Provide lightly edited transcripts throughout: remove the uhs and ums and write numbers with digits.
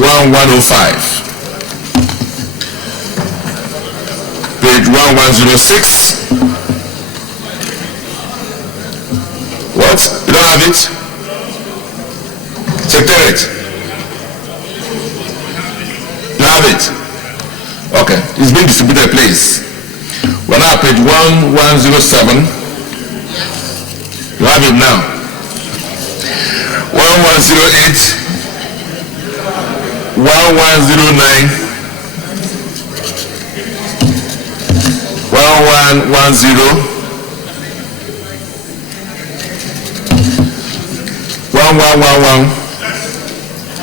1105. Page 1106. What? You don't have it? Secretariat. You have it? Okay. It's being distributed, please. We're now at page 1107. You have it now. 1108. 1109. 1110. 1111.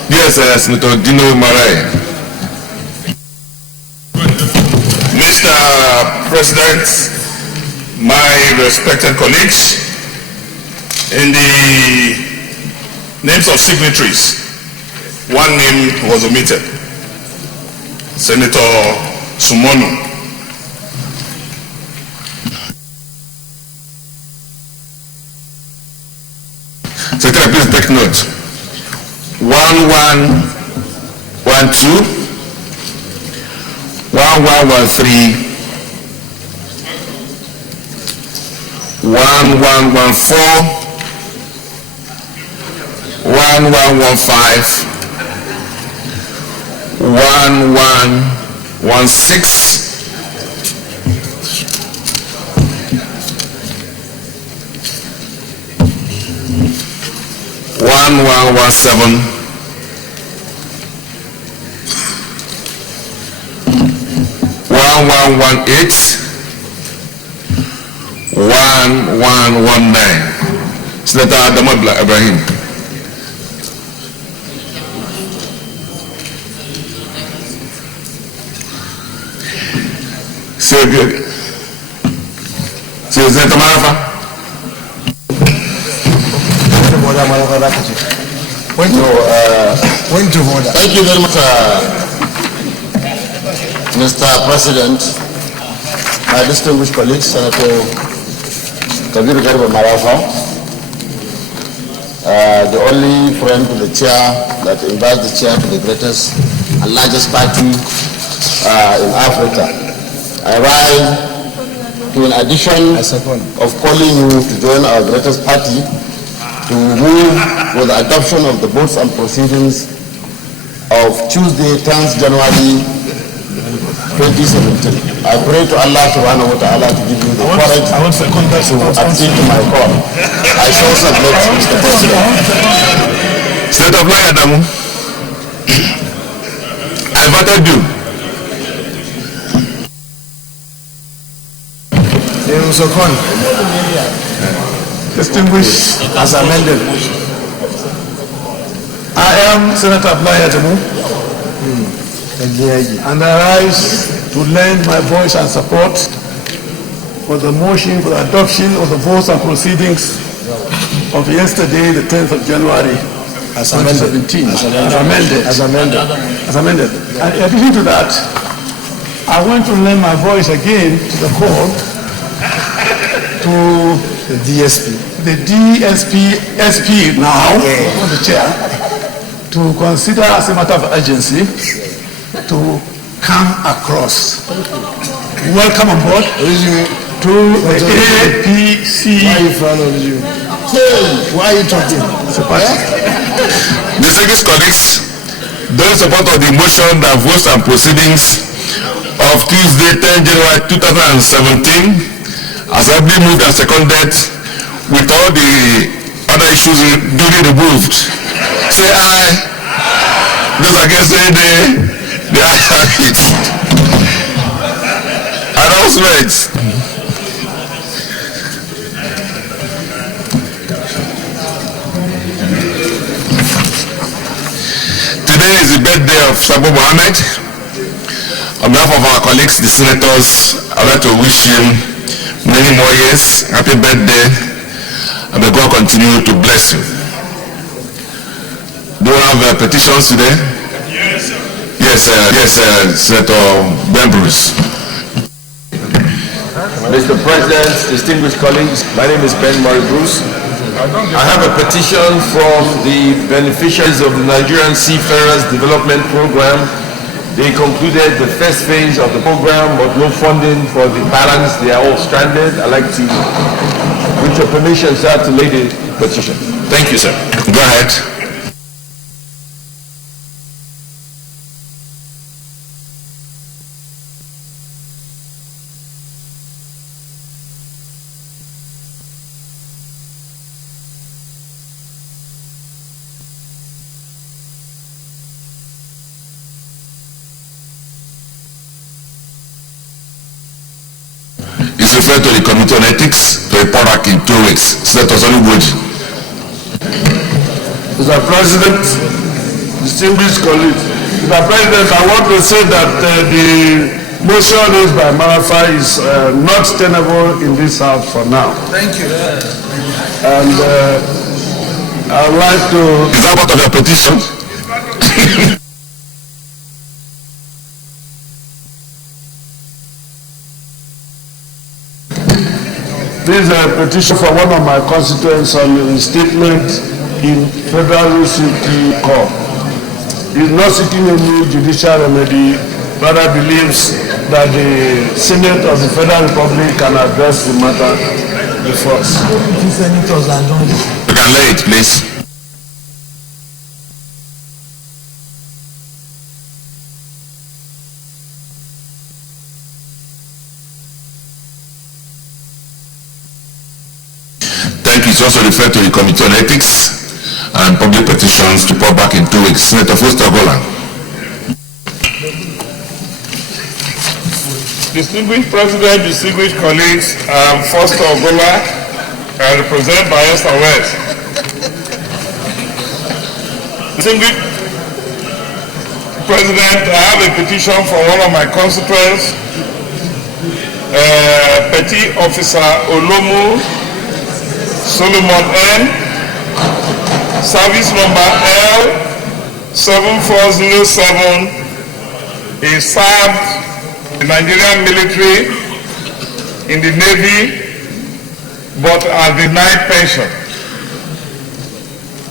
Yes, Senator Dino Marai. Mr. President, my respected colleagues, in the names of signatories, one name was omitted. Senator Sumono. Secretary, please take note. 1112, 1113, 1114, 1115, 1116, 1117, 1118, 1119. Senator Adamad Ibrahim. Senator Marafa. Point of order. Thank you very much, Mr. President. My distinguished colleagues, Senator Kabir Garba Marafa, the only friend to the chair that invites the chair to the greatest and largest party in Africa. I rise to an addition of calling you to join our greatest party to move for the adoption of the votes and proceedings of Tuesday, 10th January 2017. I pray to Allah subhanahu wa ta'ala to give you the courage to accede to my call. I so submit, Mr. President. Senator Adamu, I voted you. Distinguished as amended. I am Senator Adamu, and I rise to lend my voice and support for the motion for the adoption of the votes and proceedings of yesterday, the 10th of January, 2017, as amended. And in addition to that, I want to lend my voice again to the call to the DSP now, the chair, to consider as a matter of urgency to come across. Welcome on board to the APC. Why are you talking? Distinguished colleagues, those support of the motion that votes and proceedings of Tuesday, 10 January 2017 as ably moved and seconded with all the other issues duly removed, say aye. Those against say nay. The ayes have it. Announcements. Today is the birthday of Sabo Mohammed. On behalf of our colleagues, the senators, I'd like to wish him many more years. Happy birthday. And may God continue to bless you. Do you have petitions today? Yes, sir. Yes, Senator Ben Bruce. Mr. President, distinguished colleagues, my name is Ben Murray Bruce. I have a petition from the beneficiaries of the Nigerian Seafarers Development Program. They concluded the first phase of the program, but no funding for the balance. They are all stranded. I'd like to, with your permission, sir, to lay the petition. Thank you, sir. Go ahead. It's referred to the Committee on Ethics to report back in 2 weeks. Senator Solid. Mr. President, distinguished colleagues, Mr. President, I want to say that the motion raised by Marafa is not tenable in this House for now. Thank you. And I would like to... Is that part of your petition? This is a petition from one of my constituents on the statement in Federal City Court. He is not seeking any judicial remedy, rather believes that the Senate of the Federal Republic can address the matter before us. You can lay it, please. It's also referred to the Committee on Ethics and Public Petitions to report back in 2 weeks. Senator Oboh. Distinguished President, distinguished colleagues, I'm Foster Oboh. I represent Bayelsa West. Distinguished President, I have a petition from one of my constituents, Petty Officer Olomu Solomon N, service number L7407. He served the Nigerian military in the Navy, but are denied pension.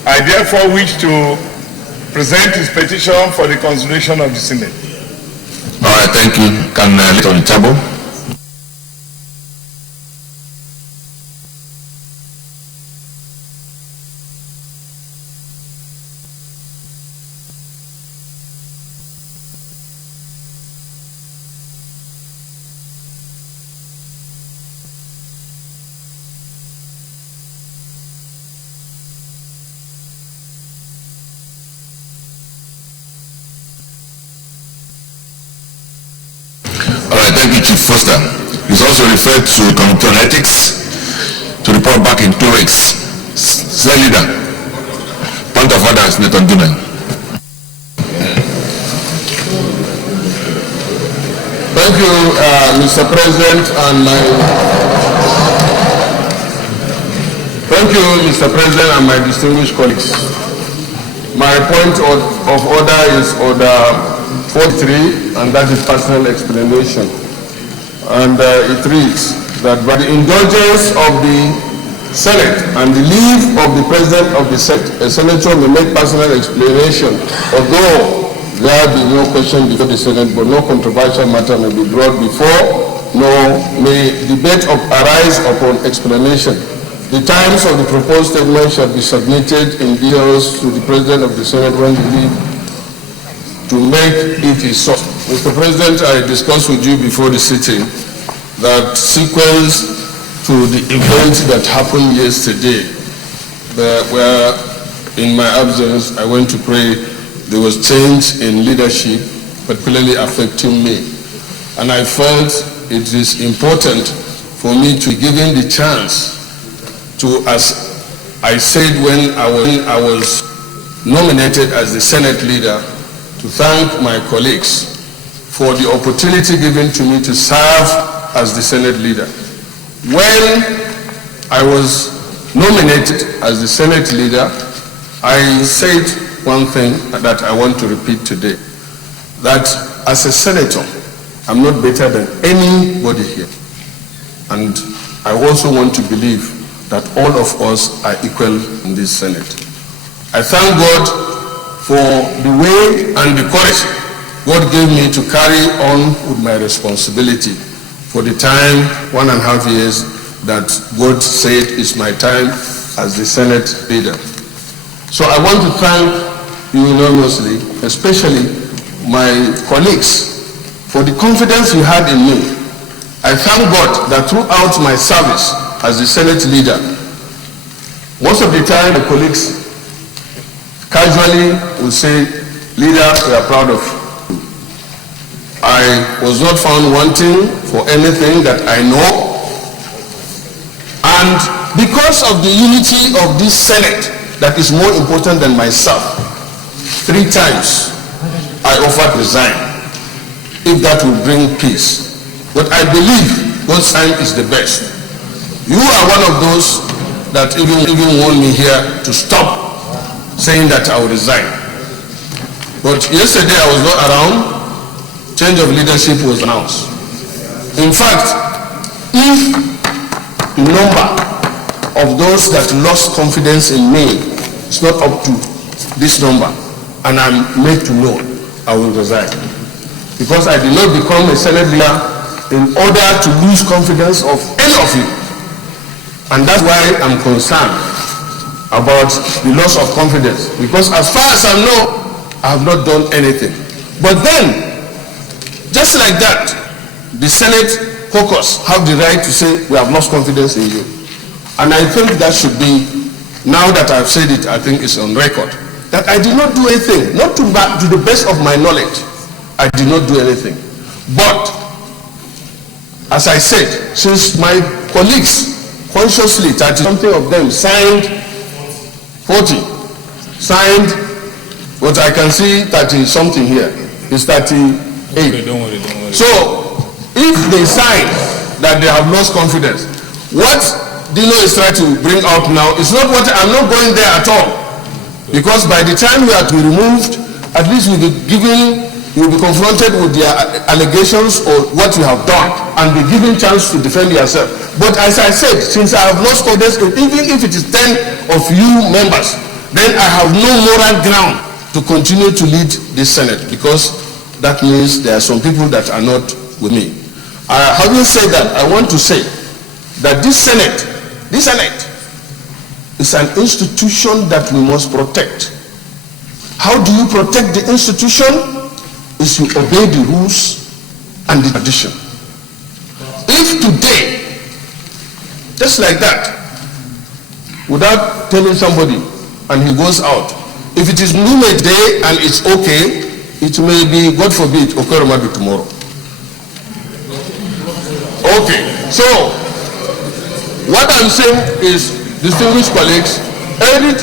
I therefore wish to present his petition for the consideration of the Senate. All right, thank you. Can lay it on the table. Thank you, Chief Foster. He's also referred to the Committee on Ethics to report back in 2 weeks. Senate Leader, point of order, Senator Dunan. Thank you, Mr. President, and my distinguished colleagues. My point of order is order 43, and that is personal explanation. And it reads that by the indulgence of the Senate and the leave of the President of the Senate, a senator may make personal explanation, although there be no question before the Senate, but no controversial matter may be brought before, nor may debate arise upon explanation. The times of the proposed statement shall be submitted in details to the President of the Senate when the leave to make it is sought. Mr. President, I discussed with you before the sitting that sequence to the event that happened yesterday, where in my absence I went to pray, there was change in leadership, particularly affecting me. And I felt it is important for me to give him the chance to, as I said when I was nominated as the Senate leader, to thank my colleagues for the opportunity given to me to serve as the Senate leader. When I was nominated as the Senate leader, I said one thing that I want to repeat today, that as a senator, I'm not better than anybody here. And I also want to believe that all of us are equal in this Senate. I thank God for the way and the courage God gave me to carry on with my responsibility for the time, 1.5 years, that God said is my time as the Senate leader. So I want to thank you enormously, especially my colleagues, for the confidence you had in me. I thank God that throughout my service as the Senate leader, most of the time my colleagues casually will say, "Leader, we are proud of you." I was not found wanting for anything that I know. And because of the unity of this Senate that is more important than myself, 3 times I offered to resign if that will bring peace. But I believe God's time is the best. You are one of those that even warned me here to stop saying that I will resign. But yesterday I was not around. Change of leadership was announced. In fact, if the number of those that lost confidence in me is not up to this number, and I'm made to know, I will resign. Because I did not become a Senate leader in order to lose confidence of any of you. And that's why I'm concerned about the loss of confidence. Because as far as I know, I have not done anything. But then, just like that, the Senate caucus have the right to say, we have lost confidence in you. And I think that should be, now that I've said it, I think it's on record, that I did not do anything, not to the best of my knowledge. I did not do anything. But, as I said, since my colleagues consciously, 30-something of them signed 40, signed, what I can see 30-something here is 38. Okay, don't worry. So, if they sign that they have lost confidence, what Dino is trying to bring out now is not what, I'm not going there at all. Because by the time you are to be removed, at least you'll be confronted with their allegations or what you have done and be given chance to defend yourself. But as I said, since I have lost confidence, even if it is 10 of you members, then I have no moral ground to continue to lead this Senate, because that means there are some people that are not with me. Having said that, I want to say that this Senate is an institution that we must protect. How do you protect the institution? Is you obey the rules and the tradition. If today, just like that, without telling somebody, and he goes out, if it is noon day and it's okay, it may be, God forbid, Okoromadu tomorrow. Okay, so what I'm saying is, distinguished colleagues,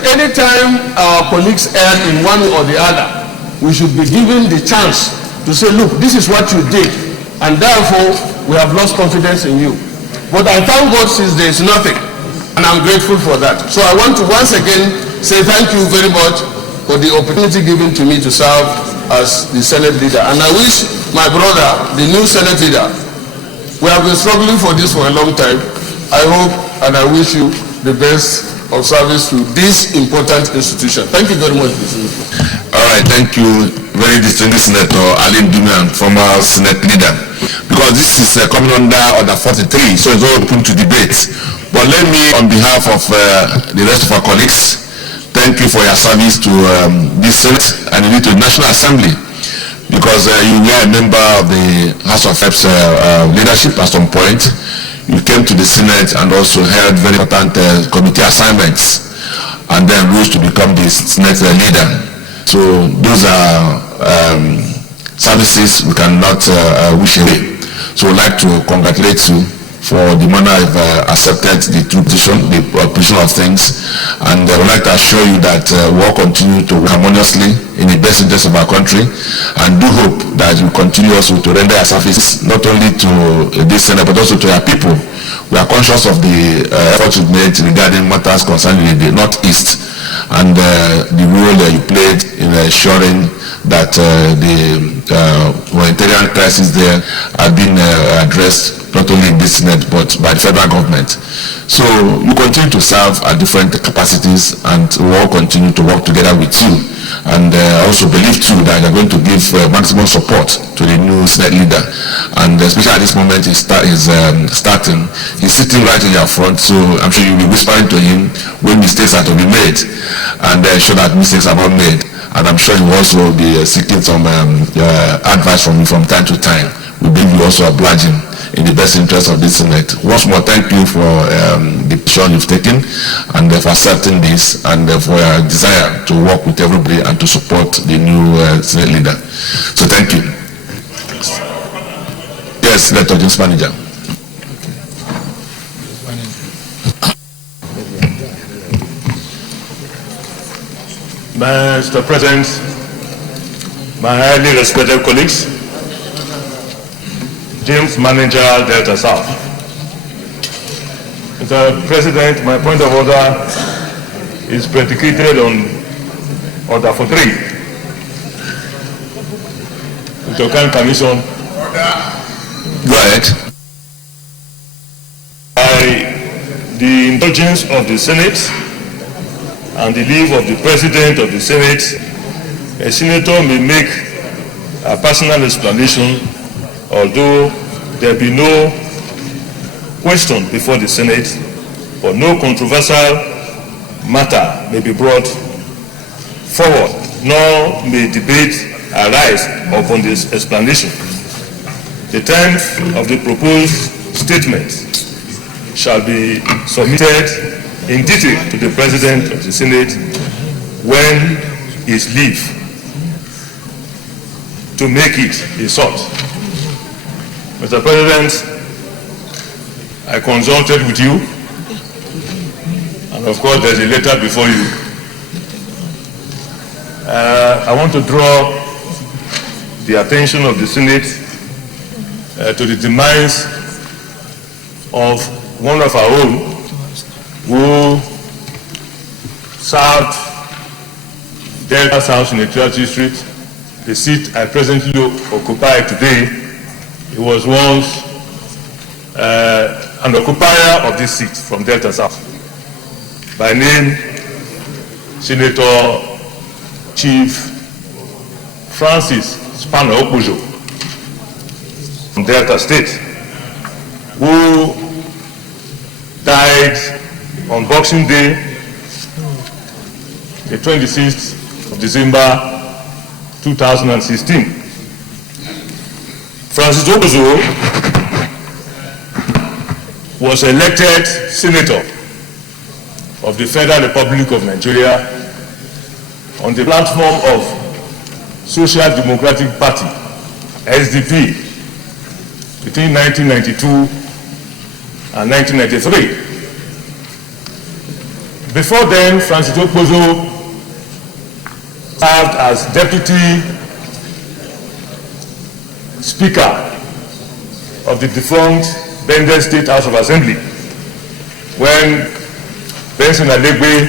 anytime our colleagues err in one or the other, we should be given the chance to say, look, this is what you did, and therefore we have lost confidence in you. But I thank God since there is nothing, and I'm grateful for that. So I want to once again say thank you very much for the opportunity given to me to serve as the Senate leader. And I wish my brother, the new Senate leader, we have been struggling for this for a long time. I hope and I wish you the best of service to this important institution. Thank you very much. All right, thank you, very distinguished Senator Alim Dumian, former Senate leader. Because this is coming under Order 43, so it's all open to debate. But let me, on behalf of the rest of our colleagues, thank you for your service to this Senate and indeed to the National Assembly, because you were a member of the House of Reps leadership at some point. You came to the Senate and also held very important committee assignments, and then rose to become the Senate leader. So those are services we cannot wish away. So I'd like to congratulate you for the manner you've accepted the position of things, and I would like to assure you that we will continue to work harmoniously in the best interest of our country, and do hope that you continue also to render your services not only to this Senate but also to our people. We are conscious of the efforts you've made regarding matters concerning the Northeast and the role that you played in ensuring that the humanitarian crisis there have been addressed not only in this Senate but by the federal government. So you continue to serve at different capacities, and we all continue to work together with you. And I also believe too that you're going to give maximum support to the new Senate leader. And especially at this moment he's starting. He's sitting right in your front, so I'm sure you'll be whispering to him when mistakes are to be made, and ensure that mistakes are not made. And I'm sure you will also be seeking some advice from you from time to time. We believe you also oblige him in the best interest of this Senate. Once more, thank you for the position you've taken, and for accepting this, and for your desire to work with everybody and to support the new Senate leader. So thank you. Yes, Senator James Manager. Mr. President, my highly respected colleagues, James Manager, Delta South. Mr. President, my point of order is predicated on Order for 3. With your kind permission. Go ahead. By the indulgence of the Senate and the leave of the President of the Senate, a senator may make a personal explanation, although there be no question before the Senate, but no controversial matter may be brought forward, nor may debate arise upon this explanation. The terms of the proposed statement shall be submitted in detail to the President of the Senate when his leave to make it is sought. Mr. President, I consulted with you, and of course there's a letter before you. I want to draw the attention of the Senate to the demise of one of our own who served Delta South in the 12th District, the seat I presently occupy today. He was once an occupier of this seat from Delta South, by name Senator Chief Francis Spano Oboh from Delta State, who died on Boxing Day, the 26th of December 2016. Francis Oboh was elected senator of the Federal Republic of Nigeria on the platform of Social Democratic Party, SDP, between 1992 and 1993. Before then, Francis Oboh served as Deputy Speaker of the defunct Bendel State House of Assembly when Benson Alegbe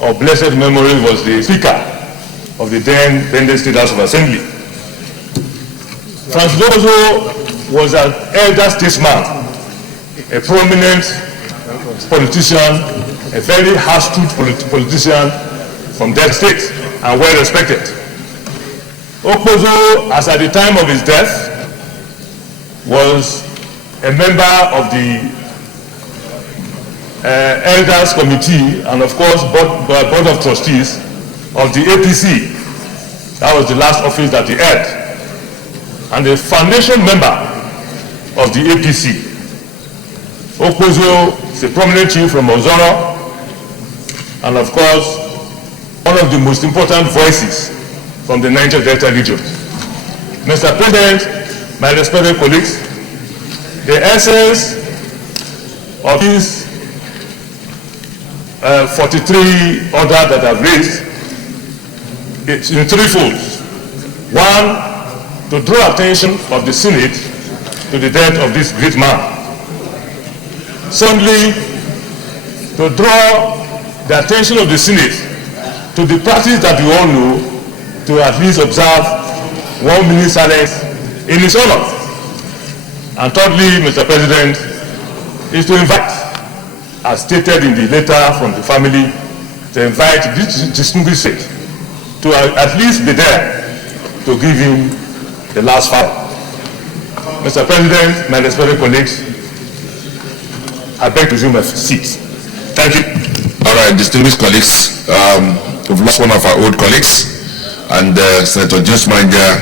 of blessed memory was the Speaker of the then Bendel State House of Assembly. Francis Oboh was an elder statesman, a prominent politician, a very astute politician from Delta State, and well respected. Oboh, as at the time of his death, was a member of the Elders Committee and of course Board of Trustees of the APC. That was the last office that he held. And a foundation member of the APC. Oboh is a prominent chief from Ozoro, and of course one of the most important voices from the Niger Delta region. Mr. President, my respected colleagues, the essence of this 43 order that I've raised is in threefold. One, to draw attention of the Senate to the death of this great man. Secondly, to draw the attention of the Senate to the practice that we all know, to at least observe 1 minute silence in his honor. And thirdly, Mr. President, is to invite, as stated in the letter from the family, to invite this distinguished saint to at least be there to give him the last fire. Mr. President, my respected colleagues, I beg to resume my seat. Thank you. All right, distinguished colleagues, we've lost one of our old colleagues, and Senator James Manager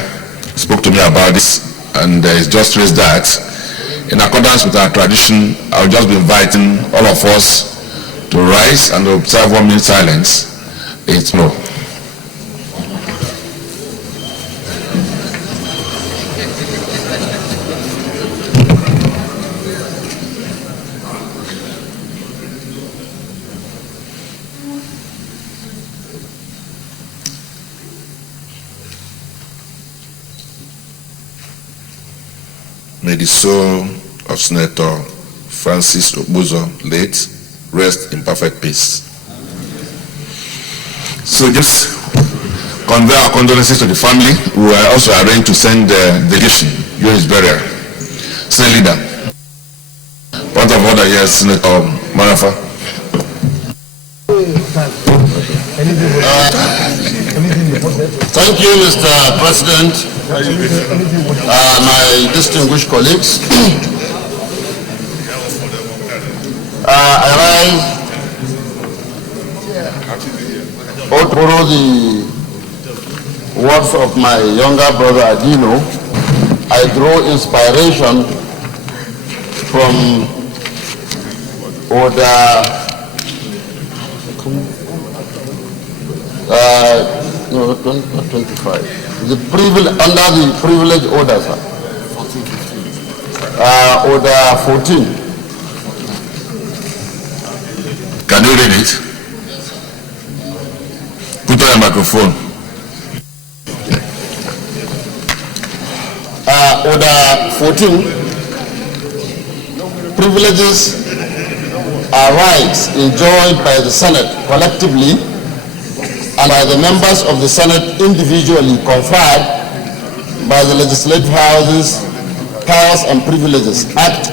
spoke to me about this, and he's just raised that. In accordance with our tradition, I'll just be inviting all of us to rise and observe 1 minute silence. It's no. May the soul of Senator Francis Oboh, late, rest in perfect peace. So just convey our condolences to the family, who are also arranged to send the delegation during his burial. Senate Leader. Point of order, yes, Senator Marafa. Thank you, Mr. President. My distinguished colleagues, I rise to borrow the words of my younger brother Adino. I draw inspiration from Order 25. The under the privilege order, sir. Order 14. Can you read it? Put on a microphone. Order 14. Privileges are rights enjoyed by the Senate collectively and by the members of the Senate individually conferred by the legislative houses, Powers and Privileges Act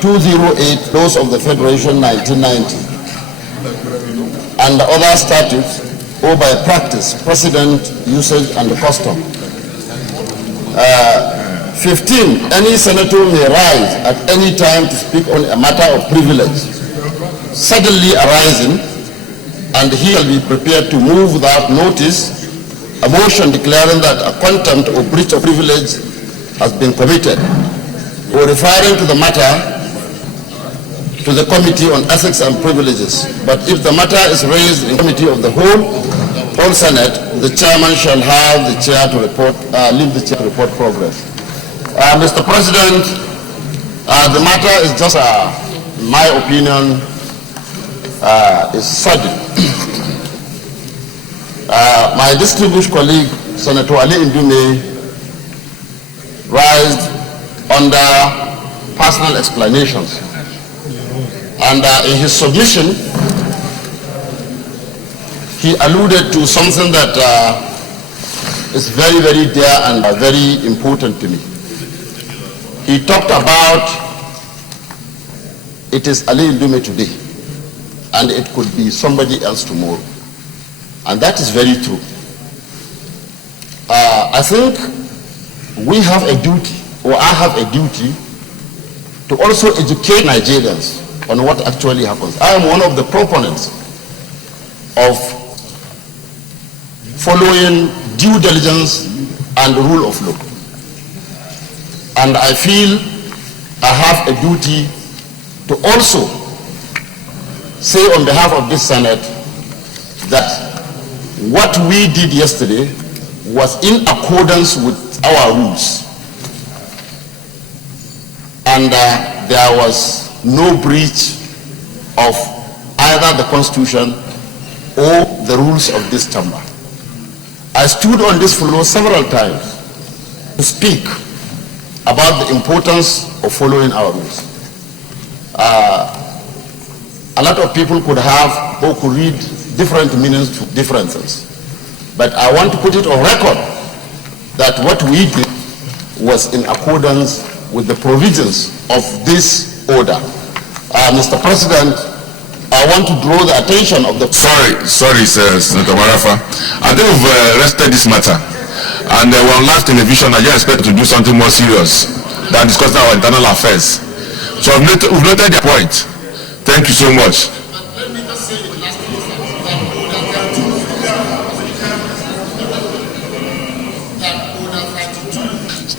208, Laws of the Federation 1990, and the other statutes, or by practice, precedent, usage, and custom. 15, any senator may rise at any time to speak on a matter of privilege suddenly arising, and he shall be prepared to move without notice a motion declaring that a contempt or breach of privilege has been committed, or referring to the matter to the Committee on Ethics and Privileges. But if the matter is raised in Committee of the Whole Senate, the chairman shall have the chair to report, leave the chair to report progress. Mr. President, the matter is just, in my opinion, is sudden. My distinguished colleague, Senator Ali Indume, raised under personal explanations. And in his submission, he alluded to something that is very, very dear and very important to me. He talked about it is Ali Indume today, and it could be somebody else tomorrow. And that is very true. I think we have a duty, or I have a duty, to also educate Nigerians on what actually happens. I am one of the proponents of following due diligence and the rule of law. And I feel I have a duty to also say on behalf of this Senate that what we did yesterday was in accordance with our rules. And there was no breach of either the Constitution or the rules of this chamber. I stood on this floor several times to speak about the importance of following our rules. A lot of people could have or could read different meanings to different things. But I want to put it on record that what we did was in accordance with the provisions of this order. Mr. President, I want to draw the attention of the... Sorry, Senator Marafa. I think we've rested this matter. And we're last in a vision. I just expect to do something more serious than discussing our internal affairs. So we've noted your point. Thank you so much.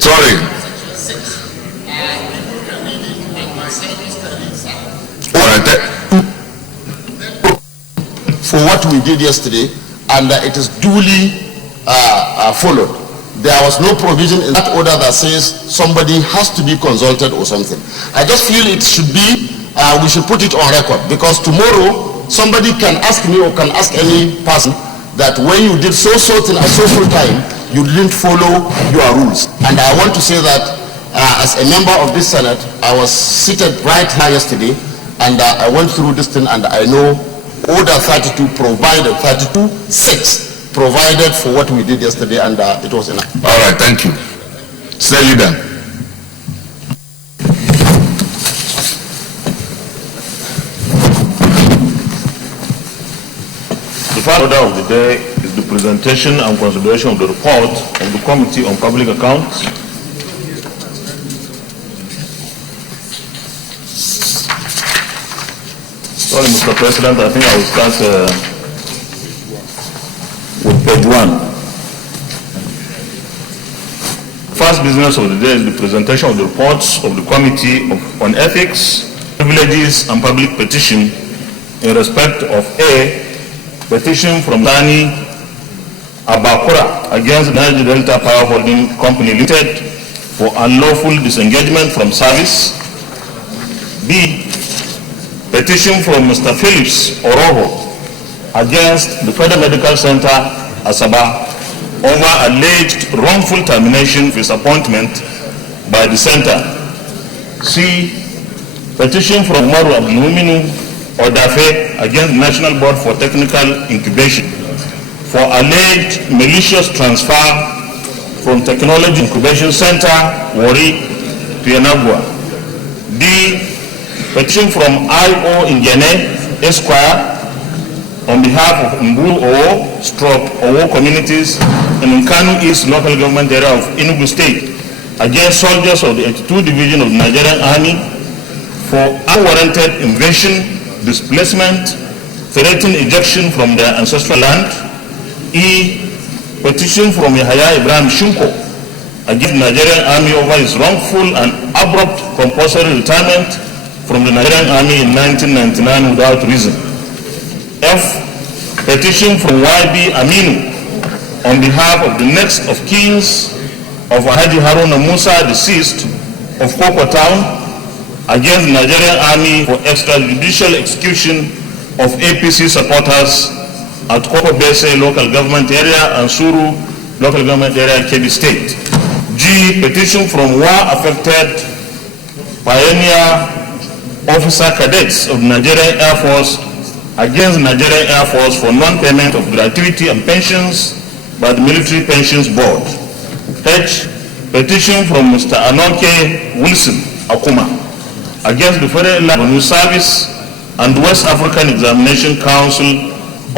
Sorry. For what we did yesterday, and it is duly followed. There was no provision in that order that says somebody has to be consulted or something. I just feel it should be, we should put it on record, because tomorrow somebody can ask me or can ask any person that when you did so thing at so time, you didn't follow your rules. And I want to say that as a member of this Senate, I was seated right here yesterday, and I went through this thing, and I know Order 32 provided, 32(6) provided for what we did yesterday, and it was enough. All right, thank you. State Leader. The first order of the day is the presentation and consideration of the report of the Committee on Public Accounts. Sorry, Mr. President, I think I will start with page 1. First business of the day is the presentation of the reports of the Committee on Ethics, Privileges and Public Petition in respect of A, petition from Dani Abakura against Niger Delta Power Holding Company Limited for unlawful disengagement from service. B, petition from Mr. Phillips Oroho against the Federal Medical Center, Asaba, over alleged wrongful termination of his appointment by the center. C, petition from Umaru Abdulmuminu Odafe against the National Board for Technical Incubation for alleged malicious transfer from Technology Incubation Center, Wari, to Yanagua. D, petition from I.O. Ingene Esquire on behalf of Mburu Owo communities in Nkanu East local government area of Enugu State against soldiers of the 82 Division of the Nigerian Army for unwarranted invasion, displacement, threatened ejection from their ancestral land. E, petition from Yahya Ibrahim Shunko against the Nigerian Army over his wrongful and abrupt compulsory retirement from the Nigerian Army in 1999 without reason. F, petition from YB Aminu on behalf of the next of kings of Haji Haruna Musa, deceased, of Koko Town, against the Nigerian Army for extrajudicial execution of APC supporters at Koko Bese local government area and Suru local government area, Kebbi State. G, petition from war-affected pioneer officer cadets of the Nigerian Air Force against the Nigerian Air Force for non-payment of gratuity and pensions by the Military Pensions Board. H, petition from Mr. Anoke Wilson Akuma against the Federal Revenue Service and West African Examination Council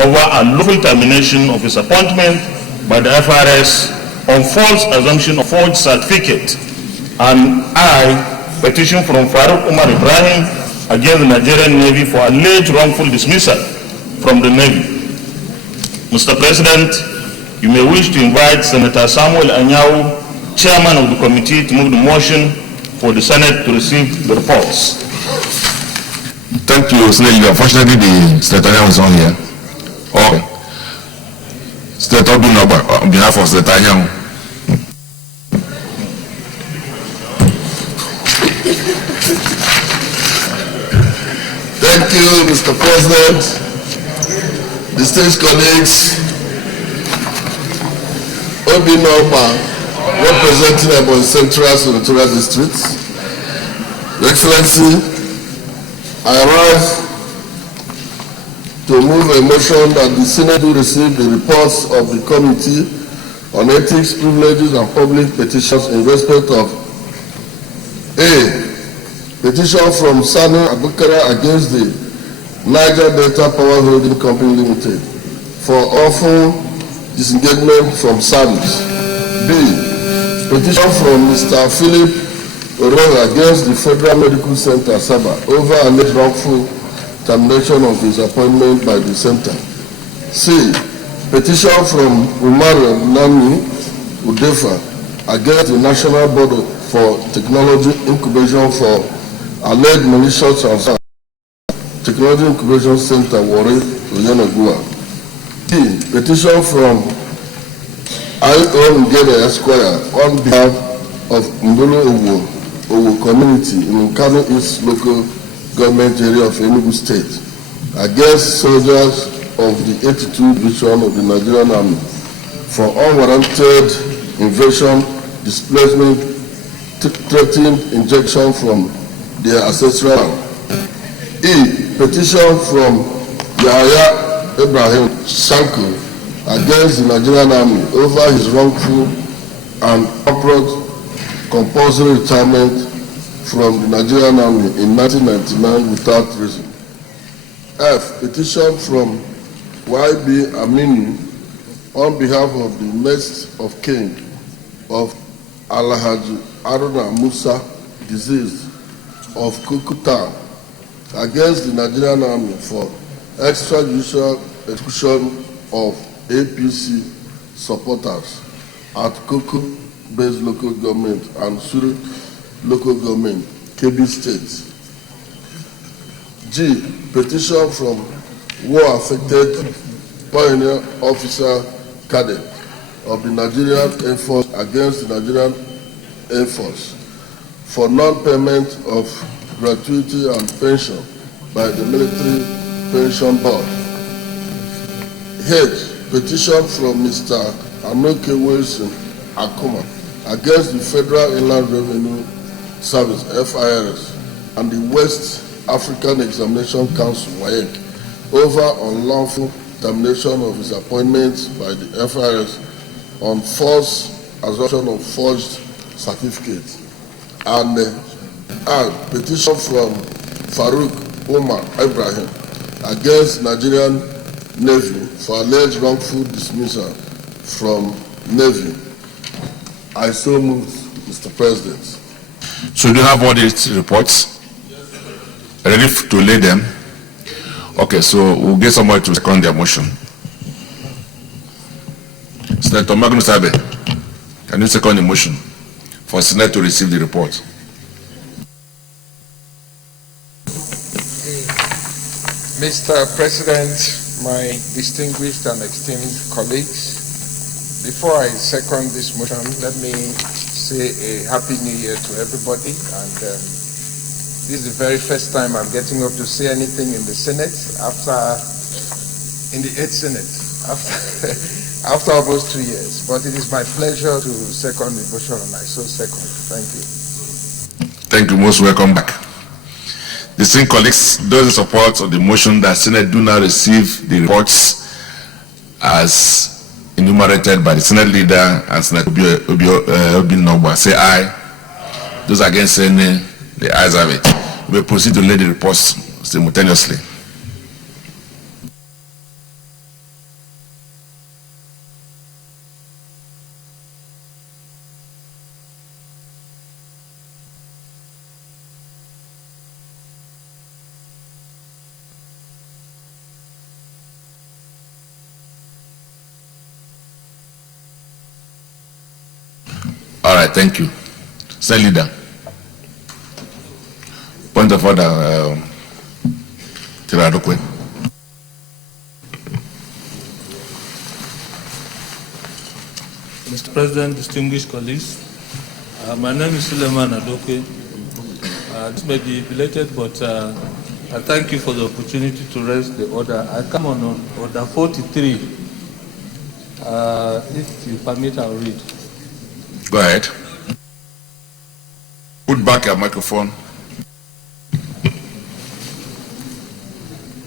over unlawful termination of his appointment by the FRS on false assumption of forged certificate. And I, petition from Farouk Umar Ibrahim against the Nigerian Navy for alleged wrongful dismissal from the Navy. Mr. President, you may wish to invite Senator Samuel Anyau, Chairman of the committee, to move the motion for the Senate to receive the reports. Thank you, Senator. Unfortunately, the Senator Anyau is on here. Okay. Senator Oboh on behalf of Senator Anyau. Thank you, Mr. President, distinguished colleagues, Obinoma, representing Oboh Central Senatorial District. Your Excellency, I rise to move a motion that the Senate will receive the reports of the Committee on ethics, privileges, and public petitions in respect of A. Petition from Sani Abukara against the Niger Delta Power Holding Company Limited for awful disengagement from service. B. Petition from Mr. Philip Oroga against the Federal Medical Center, Saba, over alleged wrongful termination of his appointment by the center. C. Petition from Umaru Nami Udefa against the National Board for Technology Incubation for alleged malicious transfer. Technology Incubation Center, Warri, Oyenagua. D. Petition from I.O. Ngede Esquire on behalf of Mbolo Oboh community in Kano East local government area of Enugu State against soldiers of the 82 Division of the Nigerian Army for unwarranted invasion, displacement, threatened injection from their ancestral land. E. Petition from Yahya Ibrahim Shanko against the Nigerian Army over his wrongful and corporate compulsory retirement from the Nigerian Army in 1999 without reason. F. Petition from Y.B. Aminu on behalf of the next of kin of Alhaji Aruna Musa, deceased, of Kukuta, against the Nigerian Army for extrajudicial execution of APC supporters at Koko based local government and Suru local government, Kebbi State. G. Petition from war-affected pioneer officer cadet of the Nigerian Air Force against the Nigerian Air Force for non-payment of gratuity and pension by the Military Pension Board. H. Petition from Mr. Anoke Wilson Akuma against the Federal Inland Revenue Service, FIRS, and the West African Examination Council, WAEC, over unlawful termination of his appointments by the FIRS on false assumption of forged certificates. And petition from Farouk Omar Ibrahim against Nigerian Navy for alleged wrongful dismissal from Navy. I so moved, Mr. President. So do you have all these reports? Ready to lay them? Okay, so we'll get somebody to second their motion. Senator Magnus Abe, can you second the motion for Senate to receive the report? Mr. President, my distinguished and esteemed colleagues, before I second this motion, let me say a Happy New Year to everybody. And this is the very first time I'm getting up to say anything in the Senate in the 8th Senate, after almost 2 years. But it is my pleasure to second the motion, and I so second. Thank you. Thank you. Most welcome back. Distinguished colleagues, those in support of the motion that Senate do not receive the reports as enumerated by the Senate leader and Senator Obi Nogba, say aye. Those against say nay. The ayes have it. We will proceed to lay the reports simultaneously. All right, thank you. Senate leader. Point of order, Tiradokwe. Mr. President, distinguished colleagues, my name is Suleiman Adokwe. This may be belated, but I thank you for the opportunity to raise the order. I come on order 43. If you permit, I'll read. Go ahead. Put back your microphone.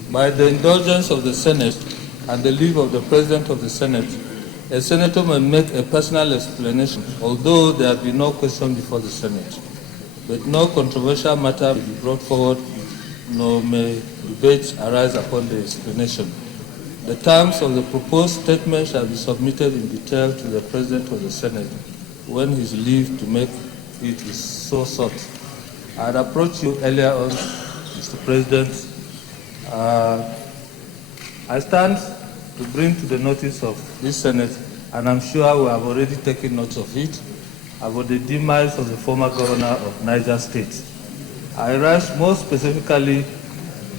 By the indulgence of the Senate and the leave of the President of the Senate, a senator may make a personal explanation, although there have been no question before the Senate. But no controversial matter will be brought forward, nor may debates arise upon the explanation. The terms of the proposed statement shall be submitted in detail to the President of the Senate when his leave to make it is so sought. I had approached you earlier on, Mr. President. I stand to bring to the notice of this Senate, and I'm sure we have already taken note of it, about the demise of the former governor of Niger State. I rise more specifically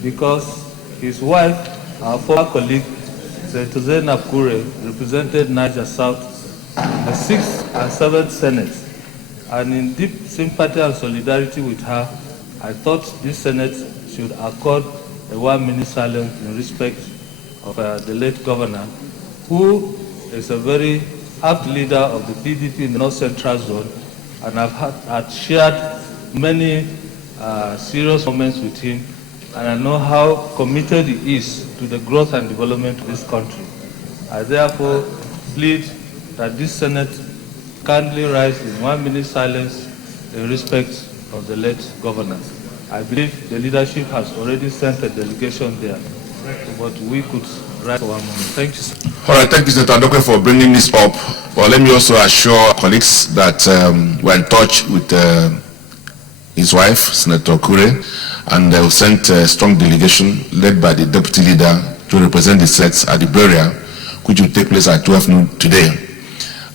because his wife, our former colleague, Senator Zainab Kure, represented Niger South in the 6th and 7th Senates, and in deep sympathy and solidarity with her, I thought this Senate should accord a 1-minute silence in respect of the late governor, who is a very apt leader of the PDP in the North Central Zone, and I've had shared many serious moments with him, and I know how committed he is to the growth and development of this country. I therefore plead that this Senate kindly rise in 1-minute silence in respect of the late governor. I believe the leadership has already sent a delegation there, but we could rise for 1 moment. Thank you, sir. All right, thank you, Senator Adoke, for bringing this up. Well, let me also assure colleagues that we're in touch with his wife, Senator Kure, and they will send a strong delegation led by the deputy leader to represent the Senate at the burial, which will take place at 12 noon today.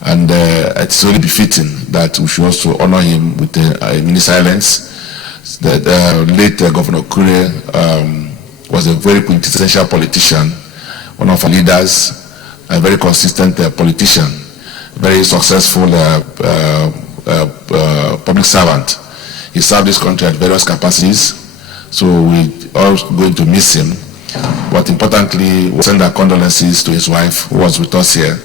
And it's only befitting that we should also honor him with a minute silence. The late Governor Kure was a very quintessential politician, one of our leaders, a very consistent politician, very successful public servant. He served this country at various capacities, so we are going to miss him. But importantly, we send our condolences to his wife, who was with us here,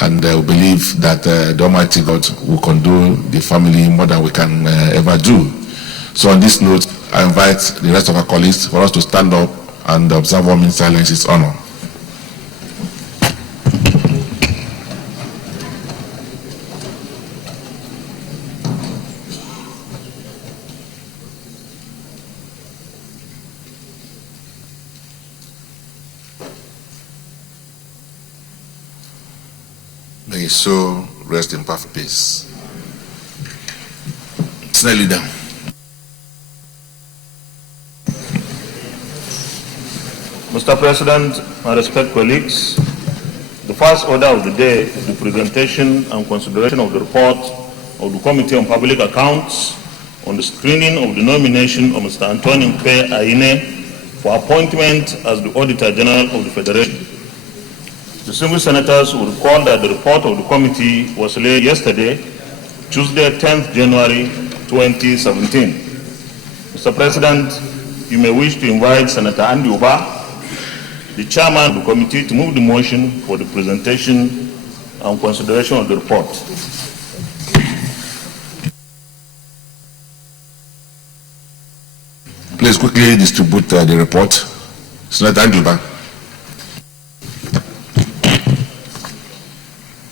and we believe that the Almighty God will condole the family more than we can ever do. So on this note, I invite the rest of our colleagues for us to stand up and observe 1 minute silence in his honor. May his soul rest in perfect peace. Senate Leader. Mr. President, my respected colleagues, the first order of the day is the presentation and consideration of the report of the Committee on Public Accounts on the screening of the nomination of Mr. Antonin P. Aine for appointment as the Auditor General of the Federation. Distinguished senators will recall that the report of the committee was laid yesterday, Tuesday, 10th January 2017. Mr. President, you may wish to invite Senator Andy Oboh, the chairman of the committee, to move the motion for the presentation and consideration of the report. Please quickly distribute the report. Senator Andy Oboh.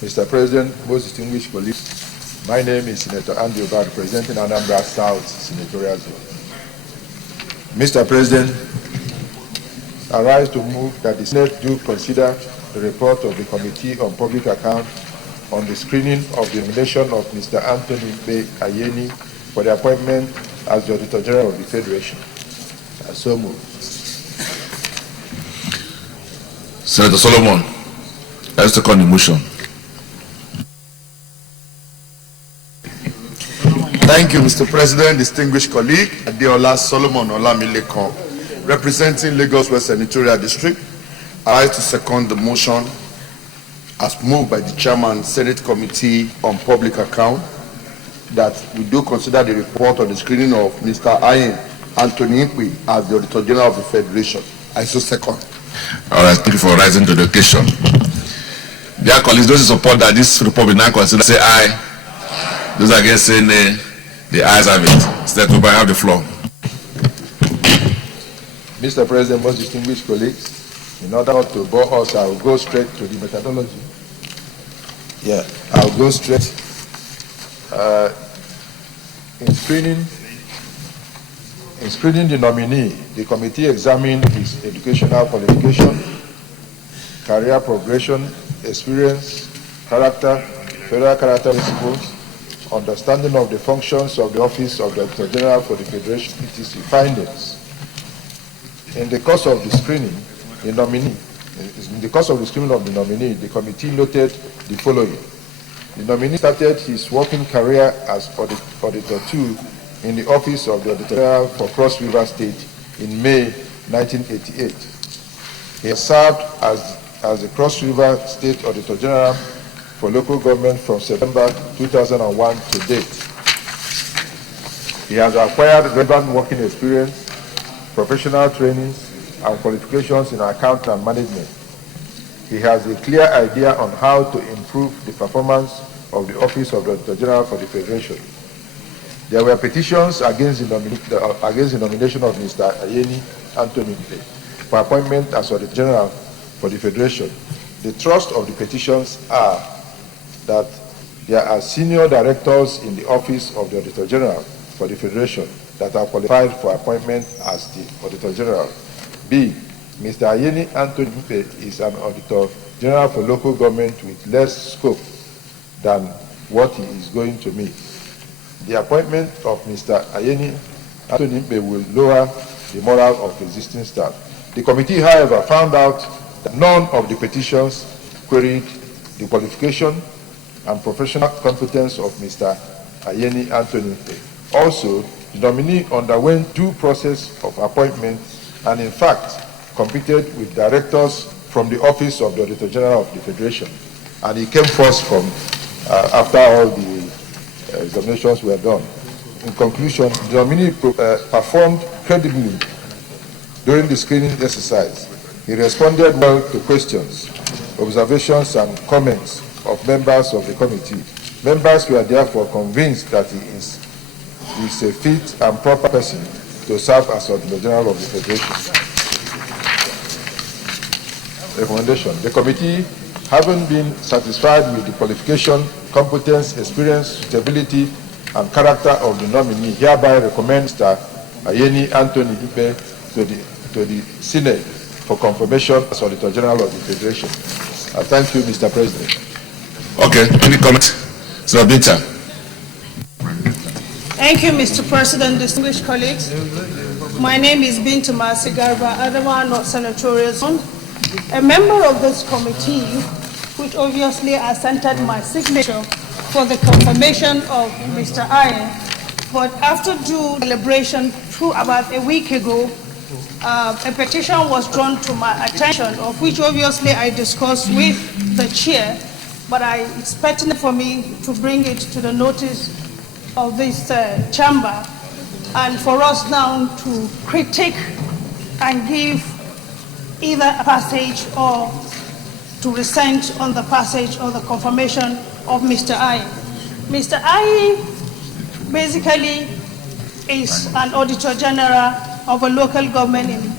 Mr. President, most distinguished colleagues, my name is Senator Andy Oboh, representing Anambra South Senatorial Zone. Mr. President, I rise to move that the Senate do consider the report of the Committee on Public Accounts on the screening of the nomination of Mr. Anthony B. Ayeni for the appointment as the Auditor General of the Federation. I so move. Senator Solomon, I second the motion. Thank you, Mr. President, distinguished colleague, Adeola Solomon Olamileko, representing Lagos West Senatorial District. I rise to second the motion as moved by the Chairman, Senate Committee on Public Account, that we do consider the report on the screening of Mr. Ayen Anthony Nkwi as the Auditor General of the Federation. I so second. All right, thank you for rising to the occasion. Dear colleagues, those who support that this report be now considered, say aye. Those against say nay. The ayes have it. Senator Oboh, have the floor. Mr. President, most distinguished colleagues, in order to bore us, I will go straight to the methodology. Yeah, I'll go straight. In screening the nominee, the committee examined his educational qualification, career progression, experience, character, federal character principles, understanding of the functions of the Office of the Auditor General for the Federation, etc. Findings. In the course of the screening, the nominee, the committee noted the following. The nominee started his working career as Auditor 2 in the Office of the Auditor General for Cross River State in May 1988. He has served as the Cross River State Auditor General for local government from September 2001 to date. He has acquired relevant working experience, professional trainings, and qualifications in accounting and management. He has a clear idea on how to improve the performance of the Office of the Auditor General for the Federation. There were petitions against the nomination of Mr. Ayeni Anthony for appointment as Auditor General for the Federation. The thrust of the petitions are that there are senior directors in the Office of the Auditor General for the Federation that are qualified for appointment as the Auditor General. B. Mr. Ayeni Anthony is an Auditor General for local government with less scope than what he is going to meet. The appointment of Mr. Ayeni Anthony will lower the morale of existing staff. The committee, however, found out that none of the petitions queried the qualification and professional competence of Mr. Ayeni Anthony. Also, the nominee underwent due process of appointment and, in fact, competed with directors from the Office of the Auditor General of the Federation. And he came first from after all the examinations were done. In conclusion, the nominee performed credibly during the screening exercise. He responded well to questions, observations, and comments of members of the committee. Members were therefore convinced that he is a fit and proper person to serve as Auditor General of the Federation. Recommendation. The committee, having been satisfied with the qualification, competence, experience, suitability, and character of the nominee, hereby recommends Mr. Ayeni Anthony to the Senate for confirmation as Auditor General of the Federation. Thank you, Mr. President. Okay, any comment? Sir Binta. Thank you, Mr. President, distinguished colleagues. My name is Binta Masigarba, Adamawa North Senatorial Zone, a member of this committee, which obviously assented my signature for the confirmation of Mr. Aye. But after due deliberation about a week ago, a petition was drawn to my attention, of which obviously I discussed with the chair, but I expected for me to bring it to the notice of this chamber, and for us now to critique and give either a passage or to resent on the passage or the confirmation of Mr. Aye. Mr. Aye basically is an Auditor General of a local government in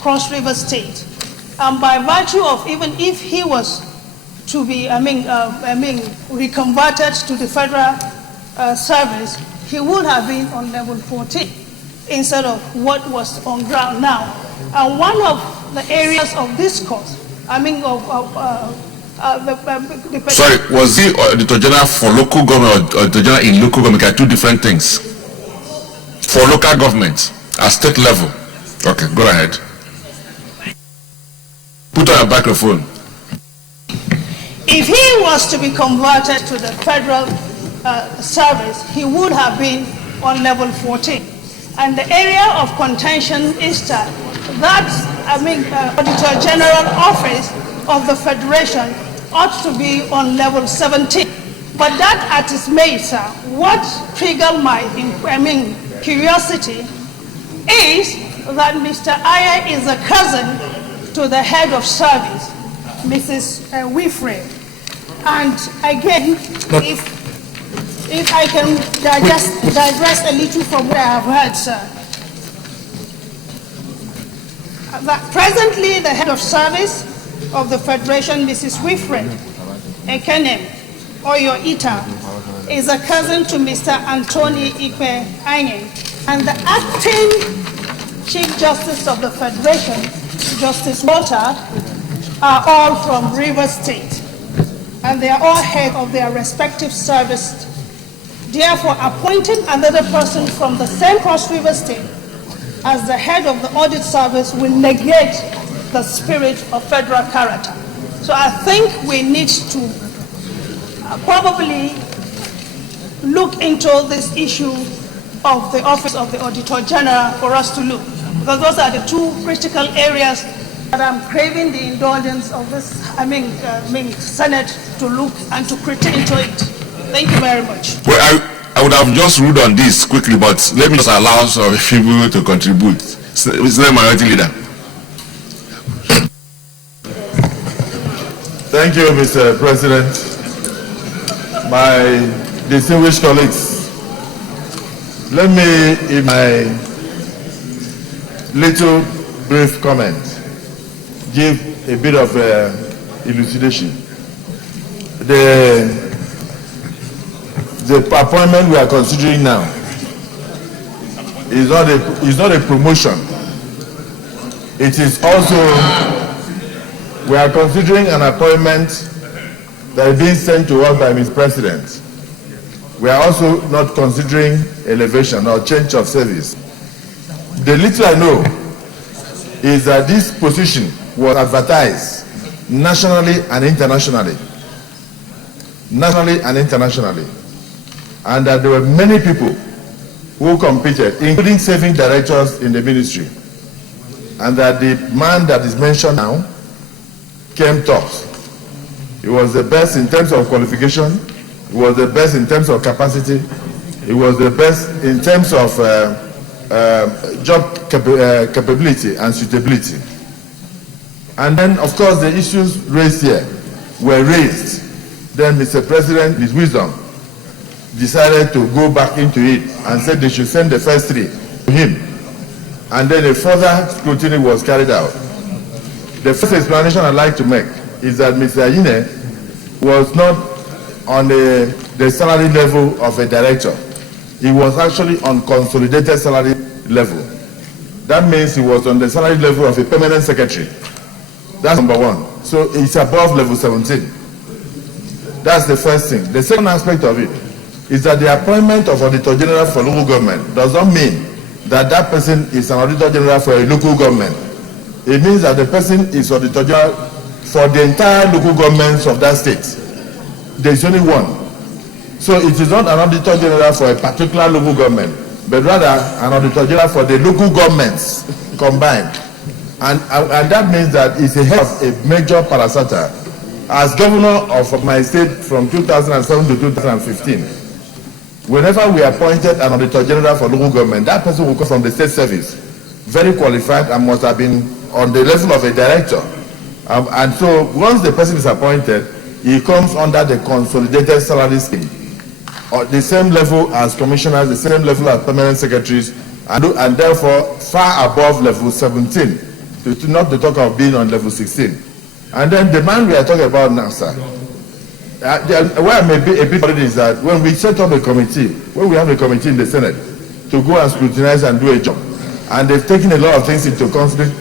Cross River State. And by virtue of, even if he was to be, reconverted to the federal service, he would have been on level 14 instead of what was on ground now. And one of the areas of discourse, Sorry, was he Auditor General for local government or Auditor General in local government? Are two different things. For local government at state level. Okay, go ahead. Put on your microphone. If he was to be converted to the federal service, he would have been on level 14. And the area of contention is that Auditor General Office of the Federation ought to be on level 17. But that at its made, sir, what triggered my curiosity is that Mr. Aye is a cousin to the head of service, Mrs. Wifre. And again, if I can just digress a little from what I have heard, sir. That presently, the head of service of the Federation, Mrs. Wifre Ekenem, Oyo Ita, is a cousin to Mr. Anthony Ikpe Anyen, and the acting Chief Justice of the Federation, Justice Walter, are all from Rivers State, and they are all head of their respective service. Therefore, appointing another person from the same Cross River State as the head of the audit service will negate the spirit of federal character. So I think we need to probably look into this issue of the Office of the Auditor General for us to look, because those are the two critical areas that I'm craving the indulgence of this, Senate to look and to critique into it. Thank you very much. Well, I would have just ruled on this quickly, but let me just allow some people to contribute. Mr. Minority Leader. Thank you, Mr. President. My distinguished colleagues, let me, in my little brief comment, give a bit of elucidation. The appointment we are considering now is not a promotion. It is also, we are considering an appointment that is being sent to us by Mr. President. We are also not considering elevation or change of service. The little I know is that this position was advertised nationally and internationally. Nationally and internationally. And that there were many people who competed, including saving directors in the ministry. And that the man that is mentioned now came top. He was the best in terms of qualification. He was the best in terms of capacity. He was the best in terms of job capability and suitability. And then, of course, the issues raised here were raised. Then Mr. President, in his wisdom, decided to go back into it and said they should send the first three to him. And then a further scrutiny was carried out. The first explanation I'd like to make is that Mr. Ayine was not on the salary level of a director. He was actually on consolidated salary level. That means he was on the salary level of a permanent secretary. That's number one. So it's above level 17. That's the first thing. The second aspect of it is that the appointment of Auditor General for local government does not mean that that person is an Auditor General for a local government. It means that the person is Auditor General for the entire local governments of that state. There is only one. So it is not an Auditor General for a particular local government, but rather an Auditor General for the local governments combined. And that means that it's a head of a major parastatal. As governor of my state from 2007 to 2015, whenever we appointed an Auditor General for local government, that person will come from the state service, very qualified and must have been on the level of a director. And so once the person is appointed, he comes under the consolidated salary scheme, or the same level as commissioners, the same level as permanent secretaries, and therefore far above level 17, not to talk of being on level 16. And then the man we are talking about now, sir, where I may be a bit worried is that when we set up a committee, when we have a committee in the Senate to go and scrutinize and do a job, and they've taken a lot of things into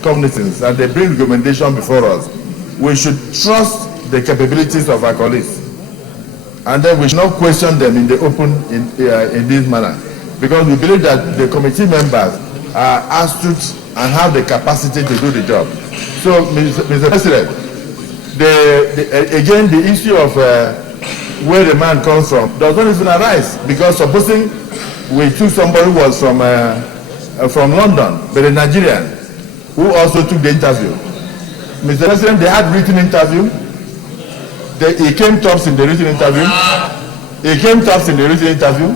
cognizance and they bring recommendation before us, we should trust the capabilities of our colleagues. And then we should not question them in the open in this manner, because we believe that the committee members are astute and have the capacity to do the job. So, Mr. President, again, the issue of where the man comes from does not even arise, because supposing we took somebody who was from London, but a Nigerian, who also took the interview. Mr. President, they had written interview. He came tops in the written interview. He came tops in the written interview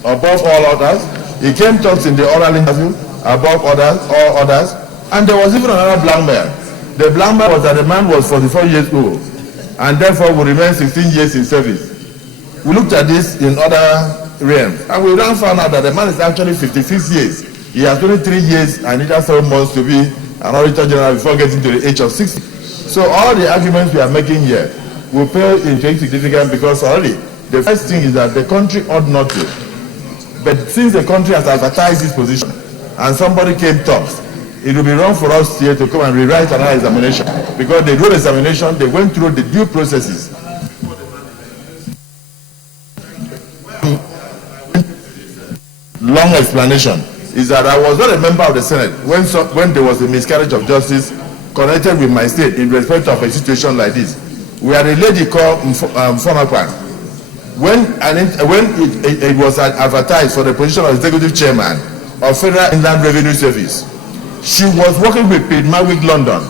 above all others. He came tops in the oral interview above all others. And there was even another blank mail. The blank mail was that the man was 44 years old and therefore would remain 16 years in service. We looked at this in other realms and we then found out that the man is actually 56 years. He has only 3 years and either 7 months to be an Auditor General before getting to the age of 60. So all the arguments we are making here will fail in significance because already the first thing is that the country ought not to. But since the country has advertised this position and somebody came top, it will be wrong for us here to come and rewrite another examination because they wrote examination, they went through the due processes. Long explanation is that I was not a member of the Senate when there was a miscarriage of justice connected with my state in respect of a situation like this. We had a lady called Mfonakwan. When it was advertised for the position of executive chairman of Federal Inland Revenue Service, she was working with Pidmawik London.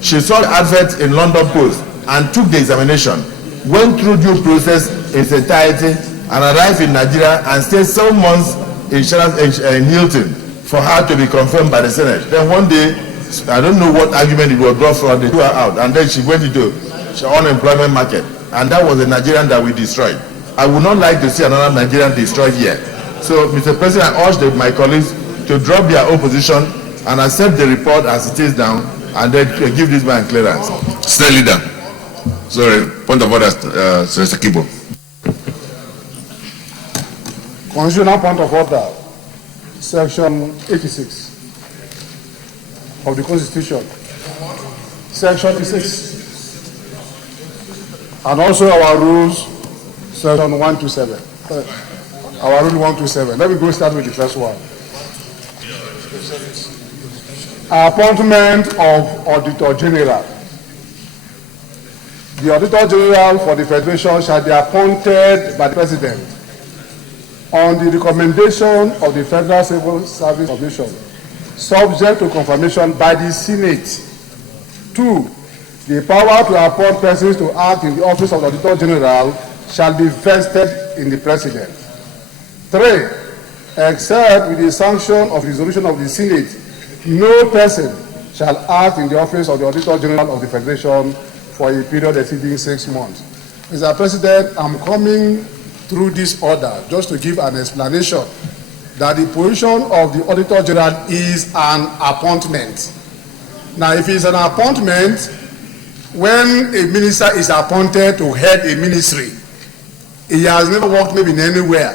She saw the advert in London Post and took the examination, went through due process in its entirety, and arrived in Nigeria and stayed 7 months in Hilton for her to be confirmed by the Senate. Then one day, I don't know what argument it was brought from, they threw her out, and then she went into the unemployment market, and that was the Nigerian that we destroyed. I would not like to see another Nigerian destroyed here. So, Mr. President, I urge my colleagues to drop their opposition and accept the report as it is now, and then give this man clearance. State Leader. Sorry, point of order, Senator Kibo. Constitutional point of order, Section 86 of the Constitution. Section 86. And also our rules, Section 127. Our rule 127. Let me go start with the first one. Appointment of Auditor General. The Auditor General for the Federation shall be appointed by the President on the recommendation of the Federal Civil Service Commission, subject to confirmation by the Senate. 2. The power to appoint persons to act in the office of the Auditor General shall be vested in the President. 3. Except with the sanction of resolution of the Senate, no person shall act in the office of the Auditor General of the Federation for a period exceeding 6 months. Mr. President, I'm coming through this order just to give an explanation that the position of the Auditor General is an appointment. Now, if it's an appointment, when a minister is appointed to head a ministry, he has never worked maybe in anywhere.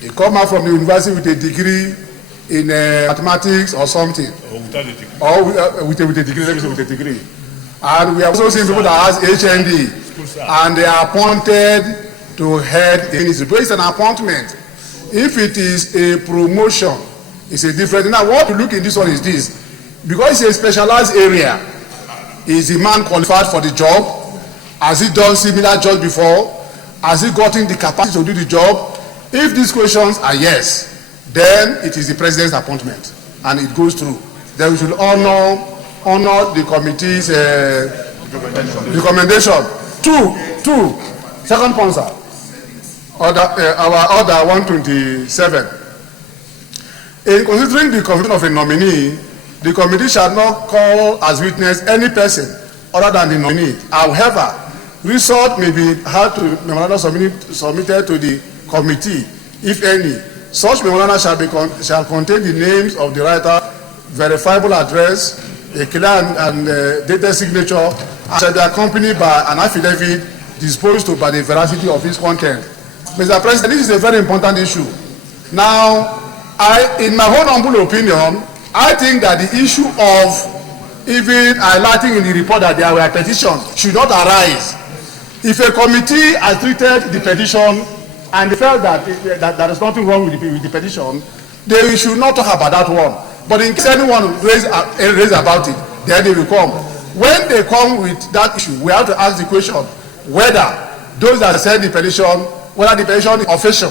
He come out from the university with a degree in mathematics or something. Or without a degree. Or with a degree, let me say with a degree. And we have also seen people that has HND, and they are appointed to head the ministry. But it's an appointment. If it is a promotion, it's a different. Now, what to look in this one is this. Because it's a specialized area, is the man qualified for the job? Has he done similar jobs before? Has he gotten the capacity to do the job? If these questions are yes, then it is the president's appointment, and it goes through. Then we should honor the committee's recommendation. Two. Second point, sir. Our order 127. In considering the confirmation of a nominee, the committee shall not call as witness any person other than the nominee. However, resort may be had to memorandum submitted to the committee, if any. Such memorandum shall contain the names of the writer, verifiable address, a clear and dated signature, and shall be accompanied by an affidavit disposed to by the veracity of its content. Mr. President, this is a very important issue. Now, in my own humble opinion, I think that the issue of even highlighting in the report that there were petitions should not arise. If a committee has treated the petition and they felt that there is nothing wrong with the petition, they should not talk about that one. But in case anyone raise about it, then they will come. When they come with that issue, we have to ask the question whether those that send the petition, whether the petition is official,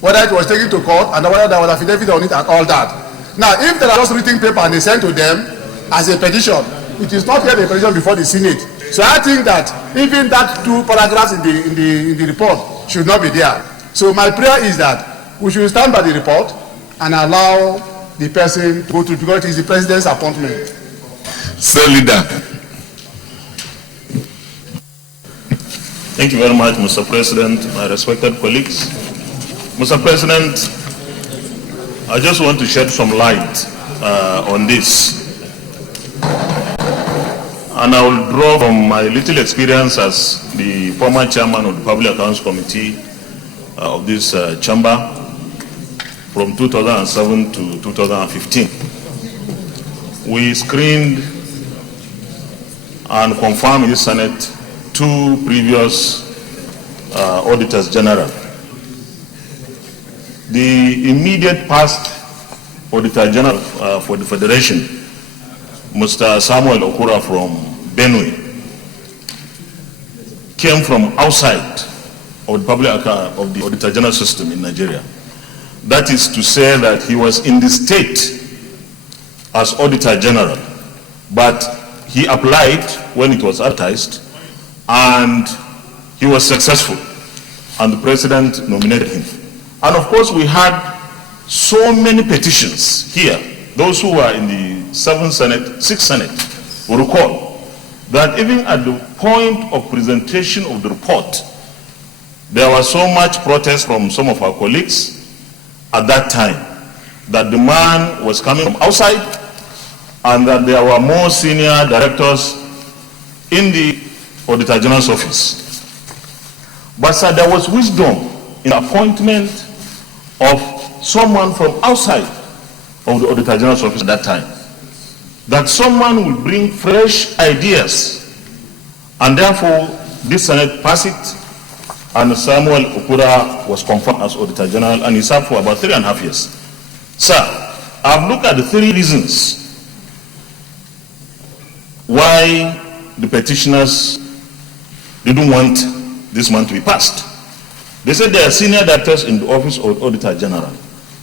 whether it was taken to court, and whether there was affidavit on it and all that. Now, if there are just written paper and they send to them as a petition, it is not yet a petition before the Senate. So I think that even that 2 paragraphs in the report should not be there. So my prayer is that we should stand by the report and allow the person to go through, because it is the president's appointment. Sir Leader. Thank you very much, Mr. President, my respected colleagues. Mr. President, I just want to shed some light on this. and I will draw from my little experience as the former chairman of the Public Accounts Committee of this chamber from 2007 to 2015. We screened and confirmed in the Senate 2 previous auditors general. The immediate past Auditor General for the Federation, Mr. Samuel Okura from Benue, came from outside of the public of the Auditor General system in Nigeria. That is to say that he was in the state as Auditor General, but he applied when it was advertised, and he was successful, and the president nominated him. And of course, we had so many petitions here. Those who were in the 6th Senate will recall that even at the point of presentation of the report, there was so much protest from some of our colleagues at that time that the man was coming from outside and that there were more senior directors in the Auditor General's office. But sir, there was wisdom in appointment of someone from outside of the Auditor General's office at that time, that someone will bring fresh ideas, and therefore this Senate passed it, and Samuel Okura was confirmed as Auditor General, and he served for about 3.5 years. Sir, I've looked at the 3 reasons why the petitioners didn't want this man to be passed. They said there are senior directors in the office of Auditor General.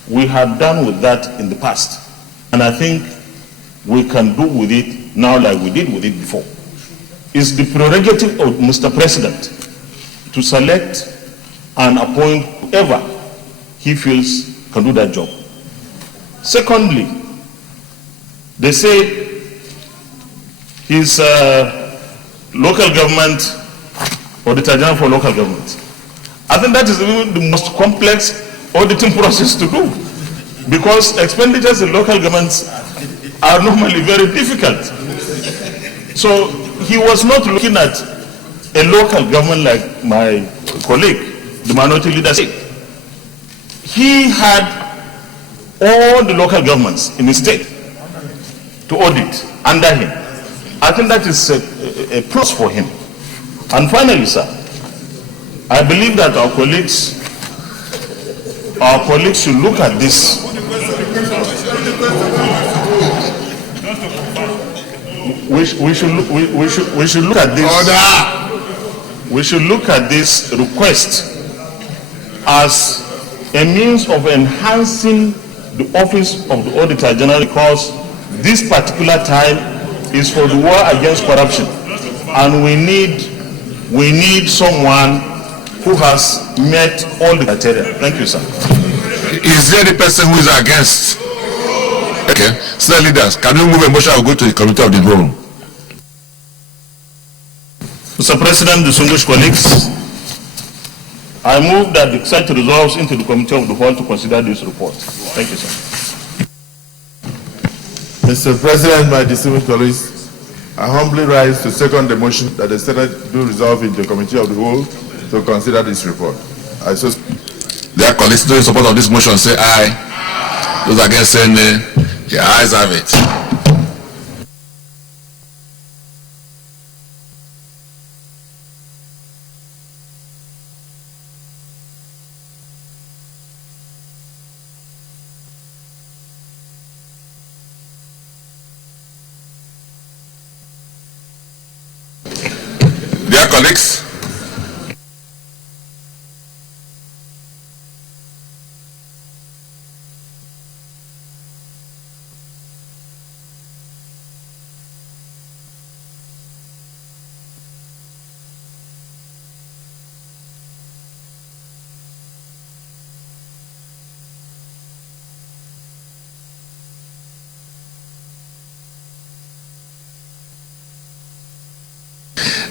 We have done with that in the past, and I think we can do with it now like we did with it before. It's the prerogative of Mr. President to select and appoint whoever he feels can do that job. Secondly, they say his local government, Auditor General for local government. I think that is even the most complex auditing process to do, because expenditures in local governments are normally very difficult. So he was not looking at a local government like my colleague, the minority leader, said. He had all the local governments in his state to audit under him. I think that is a plus for him. And finally, sir, I believe that our colleagues should look at this. We should look at this. We should look at this request as a means of enhancing the office of the Auditor General, because this particular time is for the war against corruption, and we need someone who has met all the criteria. Thank you, sir. Is there any person who is against? Okay, senior leaders, can you move a motion or go to the committee of the room? Mr. President, distinguished colleagues, I move that the Senate resolves into the committee of the whole to consider this report. Thank you, sir. Mr. President, my distinguished colleagues, I humbly rise to second the motion that the Senate do resolve into the committee of the whole to consider this report. Dear colleagues, those in support of this motion say aye. Those against say nay. The ayes have it. Dear colleagues,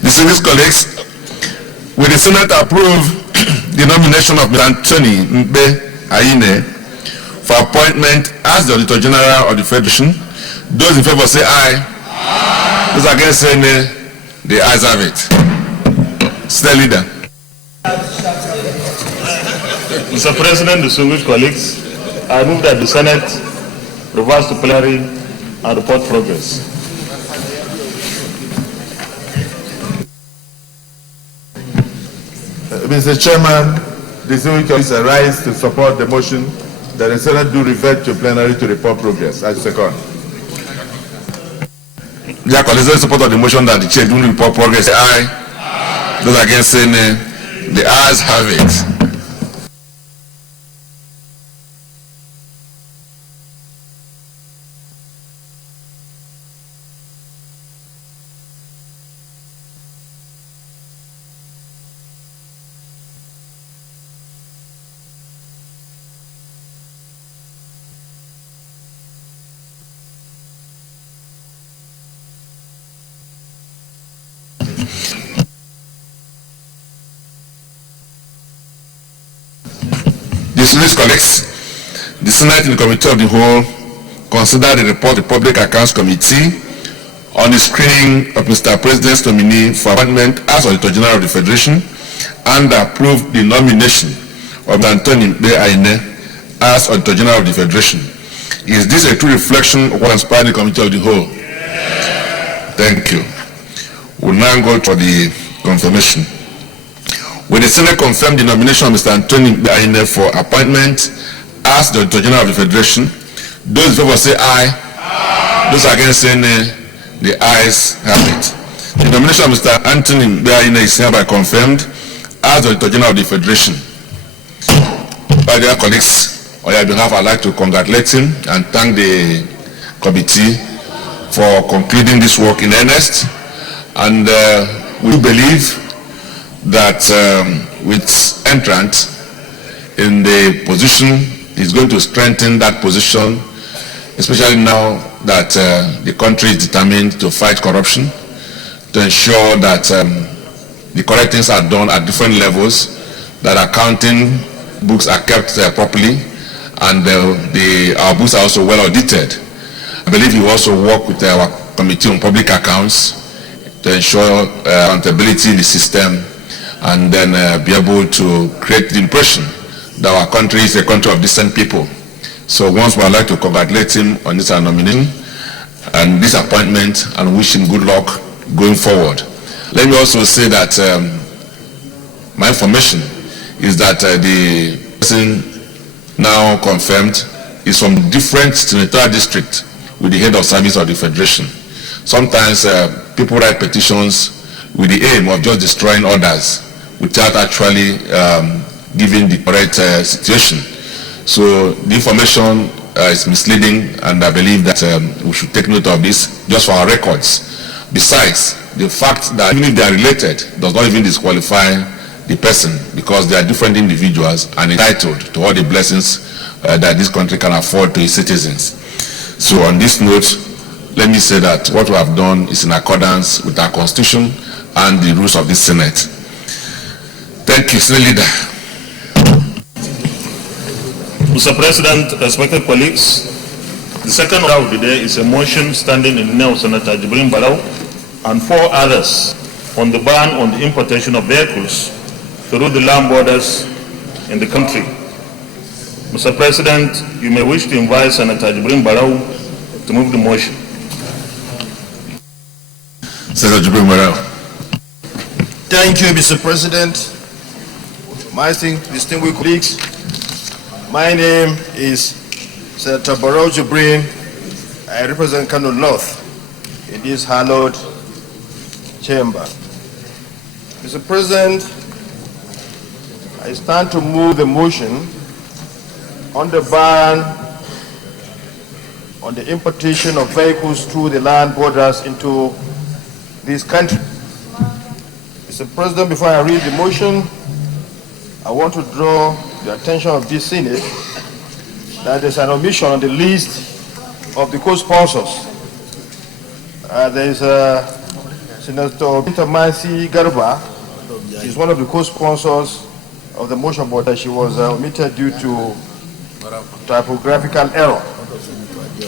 distinguished colleagues, will the Senate approve the nomination of Mr. Anthony Mbe Aine for appointment as the Auditor General of the Federation? Those in favor say aye. Those against saying nay, the ayes have it. State Leader. Mr. President, distinguished colleagues, I move that the Senate reverse to plenary and report progress. Mr. Chairman, distinguished colleagues rise to support the motion that the Senate do revert to plenary to report progress. I second. Dear colleagues, those in support of the motion that the chair do report progress, say aye. Those against saying nay, the ayes have it. Distinguished colleagues, the Senate in the Committee of the Whole considered the report of the Public Accounts Committee on the screening of Mr. President's nominee for appointment as Auditor General of the Federation and approved the nomination of Anthony Aine as Auditor General of the Federation. Is this a true reflection of what inspired the Committee of the Whole? Thank you. We'll now go for the confirmation. Will the Senate confirm the nomination of Mr. Anthony Aine for appointment as the Auditor General of the Federation? Those in favor say aye. Aye. Those against say nay. The ayes have it. The nomination of Mr. Anthony Aine is hereby confirmed as the Auditor General of the Federation. By dear colleagues, on your behalf, I'd like to congratulate him and thank the committee for concluding this work in earnest. And we believe that with entrance in the position is going to strengthen that position, especially now that the country is determined to fight corruption, to ensure that the correct things are done at different levels, that accounting books are kept properly, and our books are also well audited. I believe you also work with our Committee on Public Accounts to ensure accountability in the system, and then be able to create the impression that our country is a country of decent people. So once more, I'd like to congratulate him on this nomination and this appointment and wish him good luck going forward. Let me also say that my information is that the person now confirmed is from different senatorial districts with the head of service of the Federation. Sometimes people write petitions with the aim of just destroying others without actually giving the correct situation. So the information is misleading, and I believe that we should take note of this just for our records. Besides, the fact that even if they are related does not even disqualify the person, because they are different individuals and entitled to all the blessings that this country can afford to its citizens. So on this note, let me say that what we have done is in accordance with our Constitution and the rules of this Senate. Thank you, State Leader. Mr. President, respected colleagues, the second order of the day is a motion standing in the name of Senator Jibrin Barau and 4 others on the ban on the importation of vehicles through the land borders in the country. Mr. President, you may wish to invite Senator Jibrin Barau to move the motion. Senator Jibrin Barau. Thank you, Mr. President. My distinguished colleagues, my name is Senator Barau Jibrin. I represent Kano North in this hallowed chamber. Mr. President, I stand to move the motion on the ban on the importation of vehicles through the land borders into this country. Mr. President, before I read the motion, I want to draw the attention of this Senate that there's an omission on the list of the co-sponsors. There is Senator Binta Garba. She's one of the co-sponsors of the motion, but she was omitted due to typographical error.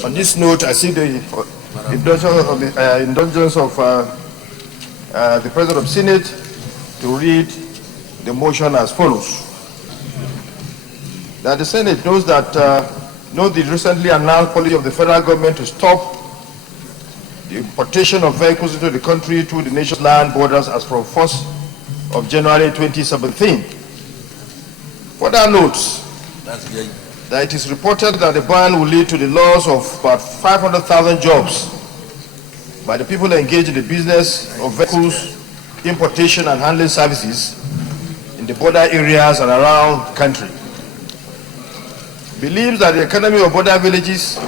On this note, I see the indulgence of the President of the Senate to read the motion as follows. That the Senate knows that the recently announced policy of the federal government to stop the importation of vehicles into the country through the nation's land borders as from 1st of January 2017. Further notes that it is reported that the ban will lead to the loss of about 500,000 jobs by the people engaged in the business of vehicles, importation and handling services in the border areas and around the country. Believes that the economy of border villages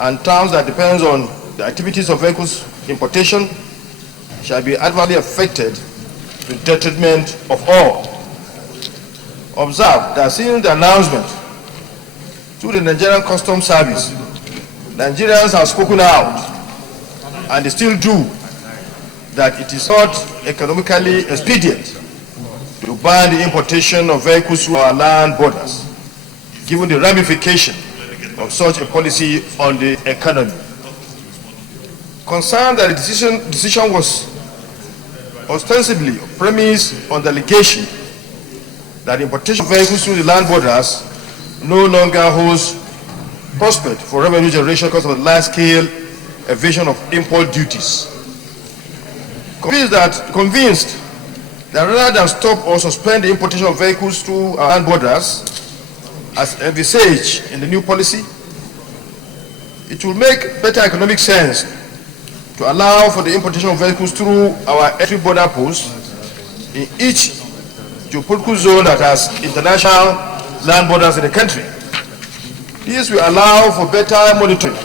and towns that depends on the activities of vehicles importation shall be adversely affected to the detriment of all. Observe that since the announcement through the Nigerian Customs Service, Nigerians have spoken out, and they still do, that it is not economically expedient to ban the importation of vehicles through our land borders, given the ramification of such a policy on the economy. Concerned that the decision was ostensibly premised on the allegation that importation of vehicles through the land borders no longer holds prospect for revenue generation because of the large-scale evasion of import duties. Convinced that rather than stop or suspend the importation of vehicles through our land borders, as envisaged in the new policy, it will make better economic sense to allow for the importation of vehicles through our entry border posts in each geopolitical zone that has international land borders in the country. This will allow for better monitoring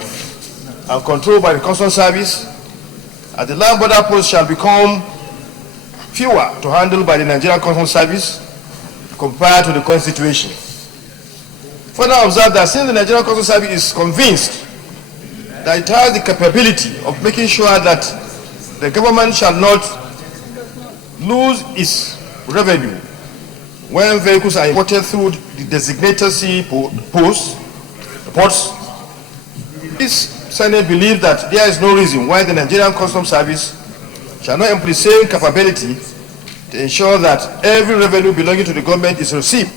and control by the Customs Service, as the land border posts shall become fewer to handle by the Nigerian Customs Service compared to the current situation. Further observe that since the Nigerian Customs Service is convinced that it has the capability of making sure that the government shall not lose its revenue when vehicles are imported through the designated sea ports, this Senate believes that there is no reason why the Nigerian Customs Service shall not employ the same capability to ensure that every revenue belonging to the government is received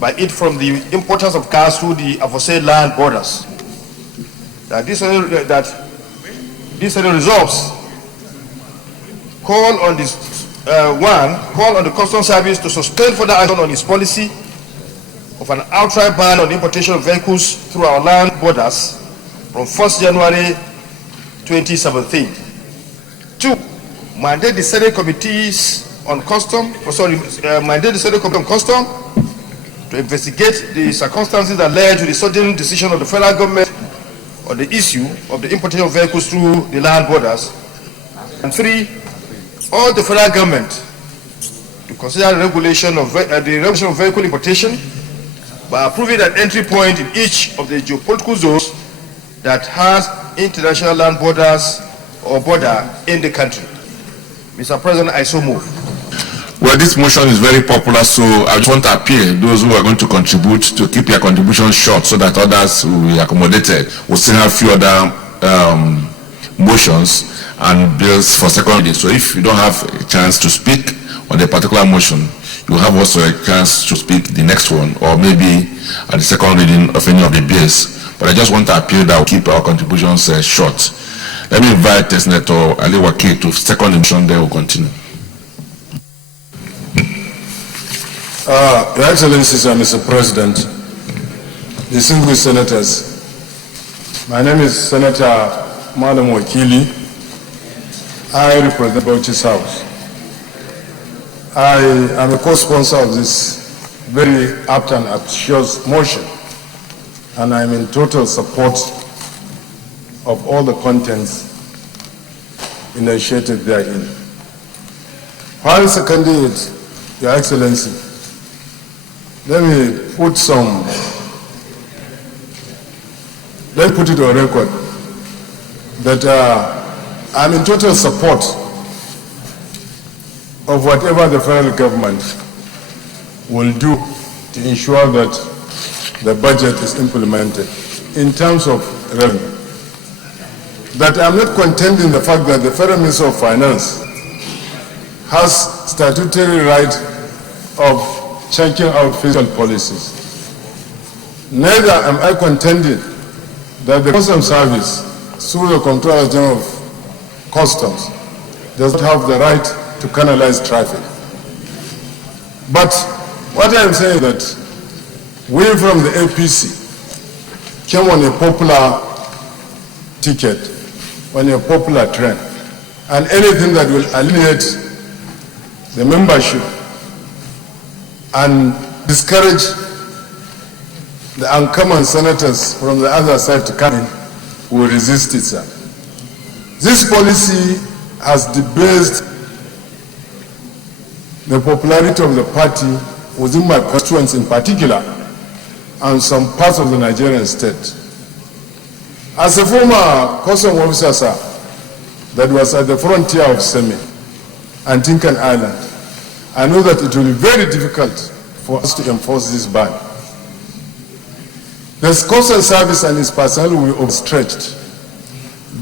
by it from the importers of cars through the aforesaid land borders. That this resolves call on the Customs Service to suspend further action on its policy of an outright ban on the importation of vehicles through our land borders from 1st January 2017. 2. Mandate the Senate Committees on Custom, mandate the Senate Committee on Custom to investigate the circumstances that led to the sudden decision of the federal government on the issue of the importation of vehicles through the land borders. And 3. Urge the federal government to consider the regulation of vehicle importation by approving an entry point in each of the geopolitical zones that has international land borders or border in the country. Mr. President, I so move. Well, this motion is very popular, so I just want to appeal those who are going to contribute to keep your contribution short so that others will be accommodated. We'll still have a few other motions and bills for second reading. So if you don't have a chance to speak on the particular motion, you have also a chance to speak the next one, or maybe at the second reading of any of the bills. But I just want to appeal that we'll keep our contributions short. Let me invite Senator Ali Wakil to second motion, then we'll continue. Your Excellencies and Mr. President, distinguished senators, my name is Senator Madam Wakili. I represent Bauchi's House. I am a co-sponsor of this very apt and ambitious motion, and I am in total support of all the contents initiated therein. While seconding it, Your Excellency, let me put it on record that I'm in total support of whatever the federal government will do to ensure that the budget is implemented in terms of revenue. that I'm not contending the fact that the Federal Minister of Finance has statutory right of checking out fiscal policies. Neither am I contending that the Customs Service, through the Comptroller General of Customs, does not have the right to canalize traffic. But what I am saying is that we from the APC came on a popular ticket, on a popular trend, and anything that will alienate the membership and discourage the uncommon senators from the other side to come in, will resist it, sir. This policy has debased the popularity of the party within my constituents in particular, and some parts of the Nigerian state. As a former custom officer, sir, that was at the frontier of Seme and Tinkan Island, I know that it will be very difficult for us to enforce this ban. The Customs Service and its personnel will be overstretched.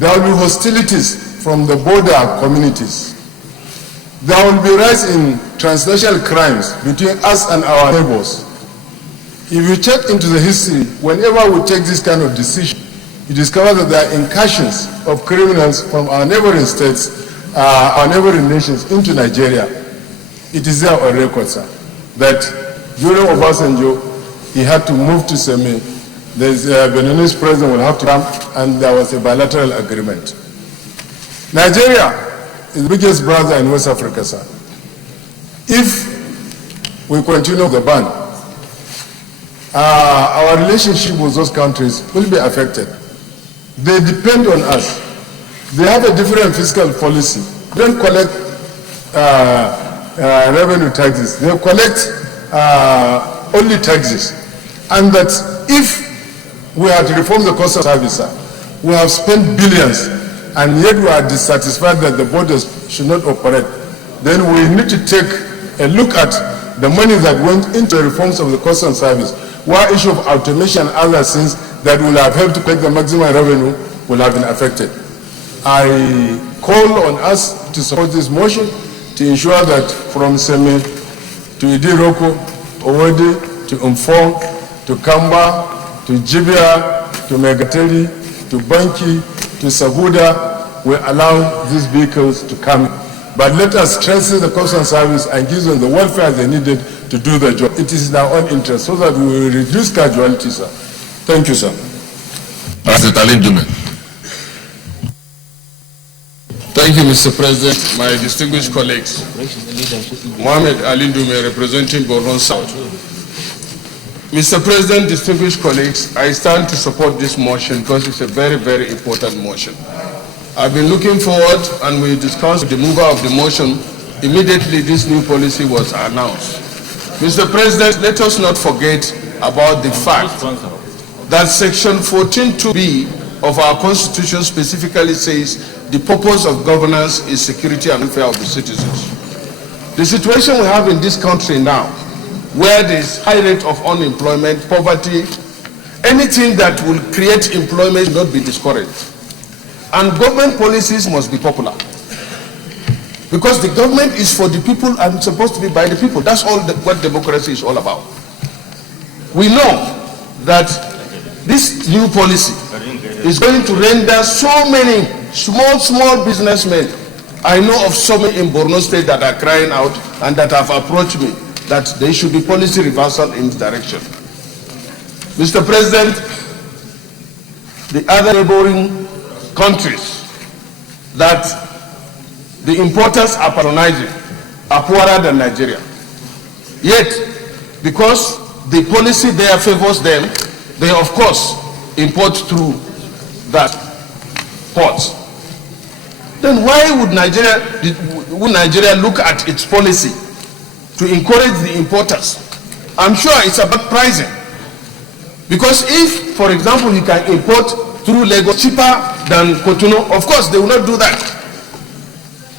There will be hostilities from the border communities. There will be a rise in transnational crimes between us and our neighbors. If you check into the history, whenever we take this kind of decision, you discover that there are incursions of criminals from our neighboring states, our neighboring nations into Nigeria. It is there on record, sir, that during Obasanjo, he had to move to Seme. The Beninese president will have to come, and there was a bilateral agreement. Nigeria is the biggest brother in West Africa, sir. If we continue the ban, our relationship with those countries will be affected. They depend on us. They have a different fiscal policy. They don't collect revenue taxes. They collect only taxes. And that if we are to reform the Customs Service, we have spent billions, and yet we are dissatisfied that the borders should not operate. Then we need to take a look at the money that went into the reforms of the Customs Service, where issue of automation and other things that will have helped to make the maximum revenue will have been affected. I call on us to support this motion to ensure that from Seme to Idiroko, Owode, to Umfong, to Kamba, to Jibia, to Megateli, to Banki, to Sabuda, we allow these vehicles to come in. But let us strengthen the Customs Service and give them the welfare they needed to do the job. It is in our own interest so that we will reduce casualties, sir. Thank you, sir. Thank you, Mr. President, my distinguished colleagues. Mohamed Alindume, representing Borno South. Mr. President, distinguished colleagues, I stand to support this motion because it's a very, very important motion. I've been looking forward, and we discussed with the mover of the motion immediately this new policy was announced. Mr. President, let us not forget about the fact that Section 14(2)(b) of our Constitution specifically says the purpose of governance is security and welfare of the citizens. The situation we have in this country now, where there is high rate of unemployment, poverty, anything that will create employment should not be discouraged. And government policies must be popular. Because the government is for the people and supposed to be by the people. That's all what democracy is all about. We know that this new policy is going to render so many small businessmen. I know of so many in Borno State that are crying out and that have approached me that there should be policy reversal in this direction. Mr. President, the other neighboring countries that the importers are patronizing are poorer than Nigeria. Yet, because the policy there favors them, they of course import through that port. Then why would Nigeria look at its policy to encourage the importers? I'm sure it's about pricing. Because if, for example, you can import through Lagos cheaper than Cotonou, of course they will not do that.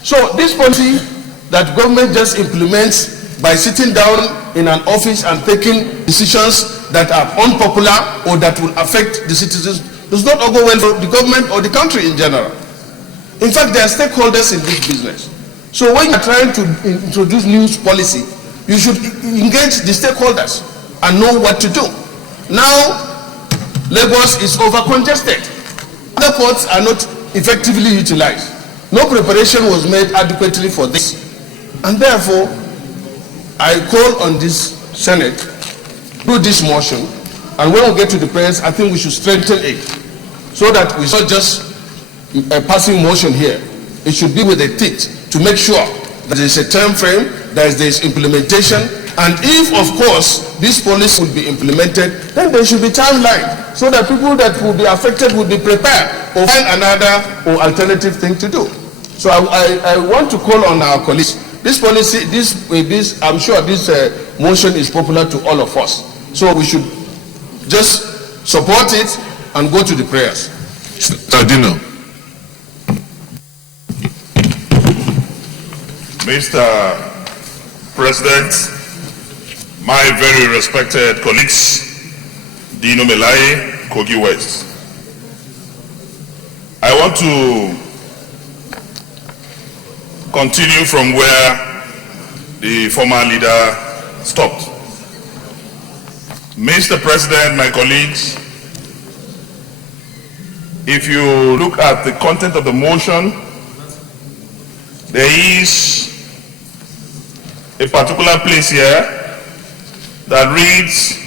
So this policy that government just implements by sitting down in an office and taking decisions that are unpopular or that will affect the citizens does not go well for the government or the country in general. In fact, there are stakeholders in this business. So when you're trying to introduce new policy, you should engage the stakeholders and know what to do. Now, Lagos is over-congested. Other ports are not effectively utilized. No preparation was made adequately for this. And therefore, I call on this Senate through this motion, and when we get to the prayers, I think we should strengthen it so that we not just a passing motion here. It should be with a teeth to make sure that there is a time frame, there is implementation, and if, of course, this policy will be implemented, then there should be timeline so that people that will be affected will be prepared or find another or alternative thing to do. So I want to call on our colleagues. This policy, I'm sure this motion is popular to all of us. So we should just support it and go to the prayers. Tadino. Mr. President, my very respected colleagues, Dino Melai, Kogi West. I want to continue from where the former leader stopped. Mr. President, my colleagues, if you look at the content of the motion, there is a particular place here that reads,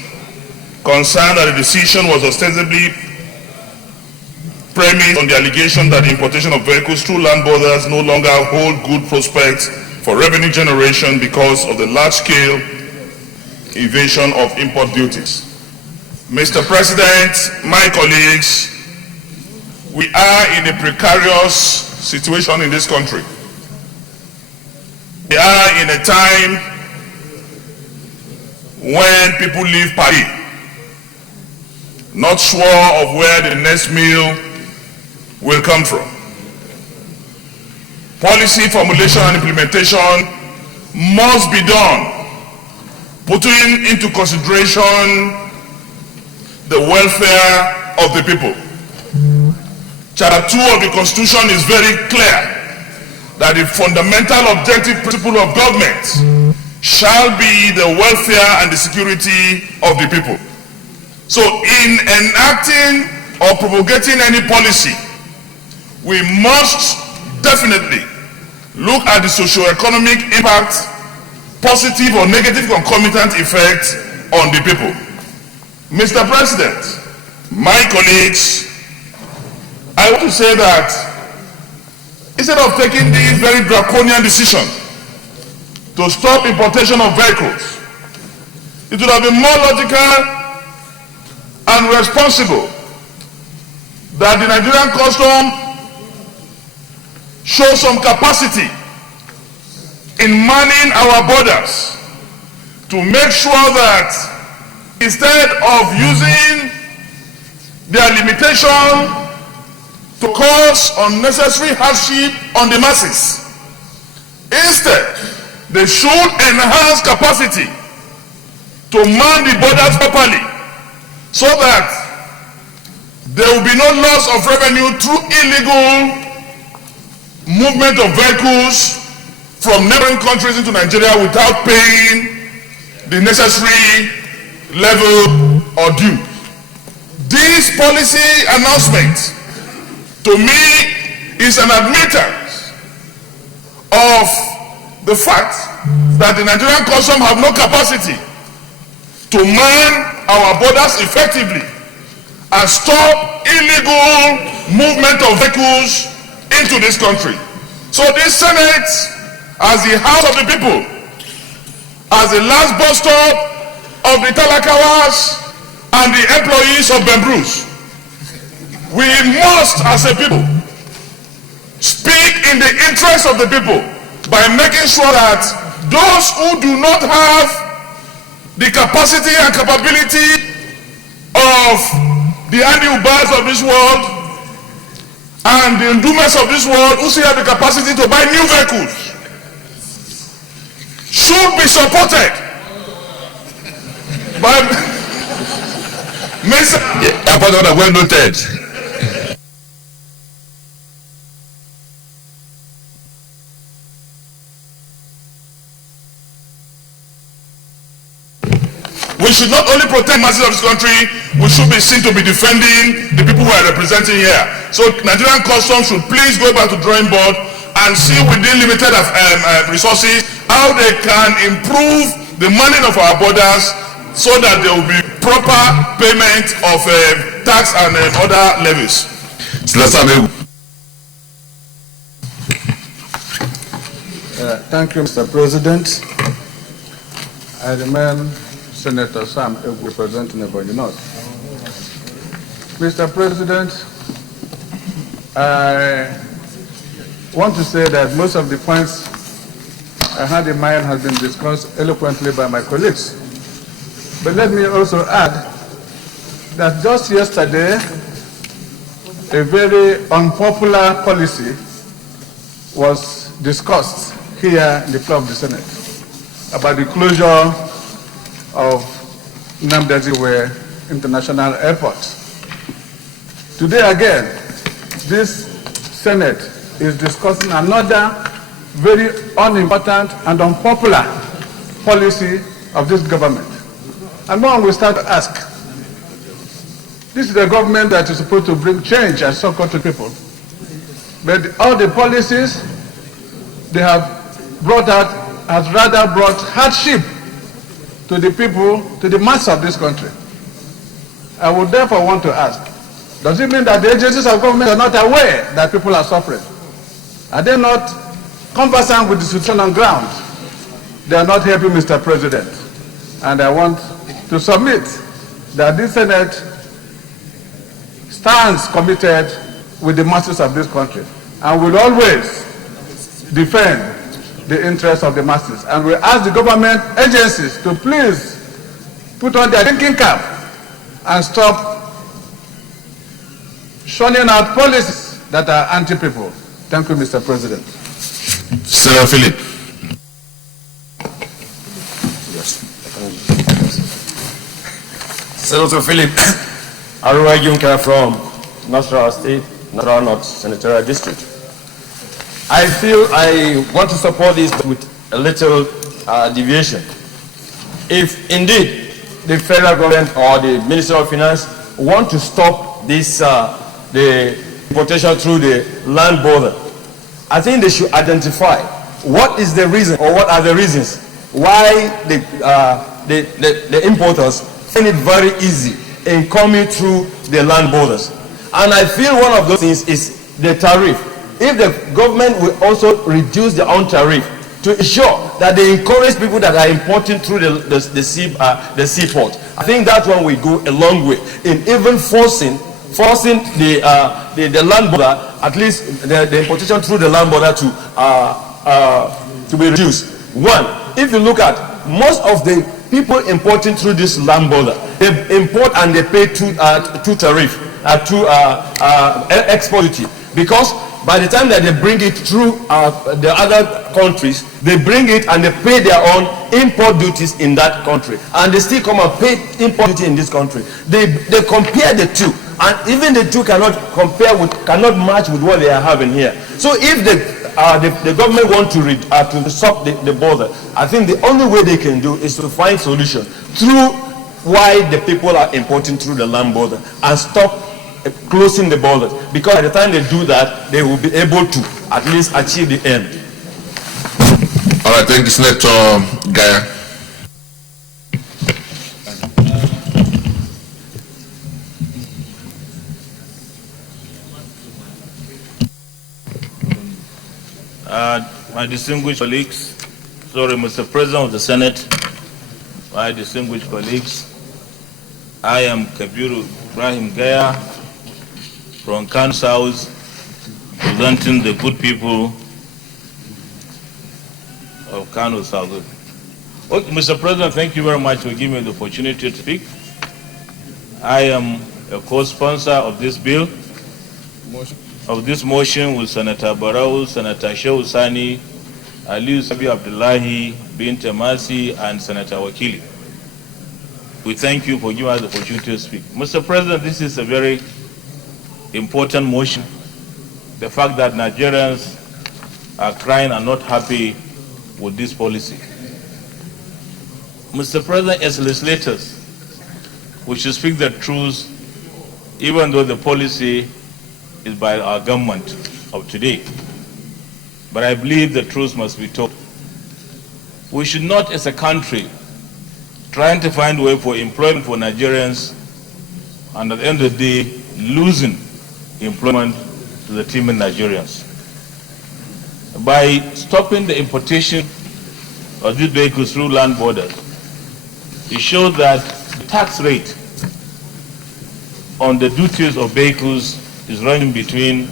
concerned that the decision was ostensibly premised on the allegation that the importation of vehicles through land borders no longer hold good prospects for revenue generation because of the large-scale evasion of import duties. Mr. President, my colleagues, we are in a precarious situation in this country. We are in a time when people leave Paris, not sure of where the next meal will come from. Policy formulation and implementation must be done, putting into consideration the welfare of the people. Chapter 2 of the Constitution is very clear that the fundamental objective principle of government shall be the welfare and the security of the people. So in enacting or propagating any policy, we must definitely look at the socio-economic impact, positive or negative concomitant effect on the people. Mr. President, my colleagues, I want to say that instead of taking this very draconian decision to stop importation of vehicles, it would have been more logical and responsible that the Nigerian Custom show some capacity in manning our borders to make sure that instead of using their limitation to cause unnecessary hardship on the masses, instead they should enhance capacity to man the borders properly so that there will be no loss of revenue through illegal movement of vehicles from neighboring countries into Nigeria without paying the necessary level or due. This policy announcement, to me, is an admittance of the fact that the Nigerian Custom have no capacity to man our borders effectively and stop illegal movement of vehicles into this country. So this Senate, as the House of the People, as the last bus stop of the Talakawas and the employees of Bembruce, we must, as a people, speak in the interest of the people by making sure that those who do not have the capacity and capability of the Andy Ubers of this world and the Ndumas of this world who still have the capacity to buy new vehicles should be supported by Mr. Well noted. we should not only protect masses of this country, we should be seen to be defending the people we are representing here. So Nigerian Customs should please go back to drawing board and see within limited resources how they can improve the manning of our borders so that there will be proper payment of tax and other levies. Thank you, Mr. President. I remain Senator Sam Oboh, representing Ebonyi North. Mr. President, I want to say that most of the points I had in mind has been discussed eloquently by my colleagues. But let me also add that just yesterday, a very unpopular policy was discussed here in the floor of the Senate about the closure of Nnamdi Azikiwe International Airport. Today again, this Senate is discussing another very unimportant and unpopular policy of this government. And one will start to ask, this is the government that is supposed to bring change and so-called to people. But all the policies they have brought out has rather brought hardship to the people, to the mass of this country. I would therefore want to ask, does it mean that the agencies of government are not aware that people are suffering? Are they not conversant with the situation on ground? They are not helping, Mr. President. And I want to submit that this Senate stands committed with the masses of this country and will always defend the interests of the masses. And we ask the government agencies to please put on their thinking cap and stop shunning out policies that are anti-people. Thank you, Mr. President. Senator Philip. Senator Philip Arua Junker from Nasarawa State, Nasarawa North Senatorial District. I feel I want to support this with a little deviation. If indeed the federal government or the Ministry of Finance want to stop this, the importation through the land border, I think they should identify what is the reason or what are the reasons why the importers find it very easy in coming through the land borders. And I feel one of those things is the tariff. If the government will also reduce their own tariff to ensure that they encourage people that are importing through the seaport, I think that one will go a long way in even forcing the land border, at least the importation through the land border to be reduced. One, if you look at most of the people importing through this land border, they import and they pay two tariff, export duty, because by the time that they bring it through the other countries, they bring it and they pay their own import duties in that country, and they still come and pay import duty in this country. They compare the two, and even the two cannot match with what they are having here. So if the government want to stop the border, I think the only way they can do is to find solution through why the people are importing through the land border and stop closing the borders, because by the time they do that, they will be able to at least achieve the end. All right, thank you, Senator Gaya. My distinguished colleagues, Mr. President of the Senate, my distinguished colleagues, I am Kabiru Ibrahim Gaya from Kano South, representing the good people of Kano South. Okay, Mr. President, thank you very much for giving me the opportunity to speak. I am a co-sponsor of this bill, of this motion with Senator Barau, Senator Shehu Sani, Aliyu Sabi Abdullahi, Binta Masi, and Senator Wakili. We thank you for giving us the opportunity to speak. Mr. President, this is a very important motion. The fact that Nigerians are crying and not happy with this policy. Mr. President, as legislators, we should speak the truth, even though the policy is by our government of today. But I believe the truth must be told. We should not, as a country, trying to find a way for employment for Nigerians, and at the end of the day, losing employment to the teeming Nigerians. By stopping the importation of these vehicles through land borders, it shows that the tax rate on the duties of vehicles is running between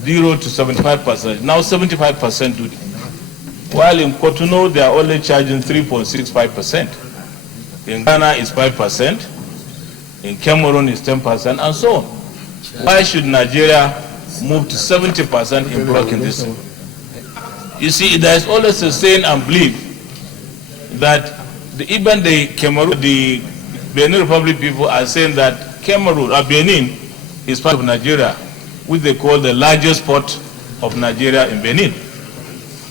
0 to 75%, now 75% duty. While in Cotonou, they are only charging 3.65%. In Ghana, it's 5%. In Cameroon, it's 10%, and so on. Why should Nigeria move to 70% in blocking this? You see, there is always a saying and belief that even the Cameroon, the Benin Republic people are saying that Cameroon, or Benin, is part of Nigeria, which they call the largest port of Nigeria in Benin.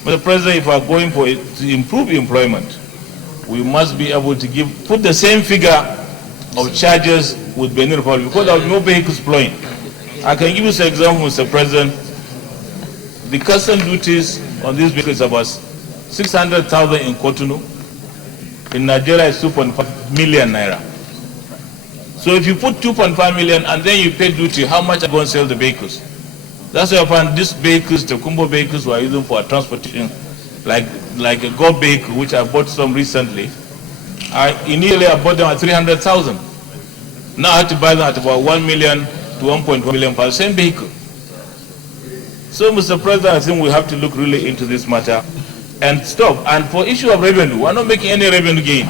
Mr. President, if we are going for it to improve employment, we must be able to put the same figure of charges with Benin Republic, because there are no vehicles flowing. I can give you an example, Mr. President. The custom duties on these vehicles are about 600,000 in Cotonou. In Nigeria, it's 2.5 million naira. So if you put 2.5 million and then you pay duty, how much are you going to sell the vehicles? That's why I found these vehicles, the Kumbo vehicles, we are using for transportation, like a Go vehicle, which I bought some recently. Initially, I bought them at 300,000. Now I have to buy them at about 1 million to 1.1 million per same vehicle. So, Mr. President, I think we have to look really into this matter and stop. And for issue of revenue, we're not making any revenue gain.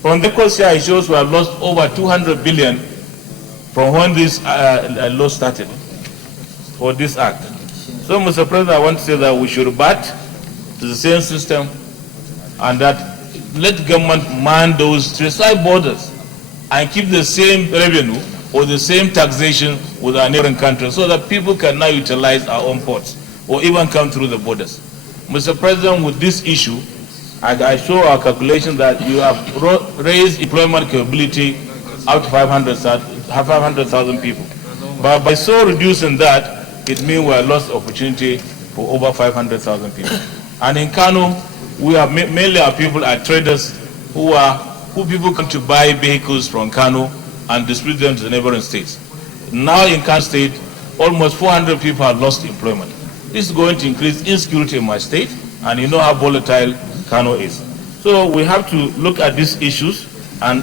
From the cost here, it shows we have lost over 200 billion from when this law started for this act. So, Mr. President, I want to say that we should revert to the same system, and that let government man those three-side borders and keep the same revenue or the same taxation with our neighboring countries, so that people can now utilize our own ports or even come through the borders. Mr. President, with this issue, I show our calculation that you have raised employment capability up to 500,000 people. But by so reducing that, it means we have lost opportunity for over 500,000 people. And in Kano, we have mainly our people are traders who people come to buy vehicles from Kano and distribute them to the neighboring states. Now in Kano State, almost 400 people have lost employment. This is going to increase insecurity in my state, and you know how volatile Kano is. So we have to look at these issues and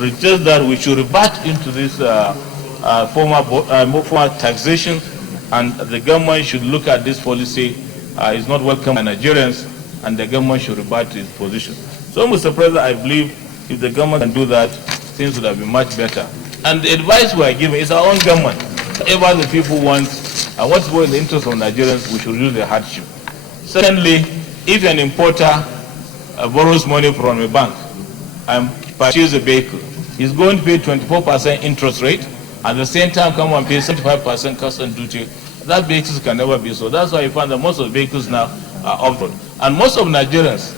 request that we should revert into this former taxation, and the government should look at this policy. It's not welcome by Nigerians, and the government should revert to its position. So, Mr. President, I believe if the government can do that, things would have been much better. And the advice we are giving is our own government. Whatever the people want, and what's going in the interest of Nigerians, we should reduce the hardship. Secondly, if an importer borrows money from a bank and purchases a vehicle, he's going to pay 24% interest rate, at the same time come and pay 75% custom duty. That vehicles can never be so. That's why you find that most of the vehicles now are off-road. And most of Nigerians,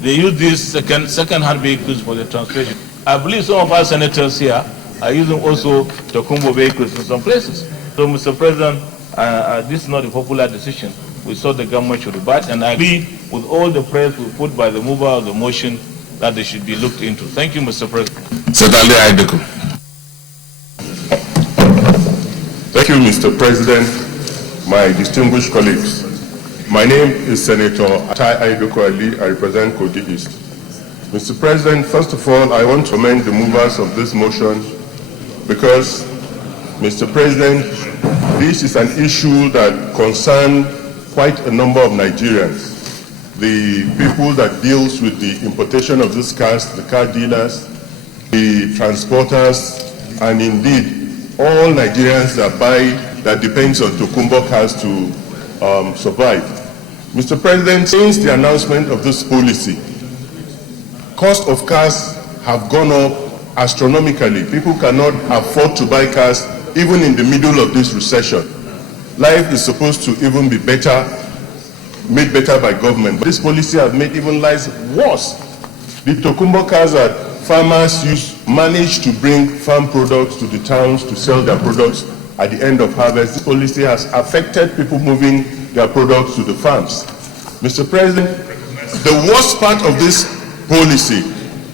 they use these second-hand vehicles for the transportation. I believe some of our senators here are using also the Kumbo vehicles in some places. So, Mr. President, this is not a popular decision. We saw the government should revert, and I agree with all the prayers we put by the mover of the motion that they should be looked into. Thank you, Mr. President. Thank you, Mr. President, my distinguished colleagues. My name is Senator Atai Aidoko Ali. I represent Kogi East. Mr. President, first of all, I want to commend the movers of this motion because, Mr. President, this is an issue that concerns quite a number of Nigerians. The people that deals with the importation of these cars, the car dealers, the transporters, and indeed all Nigerians that depends on Tokumbo cars to survive. Mr. President, since the announcement of this policy, cost of cars have gone up astronomically. People cannot afford to buy cars even in the middle of this recession. Life is supposed to even be better, made better by government. But this policy has made even lives worse. The Tokumbo cars that farmers use manage to bring farm products to the towns to sell their products at the end of harvest. This policy has affected people moving their products to the farms. Mr. President, the worst part of this policy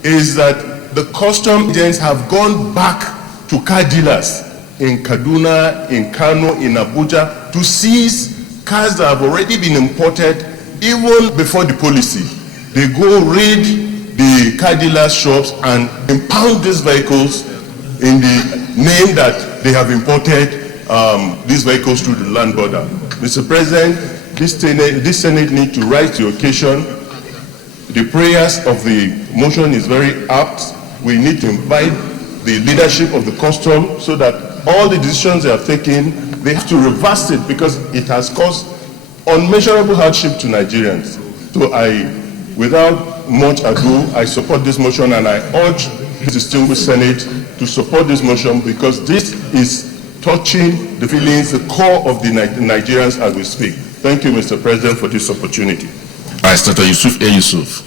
is that the custom agents have gone back to car dealers in Kaduna, in Kano, in Abuja to seize cars that have already been imported even before the policy. They go raid the car dealers' shops and impound these vehicles in the name that they have imported these vehicles through the land border. Mr. President, this Senate needs to rise to the occasion. The prayers of the motion is very apt. We need to invite the leadership of the custom so that all the decisions they have taken, they have to reverse it because it has caused unmeasurable hardship to Nigerians. So without much ado, I support this motion and I urge the distinguished Senate to support this motion because this is touching the feelings, the core of the Nigerians as we speak. Thank you, Mr. President, for this opportunity. Senator Yusuf A. Yusuf.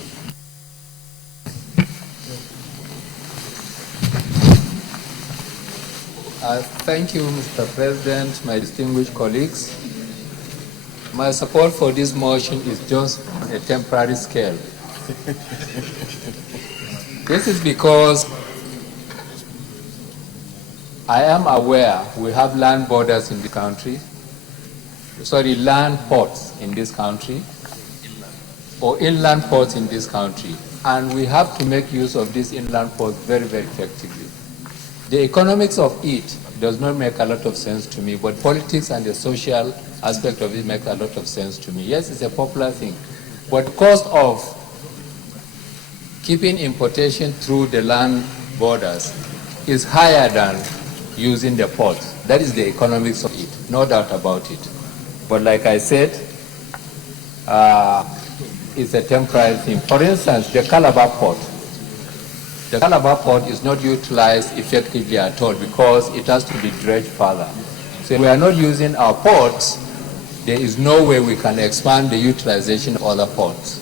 Thank you, Mr. President, my distinguished colleagues. My support for this motion is just on a temporary scale. This is because I am aware we have land borders in the country, land ports in this country, or inland ports in this country, and we have to make use of these inland ports very, very effectively. The economics of it does not make a lot of sense to me, but politics and the social aspect of it make a lot of sense to me. Yes, it's a popular thing, but cost of keeping importation through the land borders is higher than using the ports. That is the economics of it, no doubt about it. But like I said, it's a temporary thing. For instance, the Calabar port. The Calabar port is not utilized effectively at all because it has to be dredged further. So if we are not using our ports, there is no way we can expand the utilization of other ports.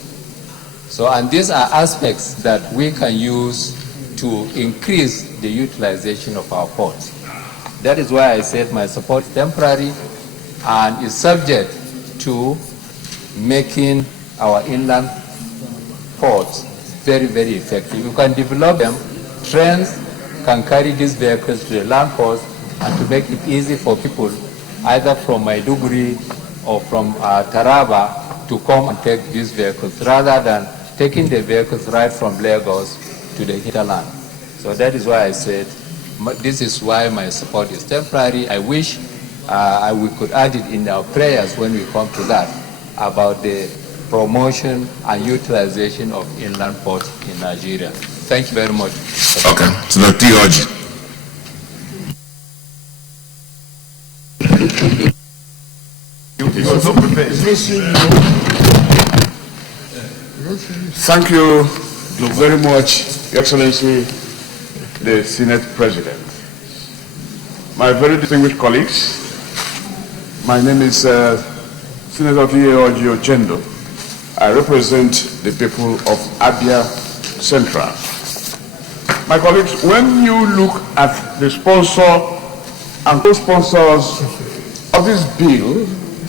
So, and these are aspects that we can use to increase the utilization of our ports. That is why I said my support is temporary and is subject to making our inland ports very, very effective. You can develop them, trains can carry these vehicles to the land ports and to make it easy for people either from Maiduguri or from Taraba to come and take these vehicles rather than taking the vehicles right from Lagos to the hinterland. So that is why I said this is why my support is temporary. I wish we could add it in our prayers when we come to that about the promotion and utilization of inland ports in Nigeria. Thank you very much. Okay, Senator Theoji. Thank you very much, Your Excellency, the Senate President. My very distinguished colleagues, my name is Senator Theoji Ochendo. I represent the people of Abia Central. My colleagues, when you look at the sponsor and co-sponsors of this bill,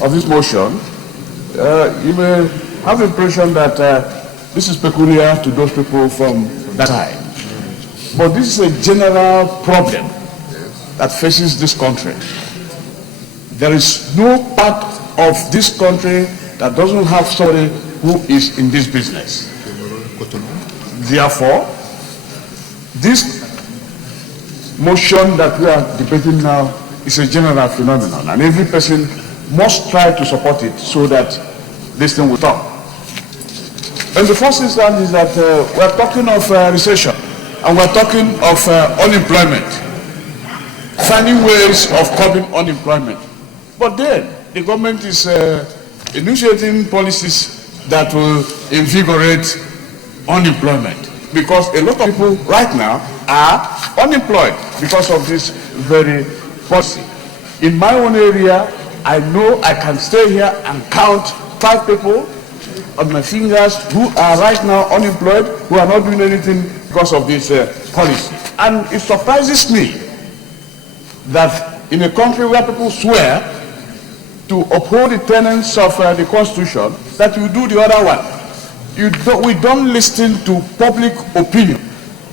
of this motion, you may have the impression that this is peculiar to those people from that side. But this is a general problem that faces this country. There is no part of this country that doesn't have somebody who is in this business. Therefore, this motion that we are debating now is a general phenomenon, and every person must try to support it so that this thing will stop. And the first instance is that we're talking of recession, and we're talking of unemployment, finding ways of curbing unemployment. But then, the government is initiating policies that will invigorate unemployment, because a lot of people right now are unemployed because of this very policy. In my own area, I know I can stay here and count 5 people on my fingers who are right now unemployed, who are not doing anything because of this policy. And it surprises me that in a country where people swear to uphold the tenets of the Constitution, that you do the other one. We don't listen to public opinion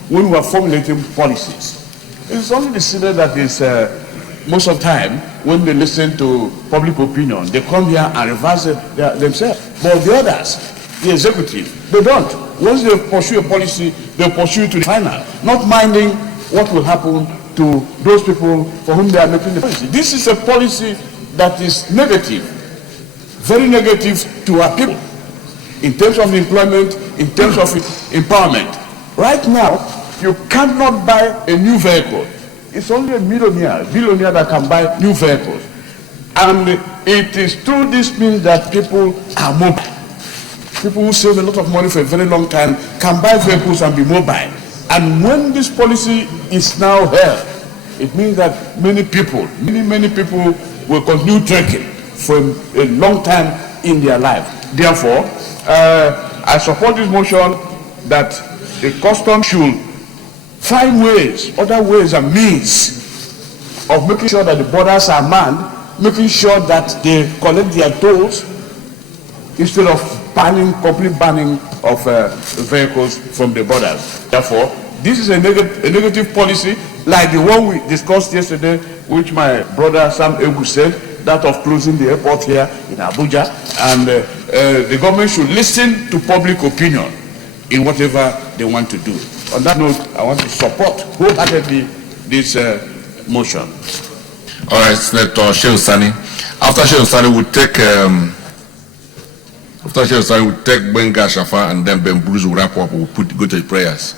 when we are formulating policies. It's only the Senate that is, most of the time, when they listen to public opinion, they come here and reverse themselves. But the others, the executive, they don't. Once they pursue a policy, they pursue it to the final, not minding what will happen to those people for whom they are making the policy. This is a policy that is negative, very negative to our people, in terms of employment, in terms of empowerment. Right now, you cannot buy a new vehicle. It's only a billionaire that can buy new vehicles. And it is through this means that people are mobile. People who save a lot of money for a very long time can buy vehicles and be mobile. And when this policy is now held, it means that many people will continue trekking for a long time in their life. Therefore, I support this motion that the custom should find ways, other ways and means of making sure that the borders are manned, making sure that they collect their tolls instead of complete banning of vehicles from the borders. Therefore, this is a negative policy like the one we discussed yesterday, which my brother Sam Egu said, that of closing the airport here in Abuja. And the government should listen to public opinion in whatever they want to do. On that note, I want to support wholeheartedly this motion. All right, Senator Shehu Sani. After Shehu Sani, we'll take Benga Shafa, and then Ben Bruce will wrap up. We'll go to the prayers.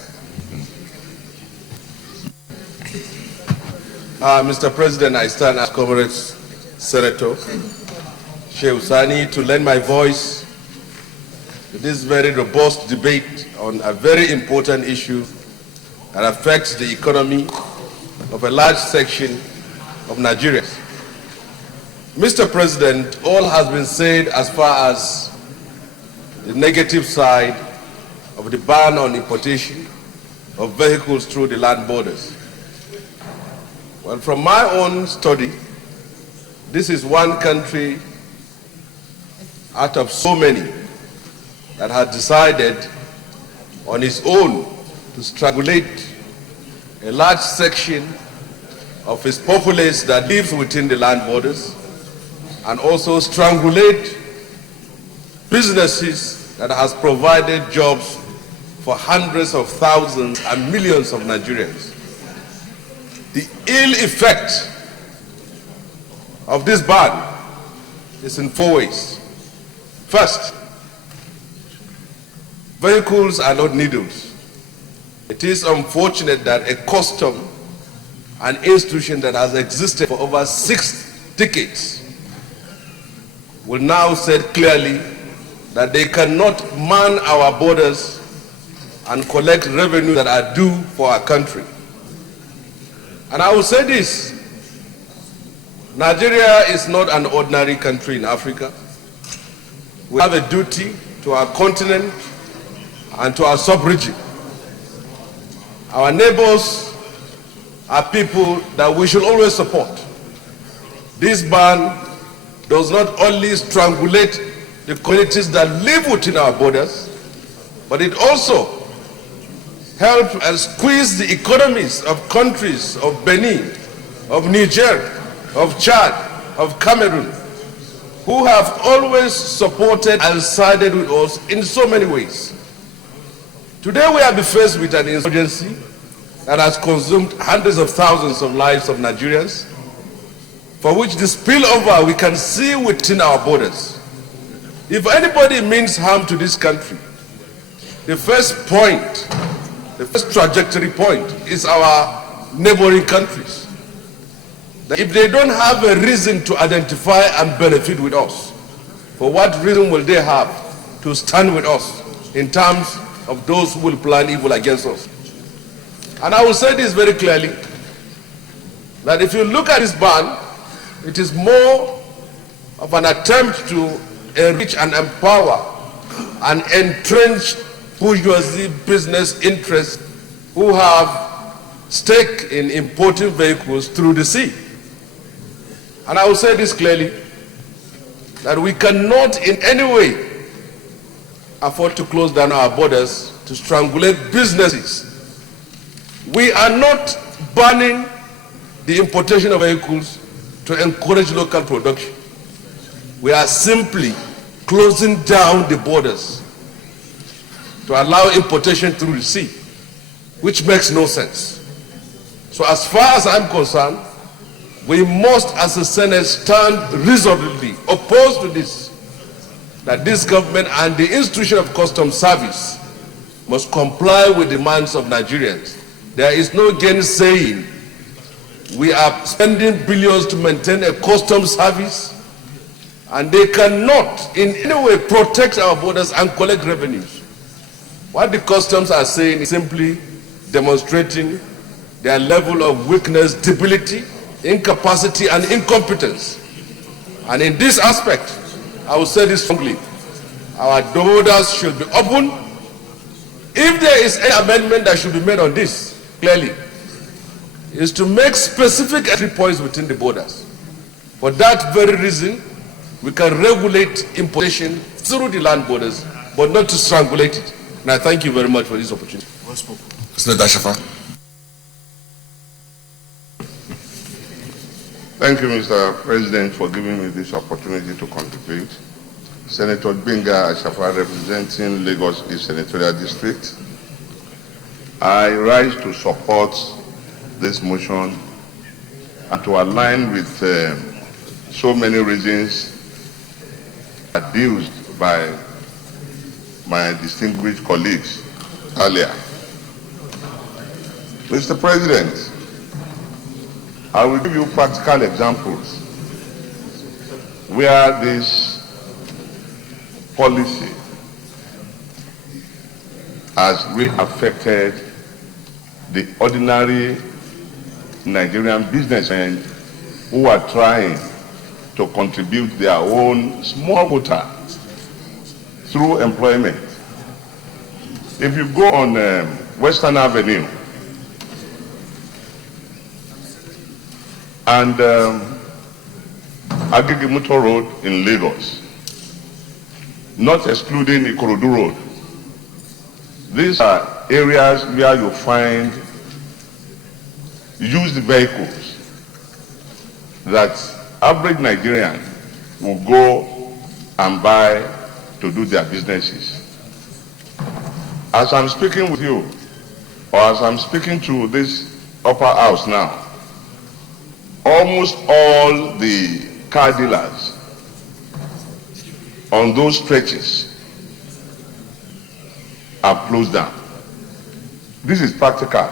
Mr. President, I stand as Comrade Senator Shehu Sani to lend my voice to this very robust debate on a very important issue that affects the economy of a large section of Nigeria. Mr. President, all has been said as far as the negative side of the ban on importation of vehicles through the land borders. Well, from my own study, this is one country out of so many that has decided on its own to strangulate a large section of its populace that lives within the land borders, and also strangulate businesses that has provided jobs for hundreds of thousands and millions of Nigerians. The ill effect of this ban is in 4 ways. First, vehicles are not needles. It is unfortunate that a custom, an institution that has existed for over 6 decades, will now say clearly that they cannot man our borders and collect revenue that are due for our country. And I will say this: Nigeria is not an ordinary country in Africa. We have a duty to our continent and to our sub-region. Our neighbors are people that we should always support. This ban does not only strangulate the communities that live within our borders, but it also helps and squeeze the economies of countries of Benin, of Niger, of Chad, of Cameroon, who have always supported and sided with us in so many ways. Today we are faced with an insurgency that has consumed hundreds of thousands of lives of Nigerians, for which the spillover we can see within our borders. If anybody means harm to this country, the first point, the first trajectory point is our neighboring countries. If they don't have a reason to identify and benefit with us, for what reason will they have to stand with us in terms of those who will plan evil against us? And I will say this very clearly, that if you look at this ban, it is more of an attempt to enrich and empower and entrench bourgeoisie business interests who have stake in importing vehicles through the sea. And I will say this clearly, that we cannot in any way afford to close down our borders to strangulate businesses. We are not banning the importation of vehicles to encourage local production. We are simply closing down the borders to allow importation through the sea, which makes no sense. So as far as I'm concerned, we must, as a Senate, stand resolutely opposed to this, that this government and the institution of customs service must comply with the demands of Nigerians. There is no gainsaying. We are spending billions to maintain a customs service, and they cannot in any way protect our borders and collect revenues. What the customs are saying is simply demonstrating their level of weakness, debility, incapacity, and incompetence. And in this aspect, I will say this strongly, our borders should be open. If there is any amendment that should be made on this, clearly, is to make specific entry points within the borders. For that very reason, we can regulate importation through the land borders, but not to strangulate it. And I thank you very much for this opportunity. Senator Shafa. Thank you, Mr. President, for giving me this opportunity to contribute. Senator Binga Ashafa, representing Lagos East Senatorial District. I rise to support this motion and to align with so many reasons adduced by my distinguished colleagues earlier. Mr. President, I will give you practical examples where this policy has really affected the ordinary Nigerian businessmen who are trying to contribute their own small quota through employment. If you go on Western Avenue and Agege Motor Road in Lagos, not excluding Ikorodu Road, these are areas where you find used vehicles that average Nigerian will go and buy to do their businesses. As I'm speaking with you, or as I'm speaking to this upper house now, almost all the car dealers on those stretches are closed down. This is practical.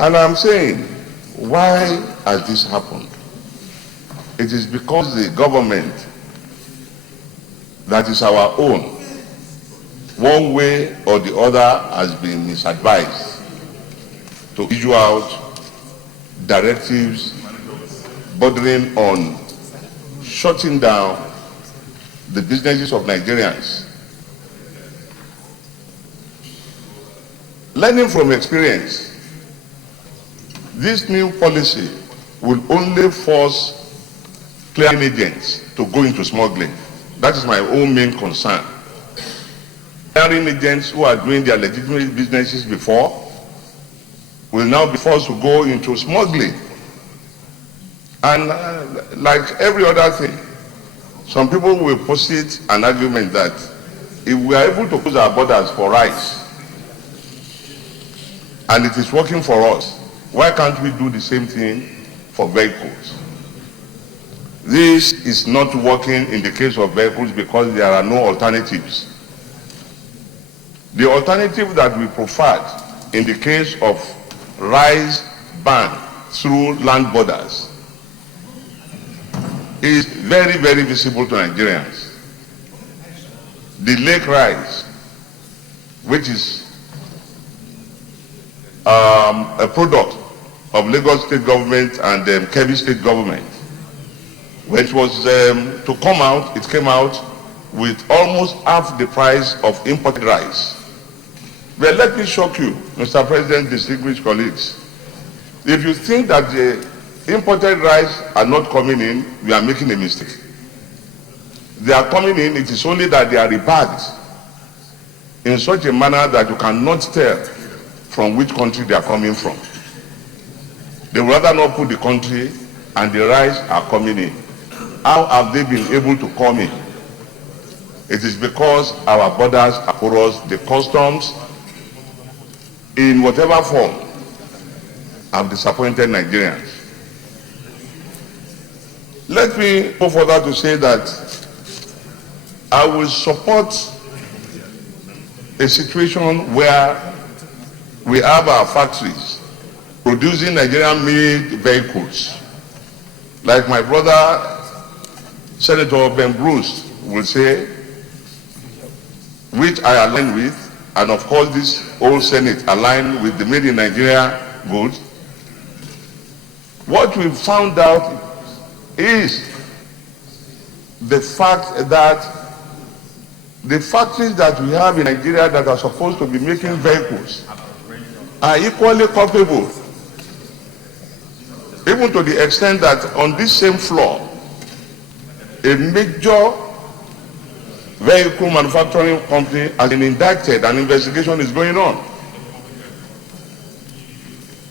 And I'm saying, why has this happened? It is because the government that is our own, one way or the other, has been misadvised to issue out directives bordering on shutting down the businesses of Nigerians. Learning from experience, this new policy will only force clearing agents to go into smuggling. That is my own main concern. Clearing agents who are doing their legitimate businesses before will now be forced to go into smuggling. And like every other thing, some people will posit an argument that if we are able to close our borders for rice, and it is working for us, why can't we do the same thing for vehicles? This is not working in the case of vehicles because there are no alternatives. The alternative that we proffered in the case of rice ban through land borders is very, very visible to Nigerians. The lake rice, which is a product of Lagos State government and Kebbi State government, when it was to come out, it came out with almost half the price of imported rice. But let me shock you, Mr. President, distinguished colleagues. If you think that the imported rice are not coming in, we are making a mistake. They are coming in, it is only that they are rebagged in such a manner that you cannot tell from which country they are coming from. They would rather not put the country, and the rice are coming in. How have they been able to come in? It is because our borders are porous, the customs, in whatever form, have disappointed Nigerians. Let me go further to say that I will support a situation where we have our factories producing Nigerian-made vehicles. Like my brother, Senator Ben Bruce, will say, which I align with, and of course this whole Senate aligned with the Made in Nigeria goods. What we found out is the fact that the factories that we have in Nigeria that are supposed to be making vehicles are equally culpable, even to the extent that on this same floor, a major vehicle manufacturing company has been indicted and investigation is going on.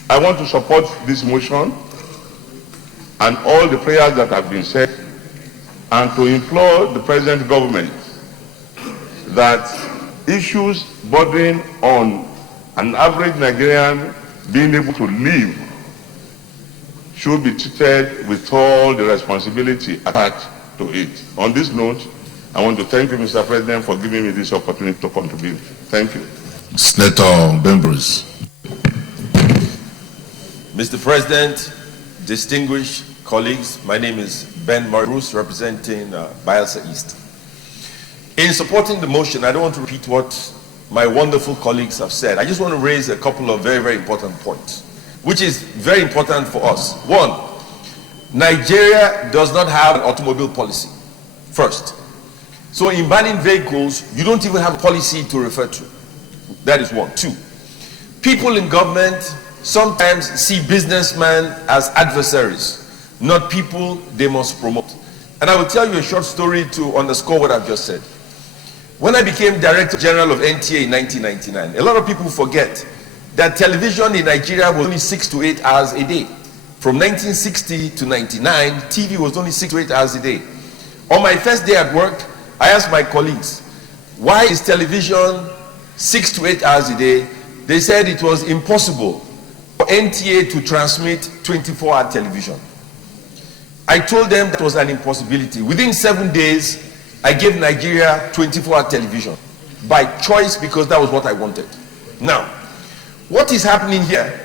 I want to support this motion and all the prayers that have been said, and to implore the present government that issues bordering on an average Nigerian being able to live should be treated with all the responsibility attached to it. On this note, I want to thank you, Mr. President, for giving me this opportunity to contribute. Thank you. Senator Ben Bruce. Mr. President, distinguished colleagues, my name is Ben Bruce, representing Bayelsa East. In supporting the motion, I don't want to repeat what my wonderful colleagues have said. I just want to raise a couple of very, very important points, which is very important for us. One, Nigeria does not have an automobile policy, first. So in banning vehicles, you don't even have a policy to refer to. That is one. Two, people in government sometimes see businessmen as adversaries, not people they must promote. And I will tell you a short story to underscore what I've just said. When I became Director General of NTA in 1999, a lot of people forget that television in Nigeria was only 6 to 8 hours a day. From 1960 to 99, TV was only 6 to 8 hours a day. On my first day at work, I asked my colleagues, why is television 6 to 8 hours a day? They said it was impossible for NTA to transmit 24-hour television. I told them that was an impossibility. Within 7 days, I gave Nigeria 24-hour television by choice, because that was what I wanted. Now, what is happening here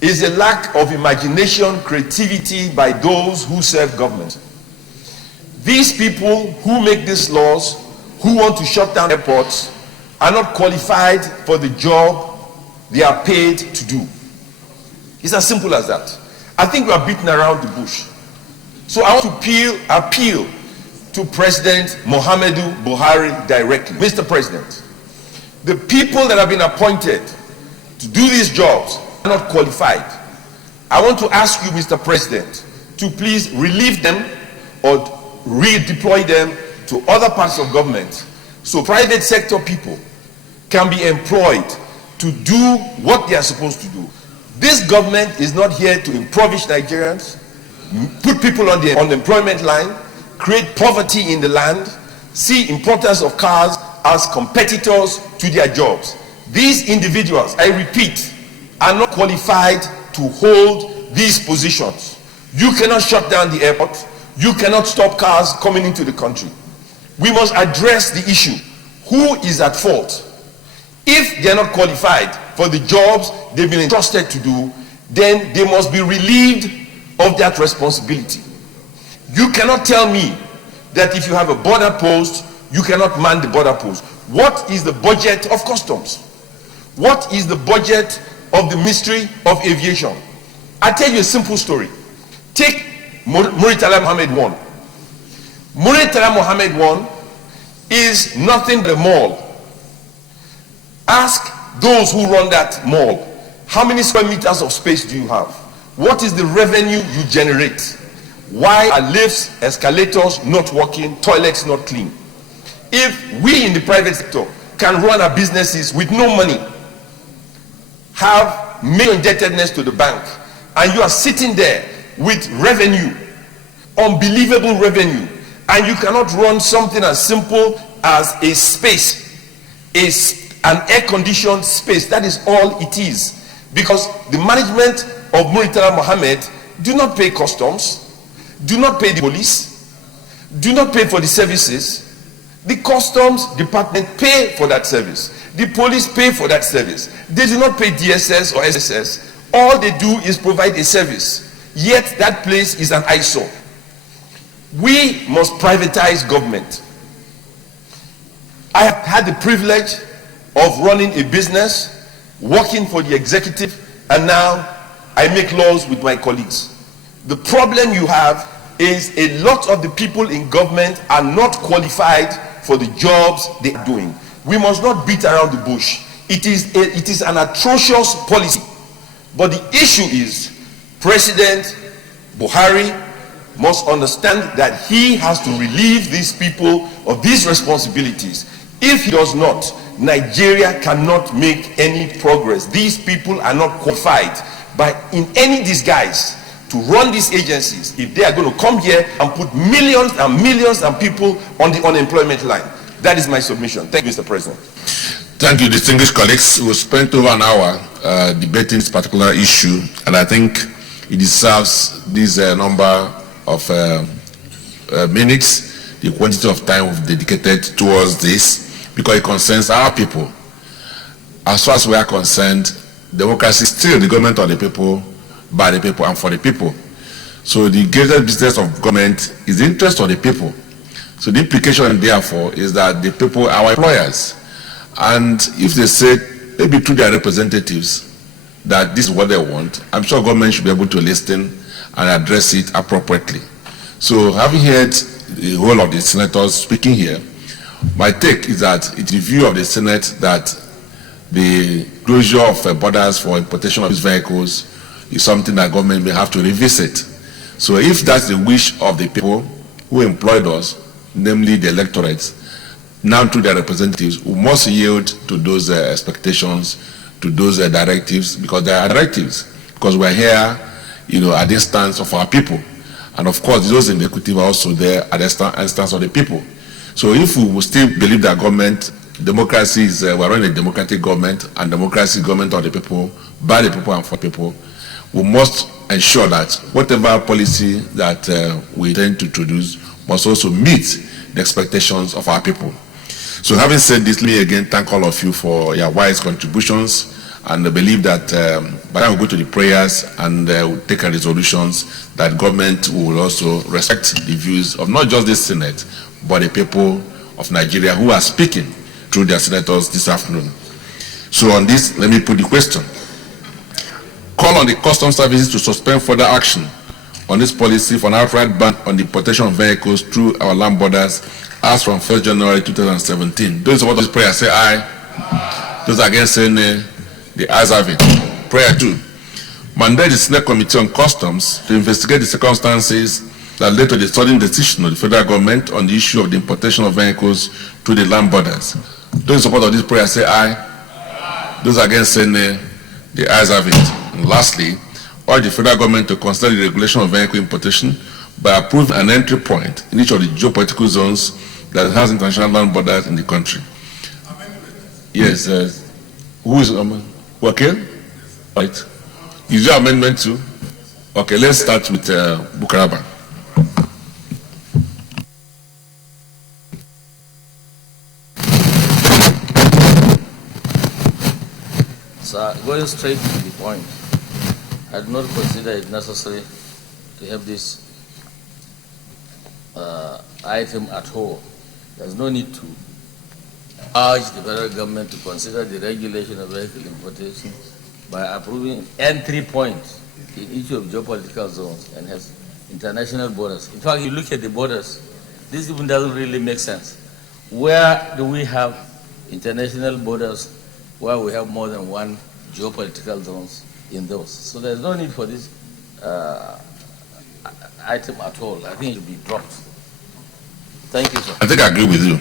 is a lack of imagination, creativity by those who serve government. These people who make these laws, who want to shut down airports, are not qualified for the job they are paid to do. It's as simple as that. I think we are beating around the bush. So I want to appeal to President Muhammadu Buhari directly. Mr. President, the people that have been appointed to do these jobs are not qualified. I want to ask you, Mr. President, to please relieve them or redeploy them to other parts of government so private sector people can be employed to do what they are supposed to do. This government is not here to impoverish Nigerians, put people on the unemployment line, create poverty in the land, see importers of cars as competitors to their jobs. These individuals, I repeat, are not qualified to hold these positions. You cannot shut down the airport. You cannot stop cars coming into the country. We must address the issue. Who is at fault? If they are not qualified for the jobs they've been entrusted to do, then they must be relieved of that responsibility. You cannot tell me that if you have a border post, you cannot man the border post. What is the budget of customs? What is the budget of the Ministry of Aviation? I'll tell you a simple story. Take Muritala Mohammed 1. Muritala Mohammed 1 is nothing but a mall. Ask those who run that mall, how many square meters of space do you have? What is the revenue you generate? Why are lifts, escalators not working, toilets not clean? If we in the private sector can run our businesses with no money, have major indebtedness to the bank, and you are sitting there with revenue, unbelievable revenue, and you cannot run something as simple as a space, an air-conditioned space. That is all it is. Because the management of Muritala Mohammed do not pay customs, do not pay the police, do not pay for the services. The customs department pay for that service. The police pay for that service. They do not pay DSS or SSS. All they do is provide a service. Yet that place is an eyesore. We must privatize government. I have had the privilege of running a business, working for the executive, and now I make laws with my colleagues. The problem you have is a lot of the people in government are not qualified for the jobs they are doing. We must not beat around the bush. It is an atrocious policy. But the issue is President Buhari must understand that he has to relieve these people of these responsibilities. If he does not, Nigeria cannot make any progress. These people are not qualified in any disguise to run these agencies if they are going to come here and put millions and millions of people on the unemployment line. That is my submission. Thank you, Mr. President. Thank you, distinguished colleagues. We spent over an hour debating this particular issue, and I think it deserves this number of minutes, the quantity of time we've dedicated towards this, because it concerns our people. As far as we are concerned, democracy is still the government of the people, by the people, and for the people. So the greatest business of government is the interest of the people. So the implication, therefore, is that the people are our employers. And if they say, maybe through their representatives, that this is what they want, I'm sure government should be able to listen and address it appropriately. So having heard the whole of the senators speaking here, my take is that it's the view of the Senate that the closure of borders for importation of these vehicles is something that government may have to revisit. So if that's the wish of the people who employed us, namely the electorates, now to their representatives, we must yield to those expectations, to those directives, because they are directives, because we're here, at the instance of our people. And of course, those in the executive are also there at the instance of the people. So if we will still believe that democracy is, we're running a democratic government, and democracy is government of the people, by the people and for people, we must ensure that whatever policy that we intend to introduce must also meet the expectations of our people. So having said this, let me again thank all of you for your wise contributions, and I believe that by the time we go to the prayers and we'll take our resolutions, that government will also respect the views of not just the Senate, but the people of Nigeria who are speaking through their senators this afternoon. So on this, let me put the question. Call on the customs services to suspend further action on this policy for an outright ban on the importation of vehicles through our land borders as from 1st January 2017. Those who support this prayer say aye. Those against say nay. The ayes have it. Prayer 2. Mandate the Senate Committee on Customs to investigate the circumstances that led to the sudden decision of the federal government on the issue of the importation of vehicles through the land borders. Those in support of this prayer say aye. Those against say nay. The ayes have it. And lastly, urge the federal government to consider the regulation of vehicle importation by approving an entry point in each of the geopolitical zones that has international land borders in the country. Yes. Who is Wakil? Right. Is your amendment too? Okay, let's start with Bukaraba. So going straight to the point, I do not consider it necessary to have this item at all. There's no need to urge the federal government to consider the regulation of vehicle importation by approving entry points in each of geopolitical zones and has international borders. In fact, you look at the borders, this even doesn't really make sense. Where do we have international borders where we have more than one geopolitical zones in those. So there's no need for this item at all. I think it should be dropped. Thank you, sir. I think I agree with you.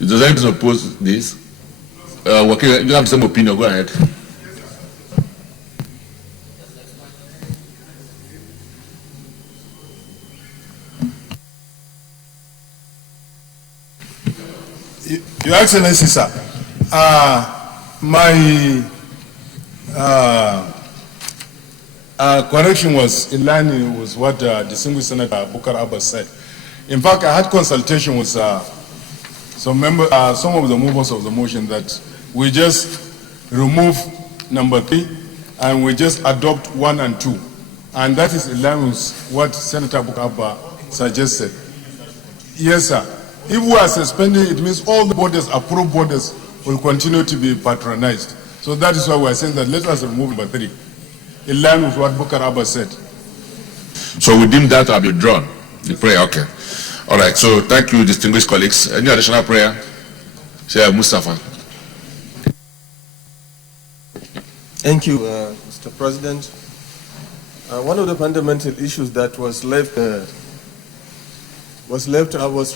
If there's anything to oppose this, okay, you have the same opinion, go ahead. Your Excellency, sir, my correction was in line with what distinguished Senator Bukar Abbas said. In fact, I had consultation with some of the movers of the motion that we just remove number 3 and we just adopt 1 and 2. And that is in line with what Senator Bukar Abbas suggested. Yes, sir. If we are suspending, it means all the borders, approved borders, will continue to be patronized. So that is why we are saying that let us remove number 3, in line with what Bukar Abbas said. So within that, I'll be drawn. The prayer, okay. All right, so thank you, distinguished colleagues. Any additional prayer? Share Mustafa. Thank you, Mr. President. One of the fundamental issues that was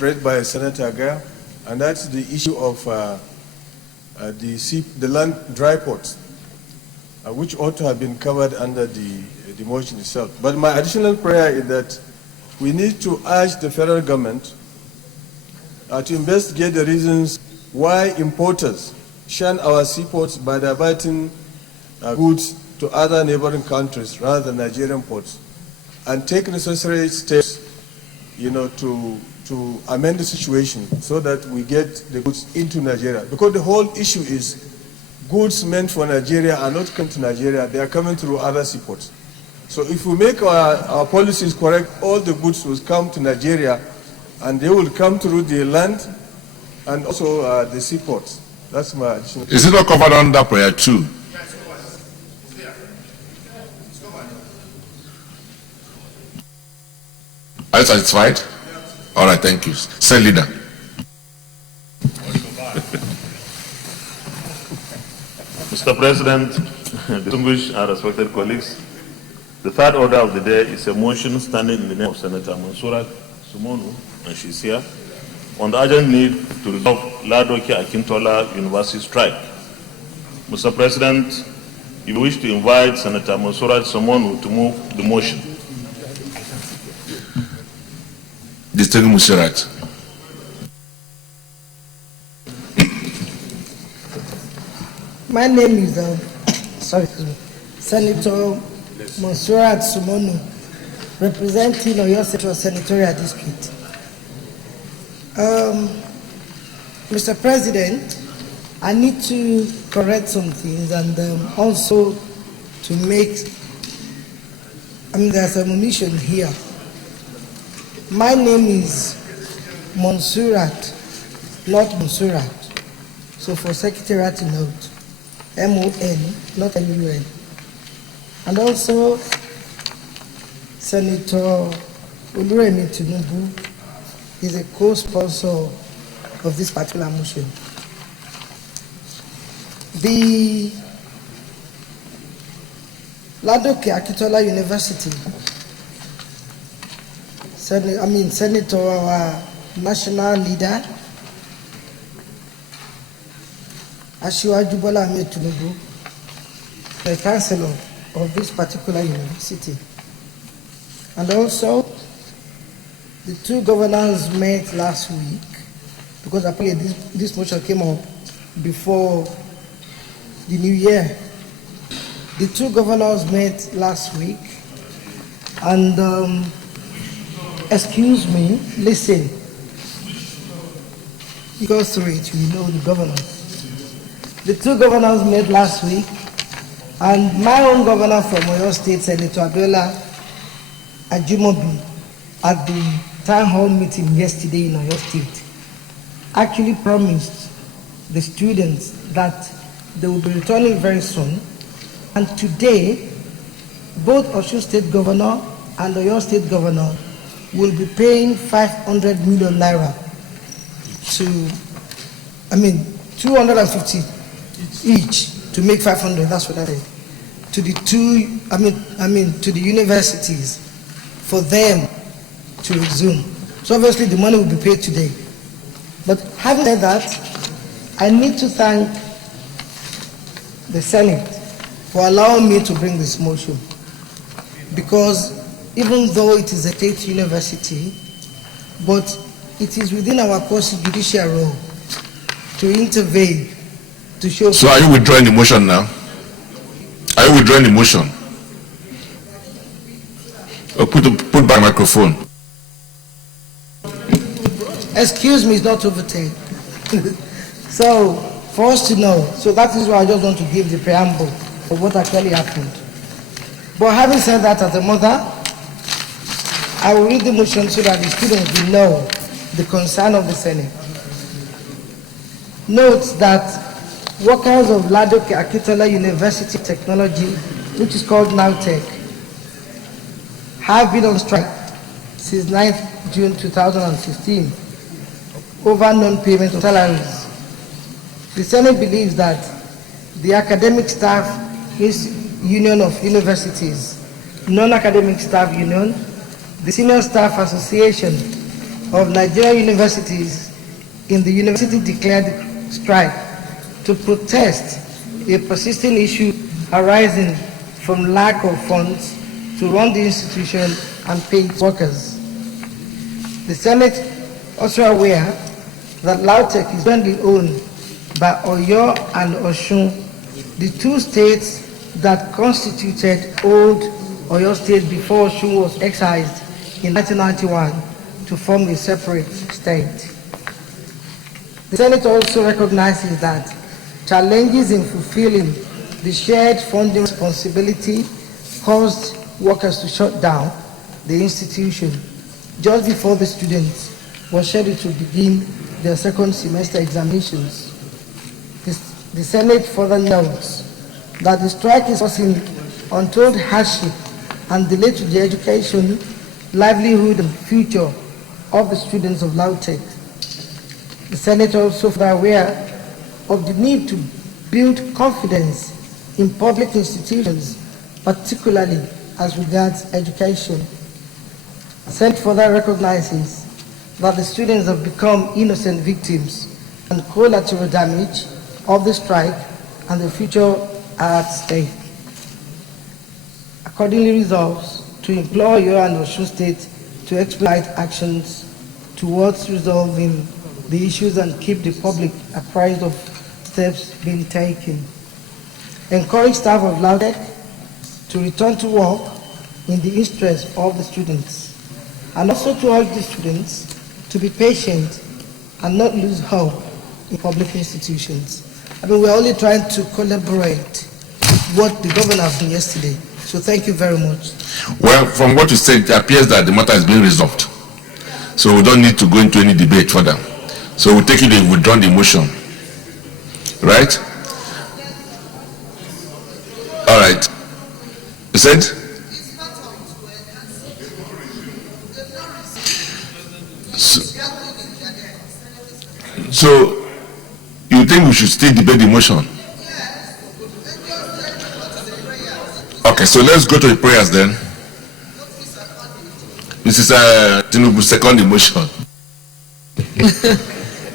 raised by Senator Gaya, and that's the issue of the land dry ports, which ought to have been covered under the motion itself. But my additional prayer is that we need to urge the federal government to investigate the reasons why importers shun our seaports by diverting goods to other neighboring countries rather than Nigerian ports, and take necessary steps, to amend the situation so that we get the goods into Nigeria. Because the whole issue is goods meant for Nigeria are not coming to Nigeria, they are coming through other seaports. So if we make our policies correct, all the goods will come to Nigeria and they will come through the land and also the seaports. That's my additional. Is it not covered under prayer 2? Are you satisfied? All right, thank you. Sir Leader. Mr. President, distinguished and respected colleagues, the third order of the day is a motion standing in the name of Senator Mansurat Sumonu, and she's here, on the urgent need to resolve Ladoke Akintola University strike. Mr. President, if you wish to invite Senator Mansurat Sumonu to move the motion. Distinguished Mansurat. My name is Senator Mansurat Sumonu, representing Oyo Central Senatorial District. Mr. President, I need to correct some things and also to make, there's an omission here. My name is Mansurat, not Mansurat. So for Secretariat to note, M-O-N, not M-U-N. And also, Senator Oluremi Tinubu is a co-sponsor of this particular motion. The Ladoke Akintola University, Senator, our national leader, Asiwaju Bola Ahmed Tinubu, the chancellor of this particular university. And also, the two governors met last week, because apparently this motion came up before the new year. The two governors met last week, and excuse me, listen, because through it, you know the governors. The two governors met last week, and my own governor from Oyo State, Senator Abiola Ajimobi, at the town hall meeting yesterday in Oyo State, actually promised the students that they will be returning very soon. And today, both Osun State Governor and Oyo State Governor will be paying 500 million naira to, 250. each to make 500. That's what I said. To the two, to the universities for them to resume. So obviously the money will be paid today. But having said that, I need to thank the Senate for allowing me to bring this motion. Because even though it is a state university, but it is within our quasi-judicial role to intervene, to show... So are you withdrawing the motion now? Are you withdrawing the motion? Or put back microphone. Excuse me, it's not overtaken. So, for us to know, so that is why I just want to give the preamble of what actually happened. But having said that, as a mother, I will read the motion so that the students will know the concern of the Senate. Note that workers of Ladoke Akintola University of Technology, which is called NAUTECH, have been on strike since 9th June 2016 over non-payment of salaries. The Senate believes that the Academic Staff Union of Universities, Non-Academic Staff Union, the Senior Staff Association of Nigerian Universities in the university declared strike to protest a persistent issue arising from lack of funds to run the institution and pay its workers. The Senate also aware that LAUTECH is jointly owned by Oyo and Osun, the two states that constituted old Oyo State before Osun was excised in 1991 to form a separate state. The Senate also recognizes that challenges in fulfilling the shared funding responsibility caused workers to shut down the institution just before the students were scheduled to begin their second semester examinations. The Senate further notes that the strike is causing untold hardship and delay to the education, livelihood, and future of the students of LAUTECH. The Senate also is aware of the need to build confidence in public institutions, particularly as regards education. The Senate further recognizes that the students have become innocent victims and collateral damage of the strike and the future are at stake. Accordingly resolves to implore Oyo and Osun State to expedite actions towards resolving the issues and keep the public apprised of steps being taken. Encourage staff of LAUTECH to return to work in the interest of the students, and also to urge the students to be patient and not lose hope in public institutions. We're only trying to collaborate what the governor did yesterday. So thank you very much. Well, from what you said, it appears that the matter is being resolved. So we don't need to go into any debate further. So we'll take it and withdraw the motion. Right? All right. You said? So you think we should still debate the motion? Okay, so let's go to the prayers then. Mrs. Tinubu, second the motion.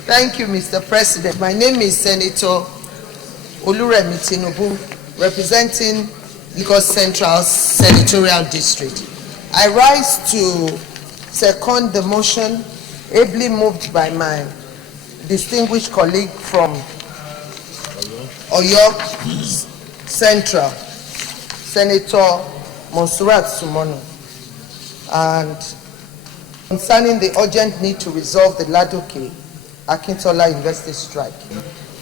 Thank you, Mr. President. My name is Senator Oluremi Tinubu, representing Lagos Central Senatorial District. I rise to second the motion ably moved by my distinguished colleague from Oyo Central, Senator Monsurat Sumono, and concerning the urgent need to resolve the Ladoke Akintola University strike.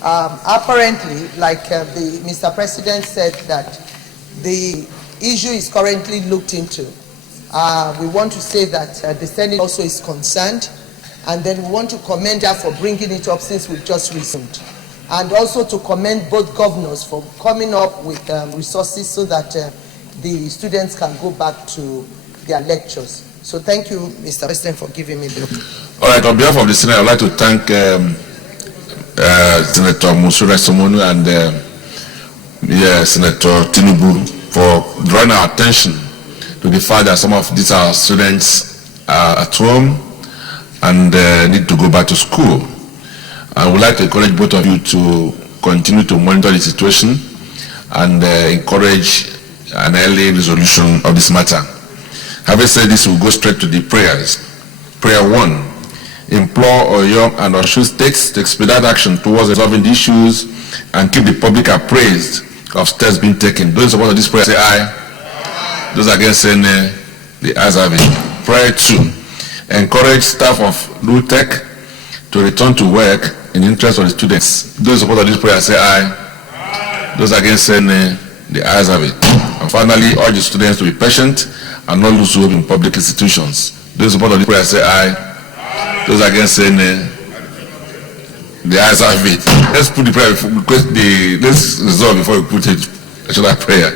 Apparently, like Mr. President said, that the issue is currently looked into. We want to say that the Senate also is concerned, and then we want to commend her for bringing it up since we've just resumed. And also to commend both governors for coming up with resources so that the students can go back to their lectures. So thank you, Mr. President, for giving me the... All right, on behalf of the Senate, I'd like to thank Senator Musura Somonu and Senator Tinubu for drawing our attention to the fact that some of these our students are at home and need to go back to school. I would like to encourage both of you to continue to monitor the situation and encourage an early resolution of this matter. Having said this, we'll go straight to the prayers. Prayer 1. Implore Oyo and Osun states to expedite action towards resolving the issues and keep the public appraised of steps being taken. Those in support of this prayer say aye. Those against say nay. The ayes have it. Prayer 2. Encourage staff of LUTECH to return to work in the interest of the students. Those in support of this prayer say aye. Those against say nay. The ayes have it. And finally, urge the students to be patient and not lose hope in public institutions. Those in support of this prayer say aye. Those against say nay. The ayes have it. Let's put the prayer request. Let's resolve before we put it. Additional prayer.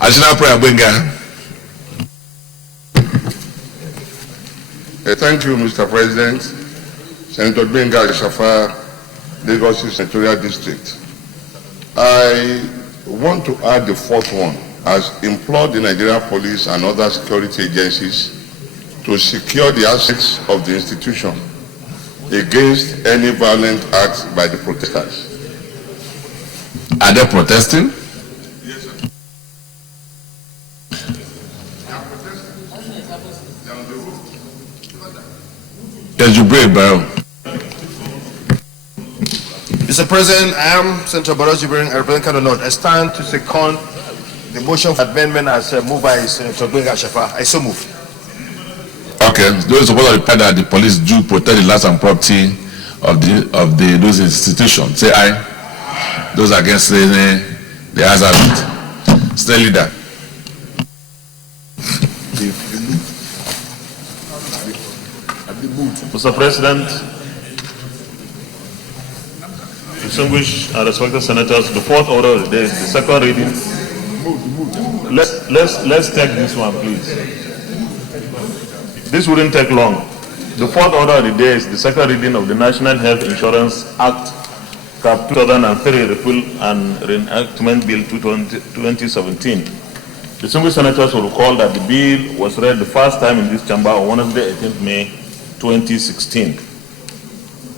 Additional prayer, Benga. Thank you, Mr. President. Senator Benga Shafa, Lagos Senatorial District. I want to add the fourth one, as implored the Nigerian police and other security agencies to secure the assets of the institution against any violent acts by the protesters. Are they protesting? Yes, sir. Yes, you break, bro. Mr. President, I am Senator Baraji Jibril, I represent Kano North. I stand to second the motion for amendment as moved by Senator Benga Shafa. I so move. Okay, those support of the that the police do protect the lives and property of those institutions. Say aye. Those against say nay. The ayes have it. State leader. Mr. President, distinguished and respected senators, the fourth order of the day is the second reading. Let's take this one, please. This wouldn't take long. The fourth order of the day is the second reading of the National Health Insurance Act, Cap 2003, Repeal and Reenactment Bill 2017. Distinguished senators will recall that the bill was read the first time in this chamber on Wednesday, 18th May 2016.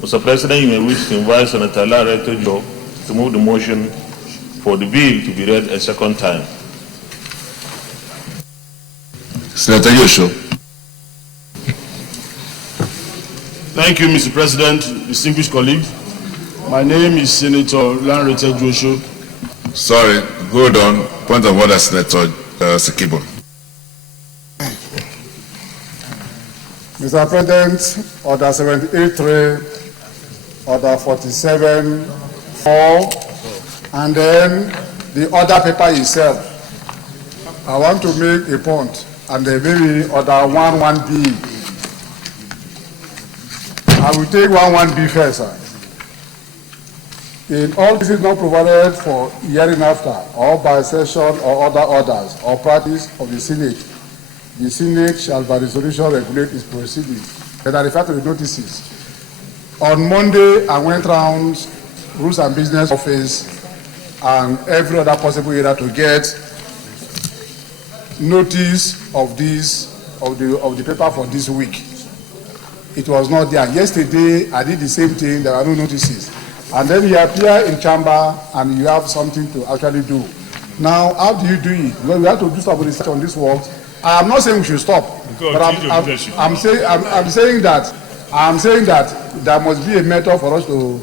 Mr. President, you may wish to invite Senator Larry Tojo to move the motion for the bill to be read a second time. Senator Yosho. Thank you, Mr. President, distinguished colleagues. My name is Senator Larry Tojo. Sorry, hold on. Point of order, Senator Sikibo. Mr. President, Order 78.3, Order 47.4, and then the order paper itself. I want to make a point, and then maybe Order 11B. I will take 11B first, sir. In all cases not provided for hearing after, or by session or other orders, or practice of the Senate shall by resolution regulate its proceedings. And I refer to the notices. On Monday, I went around Rules and Business Office and every other possible area to get notice of the paper for this week. It was not there. Yesterday, I did the same thing. There were no notices. And then you appear in chamber and you have something to actually do. Now, how do you do it? Because we have to do some research on this work. I am not saying we should stop, but I'm saying that there must be a method for us to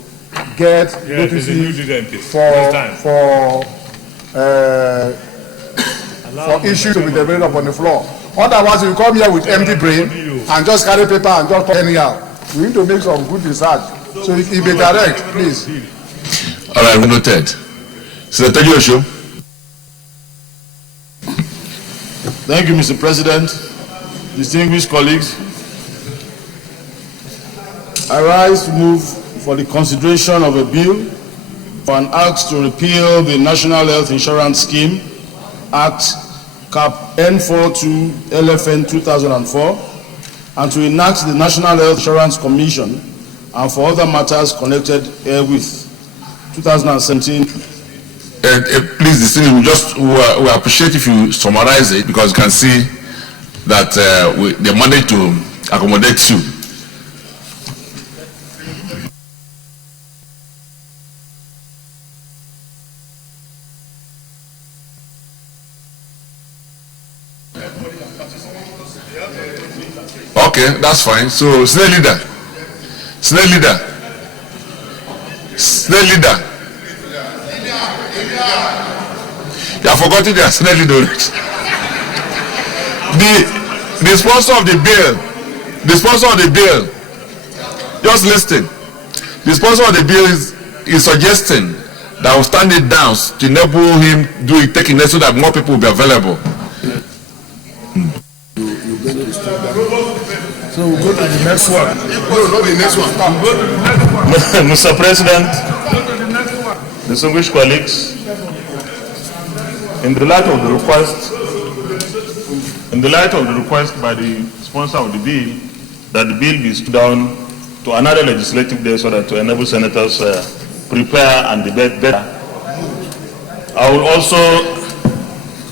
get notices for issues to be debated upon the floor. Otherwise, you come here with empty brain and just carry paper and just talk anyhow. We need to make some good research. So if you be direct, please. All right, noted. Senator Joshua. Thank you, Mr. President. Distinguished colleagues, I rise to move for the consideration of a bill for an act to repeal the National Health Insurance Scheme Act Cap N42 LFN 2004 and to enact the National Health Insurance Commission and for other matters connected herewith. 2017. Please, distinguished, we appreciate if you summarize it, because you can see that they managed to accommodate you. Okay, that's fine. So, Senate leader. You have forgotten their Senate leader. The sponsor of the bill, just listen. The sponsor of the bill is suggesting that we'll stand it down to enable him taking it so that more people will be available. So we'll go to the next one. Mr. President, distinguished colleagues, in the light of the request by the sponsor of the bill that the bill be stood down to another legislative day so that to enable senators prepare and debate better, I will also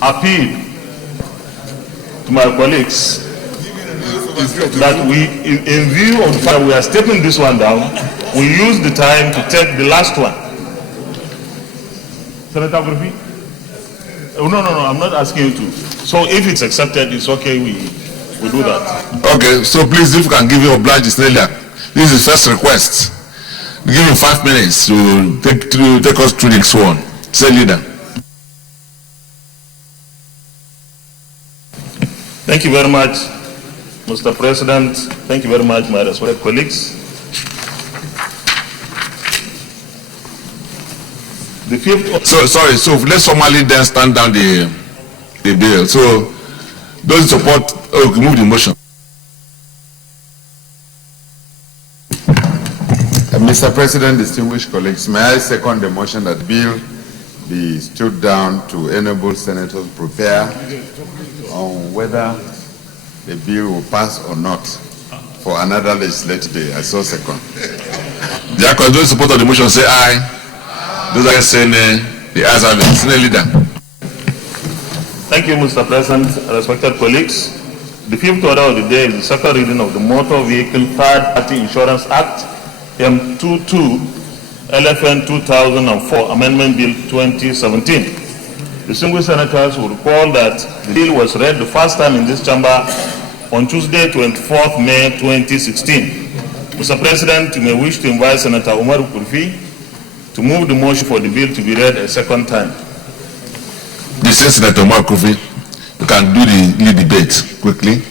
appeal to my colleagues that we, in view of the fact we are stepping this one down, we use the time to take the last one. Senator Griffey? Oh, no, I'm not asking you to. So if it's accepted, it's okay, we do that. Okay, so please, if you can give your oblige, Australia. This is the first request. We give you 5 minutes to take us through the next one. Say leader. Thank you very much, Mr. President. Thank you very much, my respected colleagues. The fifth. So let's formally then stand down the bill. So those in support, move the motion. Mr. President, distinguished colleagues, may I second the motion that the bill be stood down to enable senators prepare on whether the bill will pass or not for another legislative day. I so second. Those in support of the motion say aye. Those are saying the ayes have it. Senate leader. Thank you, Mr. President. Respected colleagues, the fifth order of the day is the second reading of the Motor Vehicle Third Party Insurance Act, M22, LFN 2004, Amendment Bill 2017. Distinguished senators will recall that the bill was read the first time in this chamber on Tuesday, 24th May 2016. Mr. President, you may wish to invite Senator Umar Kurfi to move the motion for the bill to be read a second time. This is Senator Umar Kurfi. You can do the lead debate quickly.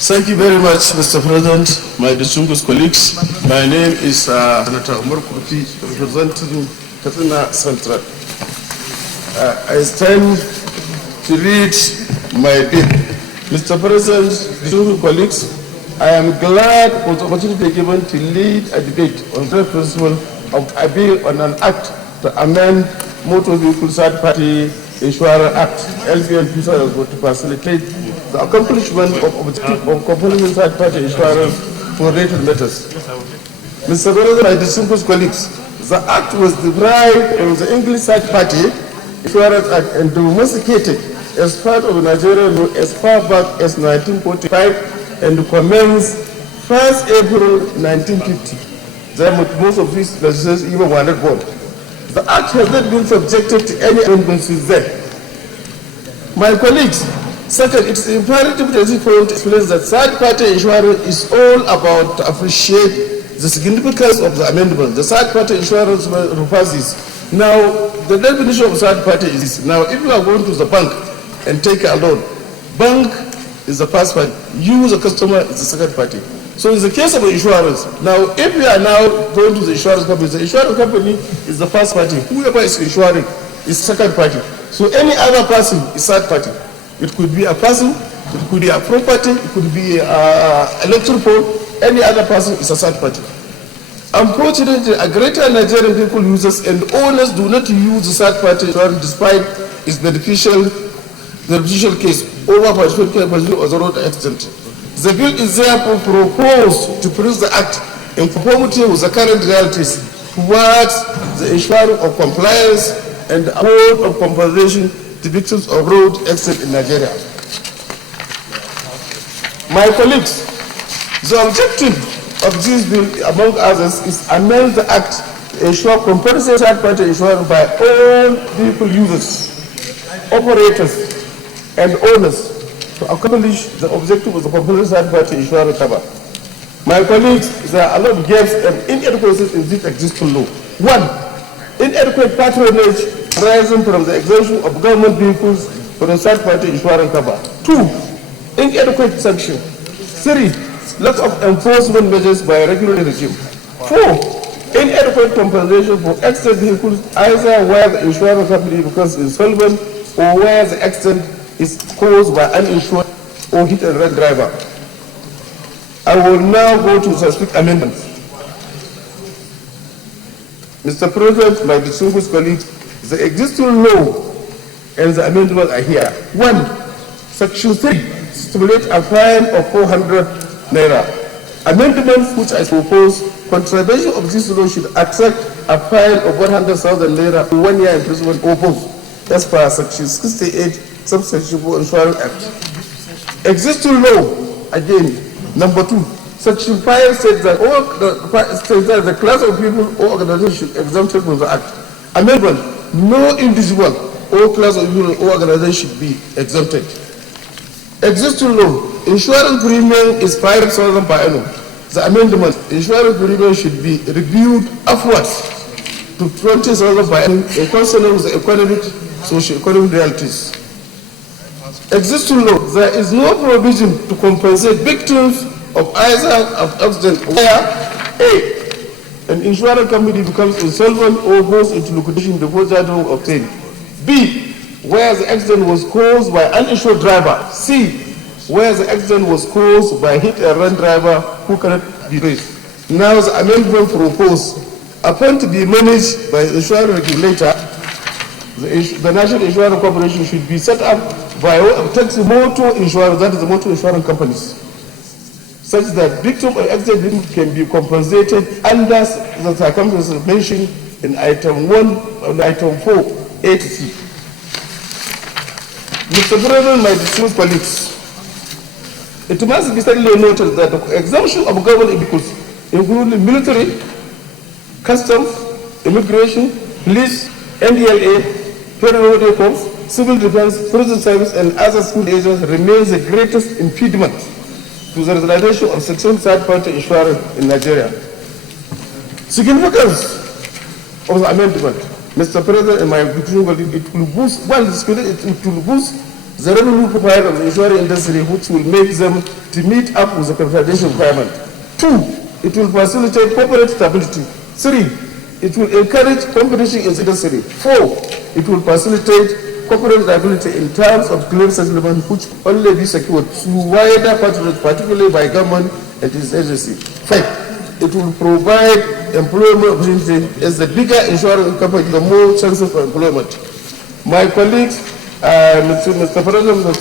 Thank you very much, Mr. President, my distinguished colleagues. My name is Senator Umar Kurfi, representing Katsina Central. I stand to read my bill. Mr. President, distinguished colleagues, I am glad for the opportunity given to lead a debate on the principle of a bill on an act to amend Motor Vehicle Third Party Insurance Act, LVN 2004, to facilitate the accomplishment of objective of compulsory third party insurance for related matters. Mr. President, my distinguished colleagues, the act was derived from the English Third Party Insurance Act and domesticated as part of Nigerian law as far back as 1945 and commenced 1st April 1950. Most of these legislation even were not born. The act has not been subjected to any amendments since then. My colleagues, second, it is imperative that this point explains that third-party insurance is all about to appreciate the significance of the amendment. The third-party insurance refers this. Now, the definition of third-party is this. Now, if you are going to the bank and take a loan, bank is the first party. You, the customer, is the second party. So in the case of insurance, now if you are now going to the insurance company is the first party. Whoever is insuring is second party. So any other person is third party. It could be a person, it could be a property, it could be an electric pole. Any other person is a third party. Unfortunately, a greater Nigerian people users and owners do not use the third party insurance despite its beneficial case over particular or the road accident. The bill is therefore proposed to produce the Act in conformity with the current realities towards the ensuring of compliance and the award of compensation to victims of road accidents in Nigeria. My colleagues, the objective of this bill, among others, is to amend the Act to ensure compulsory third-party insurance by all vehicle users, operators, and owners to accomplish the objective of the compulsory third-party insurance cover. My colleagues, there are a lot of gaps and inadequacies in this existing law. One, inadequate patronage arising from the exemption of government vehicles for the third-party insurance cover. Two, inadequate sanction. Three, lack of enforcement measures by a regulatory regime. Four, inadequate compensation for accident vehicles either where the insurance company becomes insolvent or where the accident is caused by uninsured or hit-and-run driver. I will now go to specific amendments. Mr. President, my distinguished colleagues, the existing law and the amendments are here. One, Section 3 stipulates a fine of 400 naira. Amendments which I propose, contravention of this law should accept a fine of 100,000 naira for 1 year imprisonment or both, as per Section 68, Subsection 4 Insurance Act. Existing law, again, number 2, Section 5 says that the class of people or organization should be exempted from the Act. Amendment, no individual or class of people or organization should be exempted. Existing law, insurance premium is 5,000 per annum. The amendment, insurance premium should be reviewed upwards to 20,000 per annum in consonance with the economic, socio-economic realities. Existing law, there is no provision to compensate victims of either of accident where A, an insurance company becomes insolvent or goes into liquidation before judgment obtained. B, where the accident was caused by uninsured driver. C, where the accident was caused by hit-and-run driver who cannot be traced. Now the amendment proposed, upon to be managed by the insurance regulator, the National Insurance Corporation should be set up by way of taxi motor insurance, that is the motor insurance companies, such that victims of accident can be compensated under the circumstances mentioned in item 1 and item 4, A to C. Mr. President, my distinguished colleagues, it must be certainly noted that the exemption of government vehicles, including military, customs, immigration, police, NDLA, federal road corps, civil defense, prison service, and other school agents remains the greatest impediment to the realization of section third-party insurance in Nigeria. Significance of the amendment, Mr. President, and my colleague, it will boost, it will boost the revenue profile of the insurance industry, which will make them to meet up with the confederation requirement. 2, it will facilitate corporate stability. 3, it will encourage competition in the industry. 4, it will facilitate corporate liability in terms of claim settlement, which only be secured through wider patronage, particularly by government and its agency. 5, it will provide employment opportunity as the bigger insurance company, the more chances for employment. My colleagues, Mr. President, my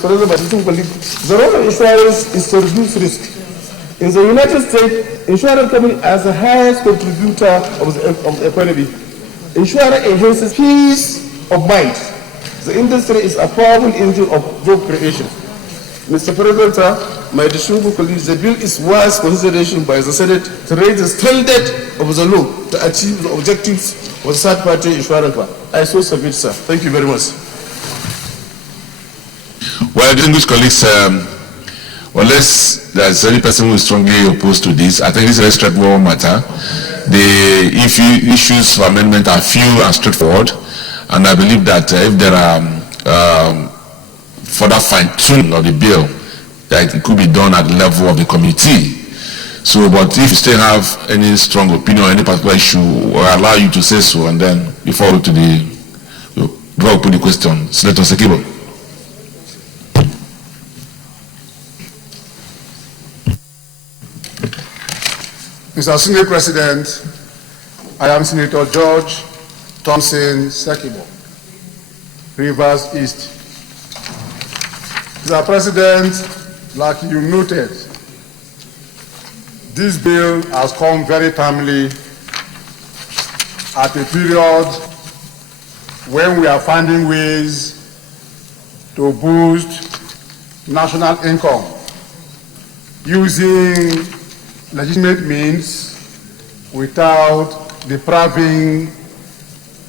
colleagues, the role of insurance is to reduce risk. In the United States, insurance company is the highest contributor of the economy. Insurance enhances peace of mind. The industry is a powerful engine of job creation. Mr. President, my distinguished colleagues, the bill is wise consideration by the Senate to raise the standard of the law to achieve the objectives of the third-party insurance. I so submit, sir. Thank you very much. Well, distinguished colleagues, unless there's any person who is strongly opposed to this, I think this is a very straightforward matter. The issues for amendment are few and straightforward, and I believe that if there are further fine-tuning of the bill, that it could be done at the level of the committee. So, but if you still have any strong opinion on any particular issue, we'll allow you to say so, and then before we put the question, Senator Sekibo. Mr. Senior President, I am Senator George Thompson Sekibo, Rivers East. Mr. President, like you noted, This bill has come very timely at a period when we are finding ways to boost national income using legitimate means without depriving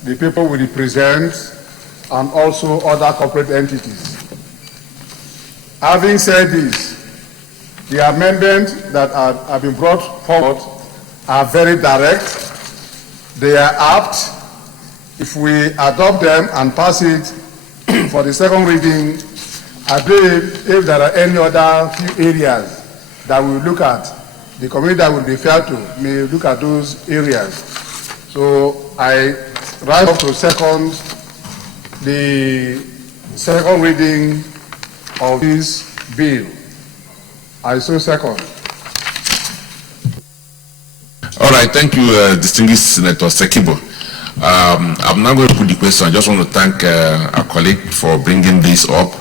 the people we represent and also other corporate entities. Having said this, the amendments that have been brought forward are very direct. They are apt. If we adopt them and pass it for the second reading, I believe if there are any other few areas that we look at, the committee that will be fair to may look at those areas. So I rise up to second the second reading of this bill. I so second. All right, thank you, distinguished Senator Sekibo. I'm now going to put the question. I just want to thank our colleague for bringing this up,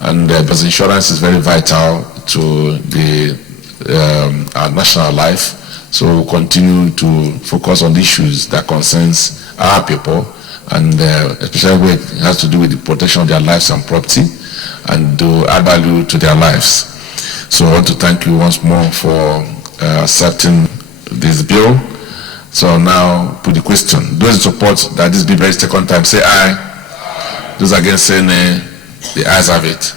and because insurance is very vital to the our national life. So we'll continue to focus on issues that concerns our people, and especially when it has to do with the protection of their lives and property, and to add value to their lives. So I want to thank you once more for accepting this bill. So now put the question. Those in support that this bill be read second time, say aye. Those against, say nay. The ayes have it.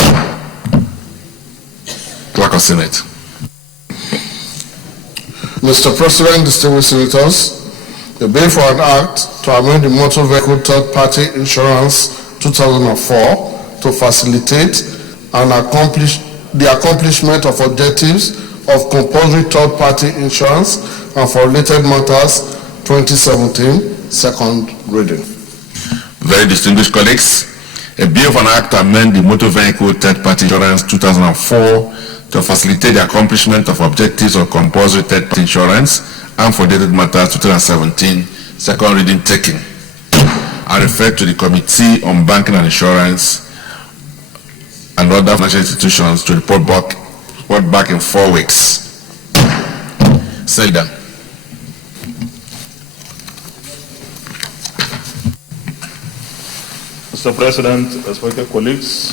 Clerk of Senate. Mr. President, distinguished senators, the bill for an act to amend the Motor Vehicle Third-Party Insurance 2004 to facilitate and accomplish the accomplishment of objectives of compulsory third-party insurance and for related matters 2017, second reading. Very distinguished colleagues, a bill for an act to amend the Motor Vehicle Third-Party Insurance 2004 to facilitate the accomplishment of objectives of compulsory third-party insurance and for related matters 2017, second reading taken. I refer to the Committee on Banking and Insurance and other financial institutions to report back in 4 weeks. Seldom. Mr. President, respected colleagues,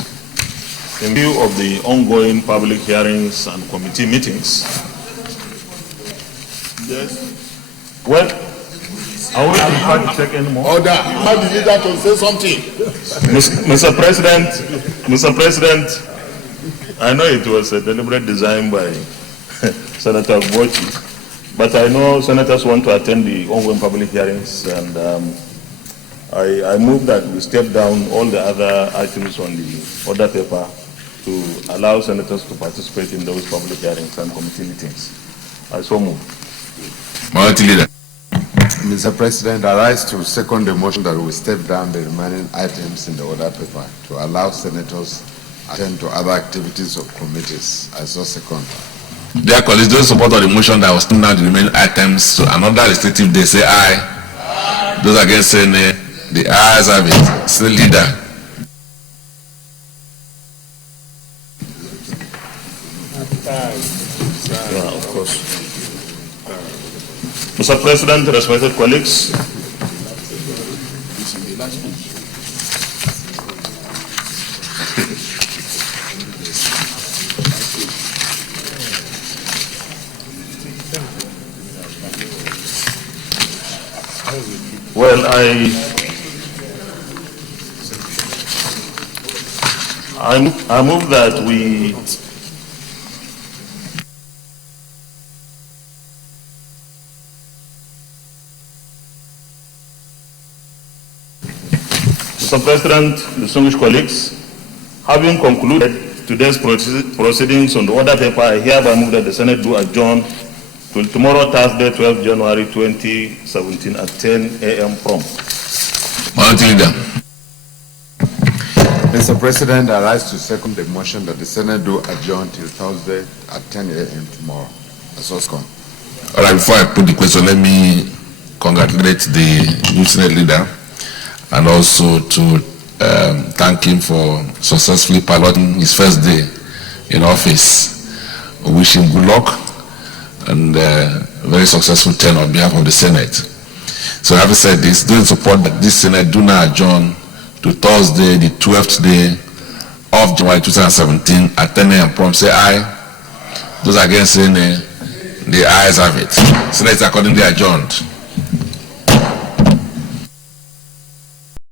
in view of the ongoing public hearings and committee meetings, yes, well, I will not take any more. Order. How the leader to say something? Mr. President, I know it was a deliberate design by Senator Bochi, but I know senators want to attend the ongoing public hearings, and I move that we step down all the other items on the order paper to allow senators to participate in those public hearings and committee meetings. I so move. Minority Leader. Mr. President, I rise to second the motion that we step down the remaining items in the order paper to allow senators to attend to other activities of committees. I so second. Dear colleagues, those support of the motion that was stepping down the remaining items to another legislative day, say aye. Those against, say nay. The ayes have it. Still Leader. Yeah, of course. Mr. President, respected colleagues, well, I move that we Mr. President, distinguished colleagues, having concluded today's proceedings on the order paper, I hereby move that the Senate do adjourn till tomorrow, Thursday, 12 January 2017 at 10 a.m. prompt. Mr. President, I rise to second the motion that the Senate do adjourn till Thursday at 10 a.m. tomorrow. Second. All right, before I put the question, let me congratulate the new Senate Leader and also to thank him for successfully piloting his first day in office. We wish him good luck and very successful term on behalf of the Senate. So having said this, those in support that this Senate do now adjourn to Thursday, the 12th day of January 2017 at 10 a.m. prompt, say aye. Those against saying nay, the ayes have it. Senate is accordingly adjourned.